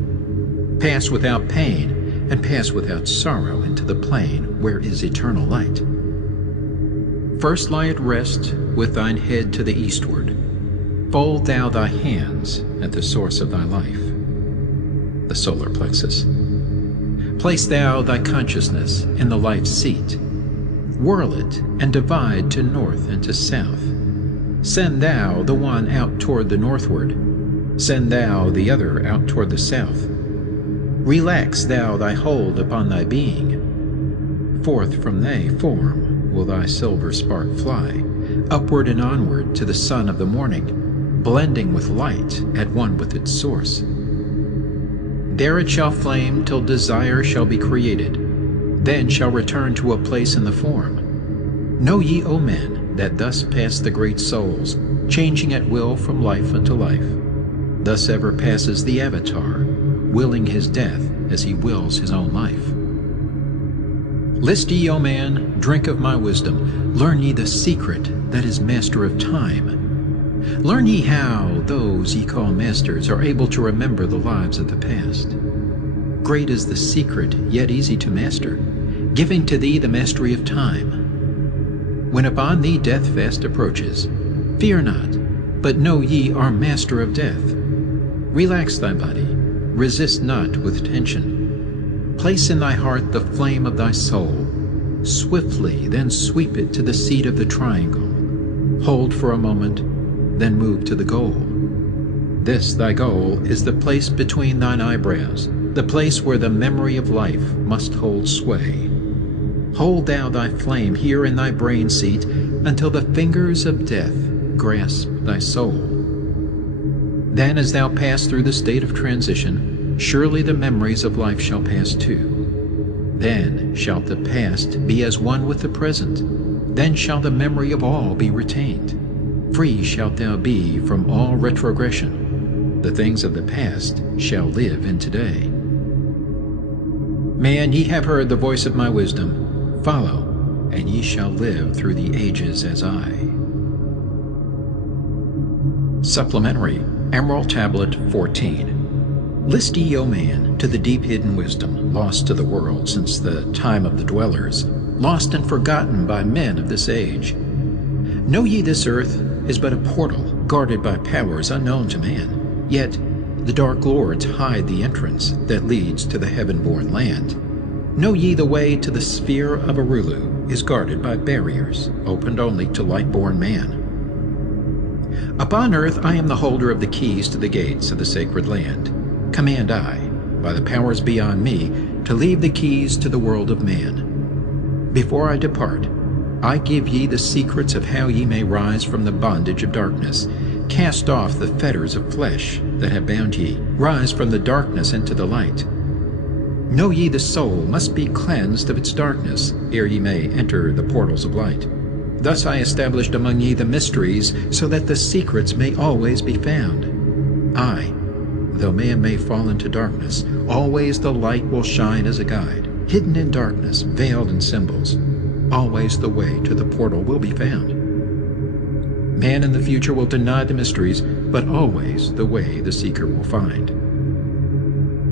Pass without pain, and pass without sorrow into the plane where is eternal light. First lie at rest with thine head to the eastward. Fold thou thy hands at the source of thy life, the solar plexus. Place thou thy consciousness in the life seat. Whirl it and divide to north and to south. Send thou the one out toward the northward. Send thou the other out toward the south. Relax thou thy hold upon thy being. Forth from thy form will thy silver spark fly, upward and onward to the sun of the morning, blending with light at one with its source. There it shall flame till desire shall be created, then shall return to a place in the form. Know ye, O men, that thus pass the great souls, changing at will from life unto life. Thus ever passes the Avatar, willing his death as he wills his own life. List ye, O man, drink of my wisdom, learn ye the secret that is master of time. Learn ye how those ye call masters are able to remember the lives of the past. Great is the secret, yet easy to master, giving to thee the mastery of time. When upon thee death fast approaches, fear not, but know ye are master of death. Relax thy body, resist not with tension. Place in thy heart the flame of thy soul. Swiftly then sweep it to the seat of the triangle. Hold for a moment, then move to the goal. This thy goal is the place between thine eyebrows, the place where the memory of life must hold sway. Hold thou thy flame here in thy brain seat until the fingers of death grasp thy soul. Then as thou pass through the state of transition, surely the memories of life shall pass too. Then shall the past be as one with the present. Then shall the memory of all be retained. Free shalt thou be from all retrogression. The things of the past shall live in today. Man, ye have heard the voice of my wisdom. Follow, and ye shall live through the ages as I. Supplementary, Emerald Tablet 14. List ye, O man, to the deep hidden wisdom, lost to the world since the time of the dwellers, lost and forgotten by men of this age. Know ye this earth is but a portal, guarded by powers unknown to man. Yet the dark lords hide the entrance that leads to the heaven-born land. Know ye the way to the sphere of Arulu is guarded by barriers, opened only to light-born man. Upon earth I am the holder of the keys to the gates of the sacred land. Command I, by the powers beyond me, to leave the keys to the world of man. Before I depart, I give ye the secrets of how ye may rise from the bondage of darkness, cast off the fetters of flesh that have bound ye, rise from the darkness into the light. Know ye the soul must be cleansed of its darkness, ere ye may enter the portals of light. Thus I established among ye the mysteries, so that the secrets may always be found. Aye, though man may fall into darkness, always the light will shine as a guide. Hidden in darkness, veiled in symbols, always the way to the portal will be found. Man in the future will deny the mysteries, but always the way the seeker will find.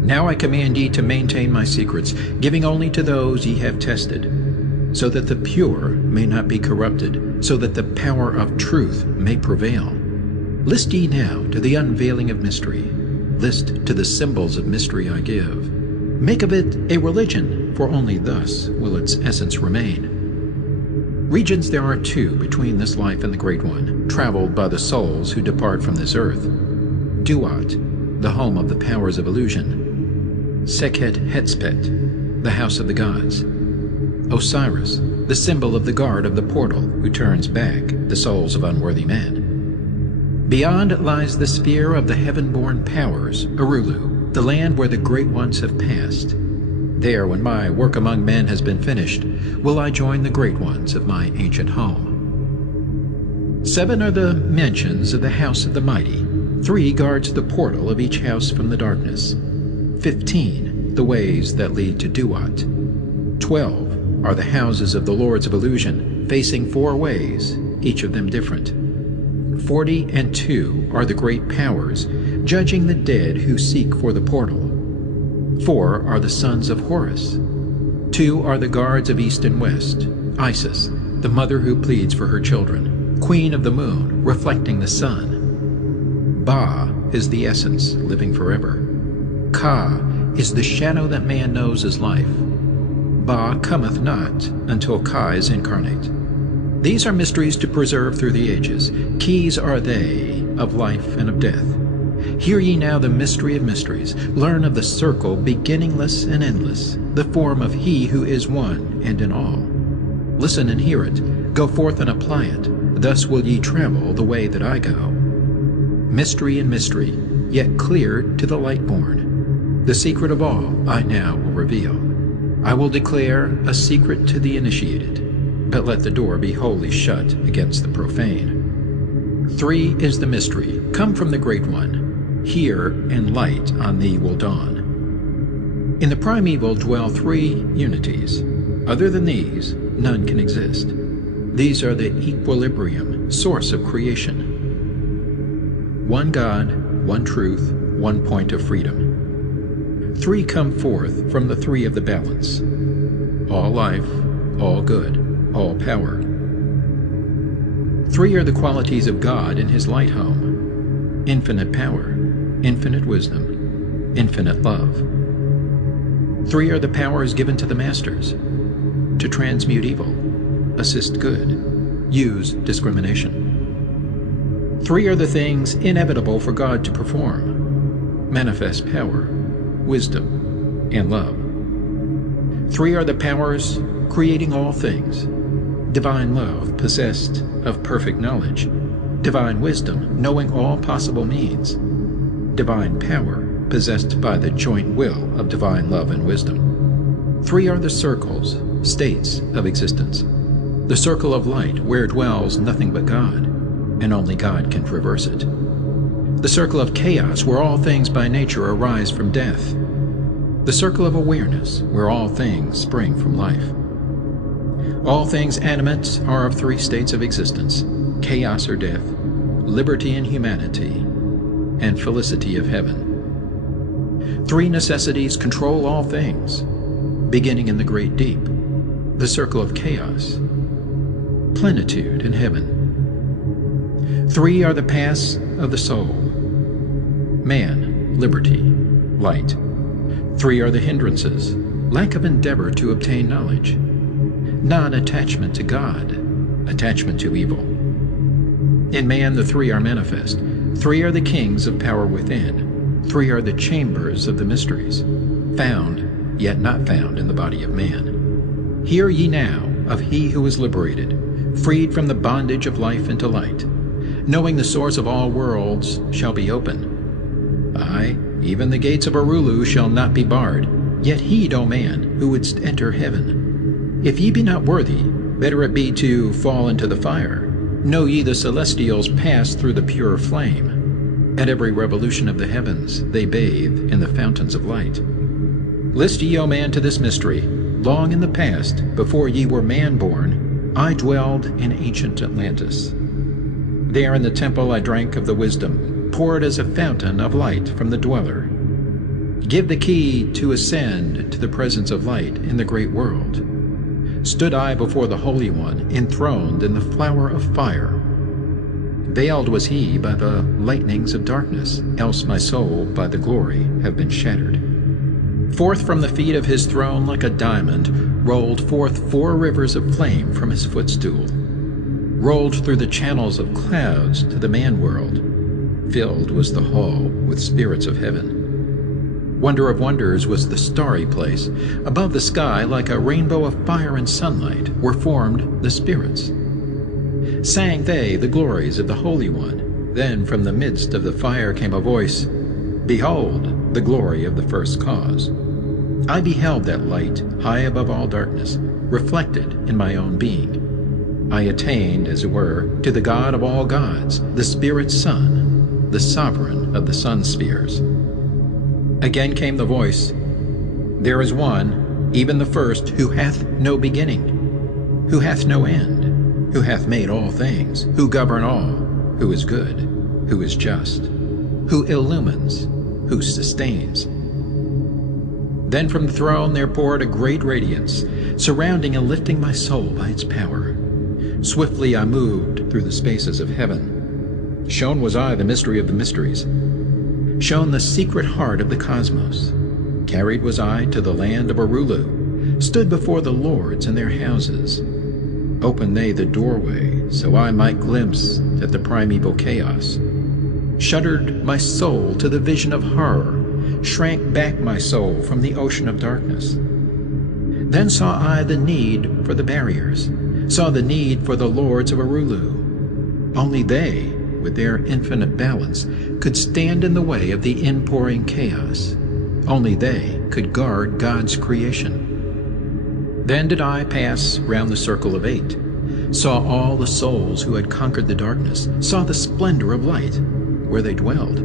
Now I command ye to maintain my secrets, giving only to those ye have tested, so that the pure may not be corrupted, so that the power of truth may prevail. List ye now to the unveiling of mystery. List to the symbols of mystery I give. Make of it a religion, for only thus will its essence remain. Regions there are two between this life and the Great One, traveled by the souls who depart from this earth. Duat, the home of the powers of illusion. Sekhet Hetspet, the house of the gods. Osiris, the symbol of the guard of the portal who turns back the souls of unworthy men. Beyond lies the sphere of the heaven-born powers, Arulu, the land where the great ones have passed. There, when my work among men has been finished, will I join the great ones of my ancient home. 7 are the mansions of the house of the mighty. 3 guards the portal of each house from the darkness. 15 the ways that lead to Duat. 12 are the houses of the lords of illusion, facing 4 ways, each of them different. 40 and 2 are the great powers, judging the dead who seek for the portal. 4 are the sons of Horus. 2 are the guards of east and west. Isis, the mother who pleads for her children, queen of the moon, reflecting the sun. Ba is the essence, living forever. Ka is the shadow that man knows as life. Ba cometh not until Ka is incarnate. These are mysteries to preserve through the ages. Keys are they of life and of death. Hear ye now the mystery of mysteries. Learn of the circle beginningless and endless, the form of He who is one and in all. Listen and hear it. Go forth and apply it. Thus will ye travel the way that I go. Mystery and mystery, yet clear to the light-born. The secret of all I now will reveal. I will declare a secret to the initiated, but let the door be wholly shut against the profane. 3 is the mystery, come from the Great One. Hear, and light on thee will dawn. In the primeval dwell 3 unities. Other than these, none can exist. These are the equilibrium, source of creation. One God, one truth, one point of freedom. 3 come forth from the 3 of the balance. All life, all good, all power. 3 are the qualities of God in His light home. Infinite power, infinite wisdom, infinite love. 3 are the powers given to the masters. To transmute evil, assist good, use discrimination. 3 are the things inevitable for God to perform. Manifest power, wisdom, and love. 3 are the powers creating all things. Divine love, possessed of perfect knowledge. Divine wisdom, knowing all possible means. Divine power, possessed by the joint will of divine love and wisdom. 3 are the circles, states of existence. The circle of light, where dwells nothing but God, and only God can traverse it. The circle of chaos, where all things by nature arise from death. The circle of awareness, where all things spring from life. All things animate are of 3 states of existence: chaos or death, liberty and humanity, and felicity of heaven. 3 necessities control all things, beginning in the great deep, the circle of chaos, plenitude in heaven. 3 are the paths of the soul: man, liberty, light. 3 are the hindrances: lack of endeavor to obtain knowledge, non-attachment to God, attachment to evil. In man the 3 are manifest. 3 are the kings of power within. 3 are the chambers of the mysteries, found, yet not found in the body of man. Hear ye now of He who is liberated, freed from the bondage of life into light, knowing the source of all worlds shall be open. Aye, even the gates of Arulu shall not be barred, yet heed, O man, who wouldst enter heaven. If ye be not worthy, better it be to fall into the fire. Know ye the celestials pass through the pure flame. At every revolution of the heavens they bathe in the fountains of light. List ye, O man, to this mystery. Long in the past, before ye were man-born, I dwelled in ancient Atlantis. There in the temple I drank of the wisdom, poured as a fountain of light from the dweller. Give the key to ascend to the presence of light in the great world. Stood I before the Holy One, enthroned in the flower of fire. Veiled was he by the lightnings of darkness, else my soul by the glory have been shattered. Forth from the feet of his throne like a diamond rolled forth 4 rivers of flame from his footstool, rolled through the channels of clouds to the man-world. Filled was the hall with spirits of heaven. Wonder of wonders was the starry place. Above the sky, like a rainbow of fire and sunlight, were formed the spirits. Sang they the glories of the Holy One. Then from the midst of the fire came a voice, "Behold, the glory of the first cause." I beheld that light high above all darkness, reflected in my own being. I attained, as it were, to the God of all gods, the Spirit's Son, the sovereign of the sun spheres. Again came the voice, "There is one, even the first, who hath no beginning, who hath no end, who hath made all things, who govern all, who is good, who is just, who illumines, who sustains." Then from the throne there poured a great radiance, surrounding and lifting my soul by its power. Swiftly I moved through the spaces of heaven. Shown was I the mystery of the mysteries, shown the secret heart of the cosmos. Carried was I to the land of Arulu, stood before the lords in their houses. Opened they the doorway, so I might glimpse at the primeval chaos. Shuddered my soul to the vision of horror, shrank back my soul from the ocean of darkness. Then saw I the need for the barriers, saw the need for the lords of Arulu. Only they, with their infinite balance, could stand in the way of the inpouring chaos. Only they could guard God's creation. Then did I pass round the circle of 8, saw all the souls who had conquered the darkness, saw the splendor of light where they dwelled.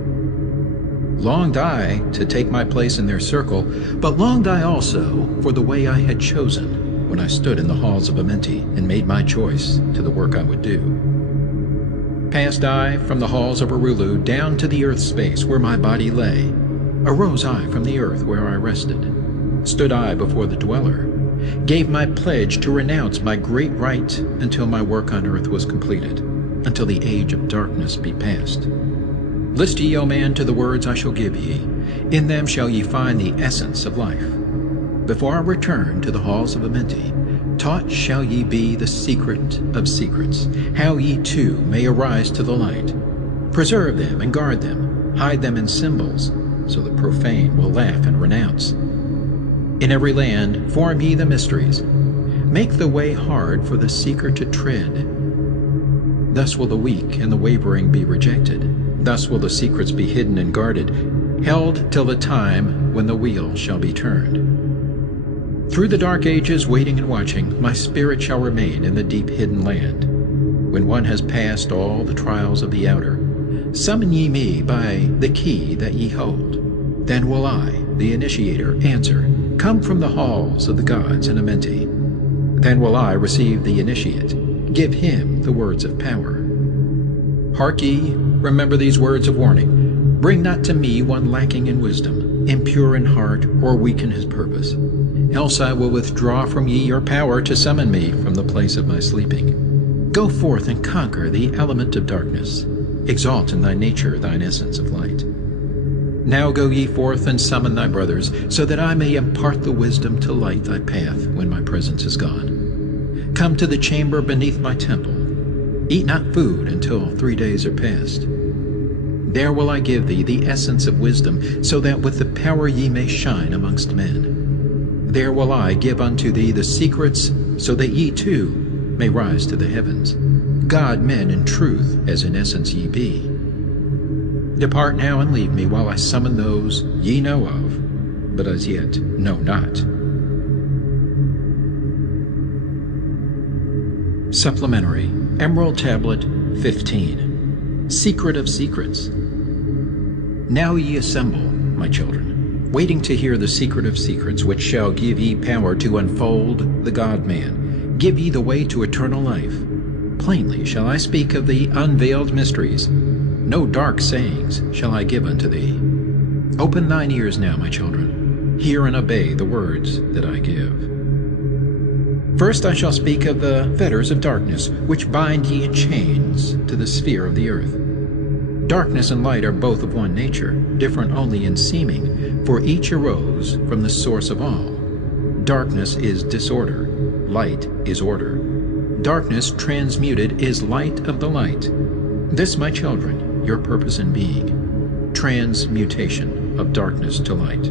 Longed I to take my place in their circle, but longed I also for the way I had chosen when I stood in the halls of Amenti and made my choice to the work I would do. Passed I from the halls of Arulu down to the earth space where my body lay. Arose I from the earth where I rested. Stood I before the dweller, gave my pledge to renounce my great right until my work on earth was completed, until the age of darkness be past. List ye, O man, to the words I shall give ye. In them shall ye find the essence of life. Before I return to the halls of Amenti, taught shall ye be the secret of secrets, how ye too may arise to the light. Preserve them and guard them, hide them in symbols, so the profane will laugh and renounce. In every land form ye the mysteries. Make the way hard for the seeker to tread. Thus will the weak and the wavering be rejected. Thus will the secrets be hidden and guarded, held till the time when the wheel shall be turned. Through the dark ages, waiting and watching, my spirit shall remain in the deep hidden land. When one has passed all the trials of the outer, summon ye me by the key that ye hold. Then will I, the initiator, answer, "Come from the halls of the gods in Amenti." Then will I receive the initiate, give him the words of power. Hark ye, remember these words of warning. Bring not to me one lacking in wisdom, impure in heart, or weak in his purpose. Else I will withdraw from ye your power to summon me from the place of my sleeping. Go forth and conquer the element of darkness. Exalt in thy nature thine essence of light. Now go ye forth and summon thy brothers, so that I may impart the wisdom to light thy path when my presence is gone. Come to the chamber beneath my temple. Eat not food until 3 days are past. There will I give thee the essence of wisdom, so that with the power ye may shine amongst men. There will I give unto thee the secrets, so that ye too may rise to the heavens. God, men in truth, as in essence ye be. Depart now and leave me while I summon those ye know of, but as yet know not. Supplementary, Emerald Tablet 15. Secret of Secrets. Now ye assemble, my children, waiting to hear the secret of secrets, which shall give ye power to unfold the God-man, give ye the way to eternal life. Plainly shall I speak of the unveiled mysteries. No dark sayings shall I give unto thee. Open thine ears now, my children. Hear and obey the words that I give. First I shall speak of the fetters of darkness, which bind ye in chains to the sphere of the earth. Darkness and light are both of one nature, different only in seeming, for each arose from the source of all. Darkness is disorder, light is order. Darkness transmuted is light of the light. This, my children, your purpose in being, transmutation of darkness to light.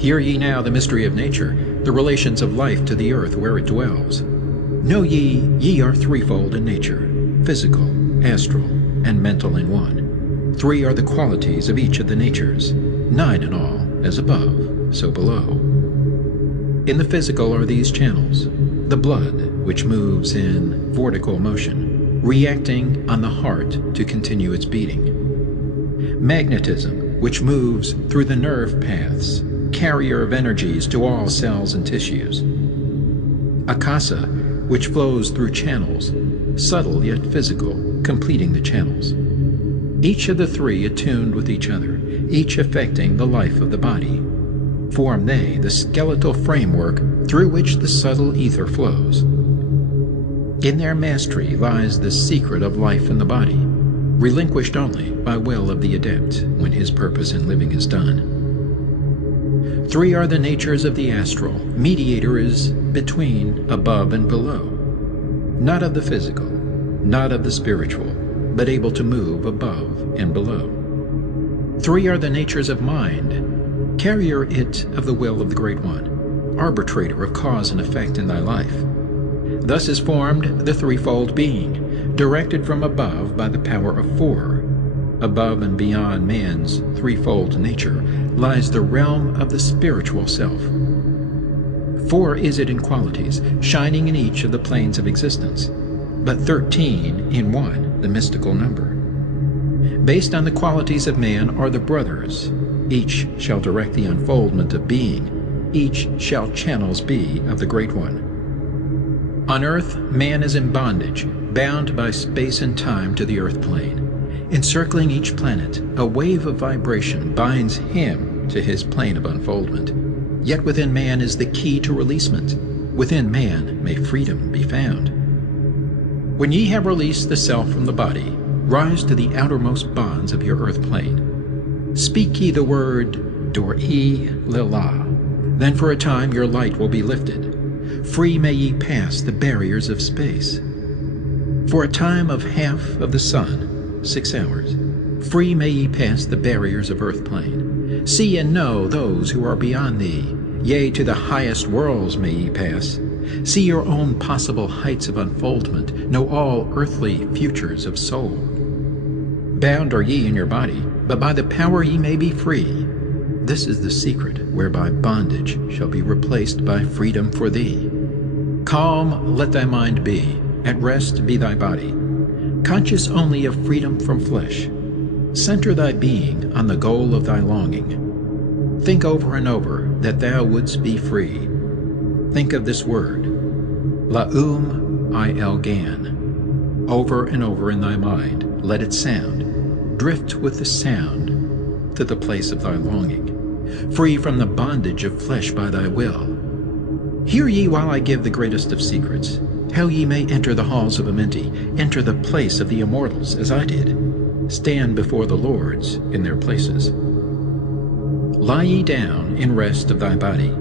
Hear ye now the mystery of nature, the relations of life to the earth where it dwells. Know ye are threefold in nature, physical, astral, and mental in one. Three are the qualities of each of the natures, 9 in all, as above, so below. In the physical are these channels: the blood, which moves in vortical motion, reacting on the heart to continue its beating. Magnetism, which moves through the nerve paths, carrier of energies to all cells and tissues. Akasa, which flows through channels, subtle yet physical, completing the channels. Each of the three attuned with each other, each affecting the life of the body. Form they the skeletal framework through which the subtle ether flows. In their mastery lies the secret of life in the body, relinquished only by will of the adept when his purpose in living is done. Three are the natures of the astral. Mediator is between, above, and below. Not of the physical, not of the spiritual, but able to move above and below. Three are the natures of mind. Carrier it of the will of the Great One, arbitrator of cause and effect in thy life. Thus is formed the threefold being, directed from above by the power of four. Above and beyond man's threefold nature lies the realm of the spiritual self. Four is it in qualities, shining in each of the planes of existence, but 13 in one, the mystical number. Based on the qualities of man are the brothers. Each shall direct the unfoldment of being. Each shall channels be of the Great One. On earth, man is in bondage, bound by space and time to the earth plane. Encircling each planet, a wave of vibration binds him to his plane of unfoldment. Yet within man is the key to releasement. Within man may freedom be found. When ye have released the self from the body, rise to the outermost bonds of your earth plane. Speak ye the word Dor-e Lila. Then for a time your light will be lifted. Free may ye pass the barriers of space. For a time of half of the sun, 6 hours, free may ye pass the barriers of earth plane. See and know those who are beyond thee. Yea, to the highest worlds may ye pass. See your own possible heights of unfoldment. Know all earthly futures of soul. Bound are ye in your body, but by the power ye may be free. This is the secret whereby bondage shall be replaced by freedom for thee. Calm let thy mind be, at rest be thy body. Conscious only of freedom from flesh, center thy being on the goal of thy longing. Think over and over that thou wouldst be free. Think of this word, La'um Il Gan. Over and over in thy mind, let it sound. Drift with the sound to the place of thy longing, free from the bondage of flesh by thy will. Hear ye while I give the greatest of secrets, how ye may enter the halls of Amenti, enter the place of the immortals, as I did. Stand before the lords in their places. Lie ye down in rest of thy body.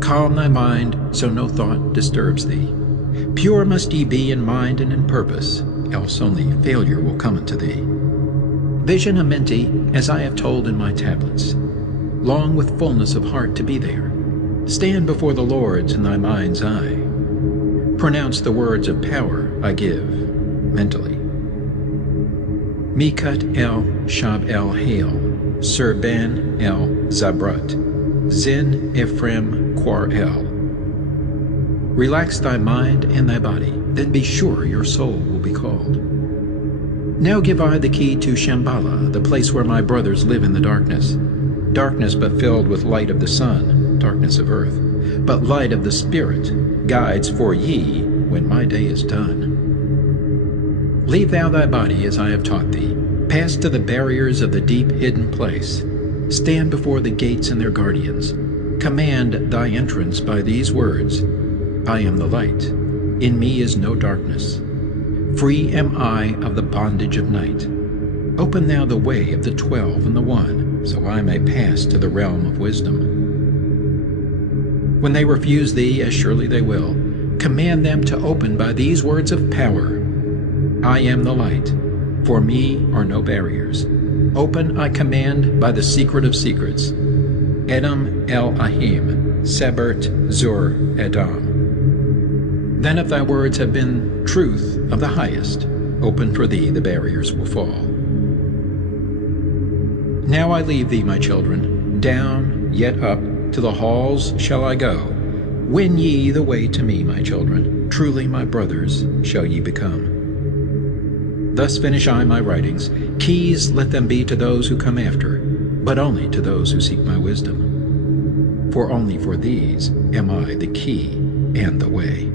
Calm thy mind, so no thought disturbs thee. Pure must ye be in mind and in purpose, else only failure will come unto thee. Vision Amenti, as I have told in my tablets. Long with fullness of heart to be there. Stand before the lords in thy mind's eye. Pronounce the words of power I give, mentally. Mikut el Shab el Hail, Sir Ben el Zabrat, Zin Ephraim Quar el. Relax thy mind and thy body, then be sure your soul will be called. Now give I the key to Shambhala, the place where my brothers live in the darkness. Darkness but filled with light of the sun, darkness of earth, but light of the Spirit, guides for ye when my day is done. Leave thou thy body as I have taught thee. Pass to the barriers of the deep hidden place. Stand before the gates and their guardians. Command thy entrance by these words. I am the light. In me is no darkness. Free am I of the bondage of night. Open thou the way of the 12 and the 1, so I may pass to the realm of wisdom. When they refuse thee, as surely they will, command them to open by these words of power. I am the light. For me are no barriers. Open, I command, by the secret of secrets. Edom El Ahim, Sebert Zur Edom. Then if thy words have been truth of the highest, open for thee the barriers will fall. Now I leave thee, my children, down, yet up, to the halls shall I go. Win ye the way to me, my children, truly my brothers shall ye become. Thus finish I my writings. Keys let them be to those who come after, but only to those who seek my wisdom. For only for these am I the key and the way.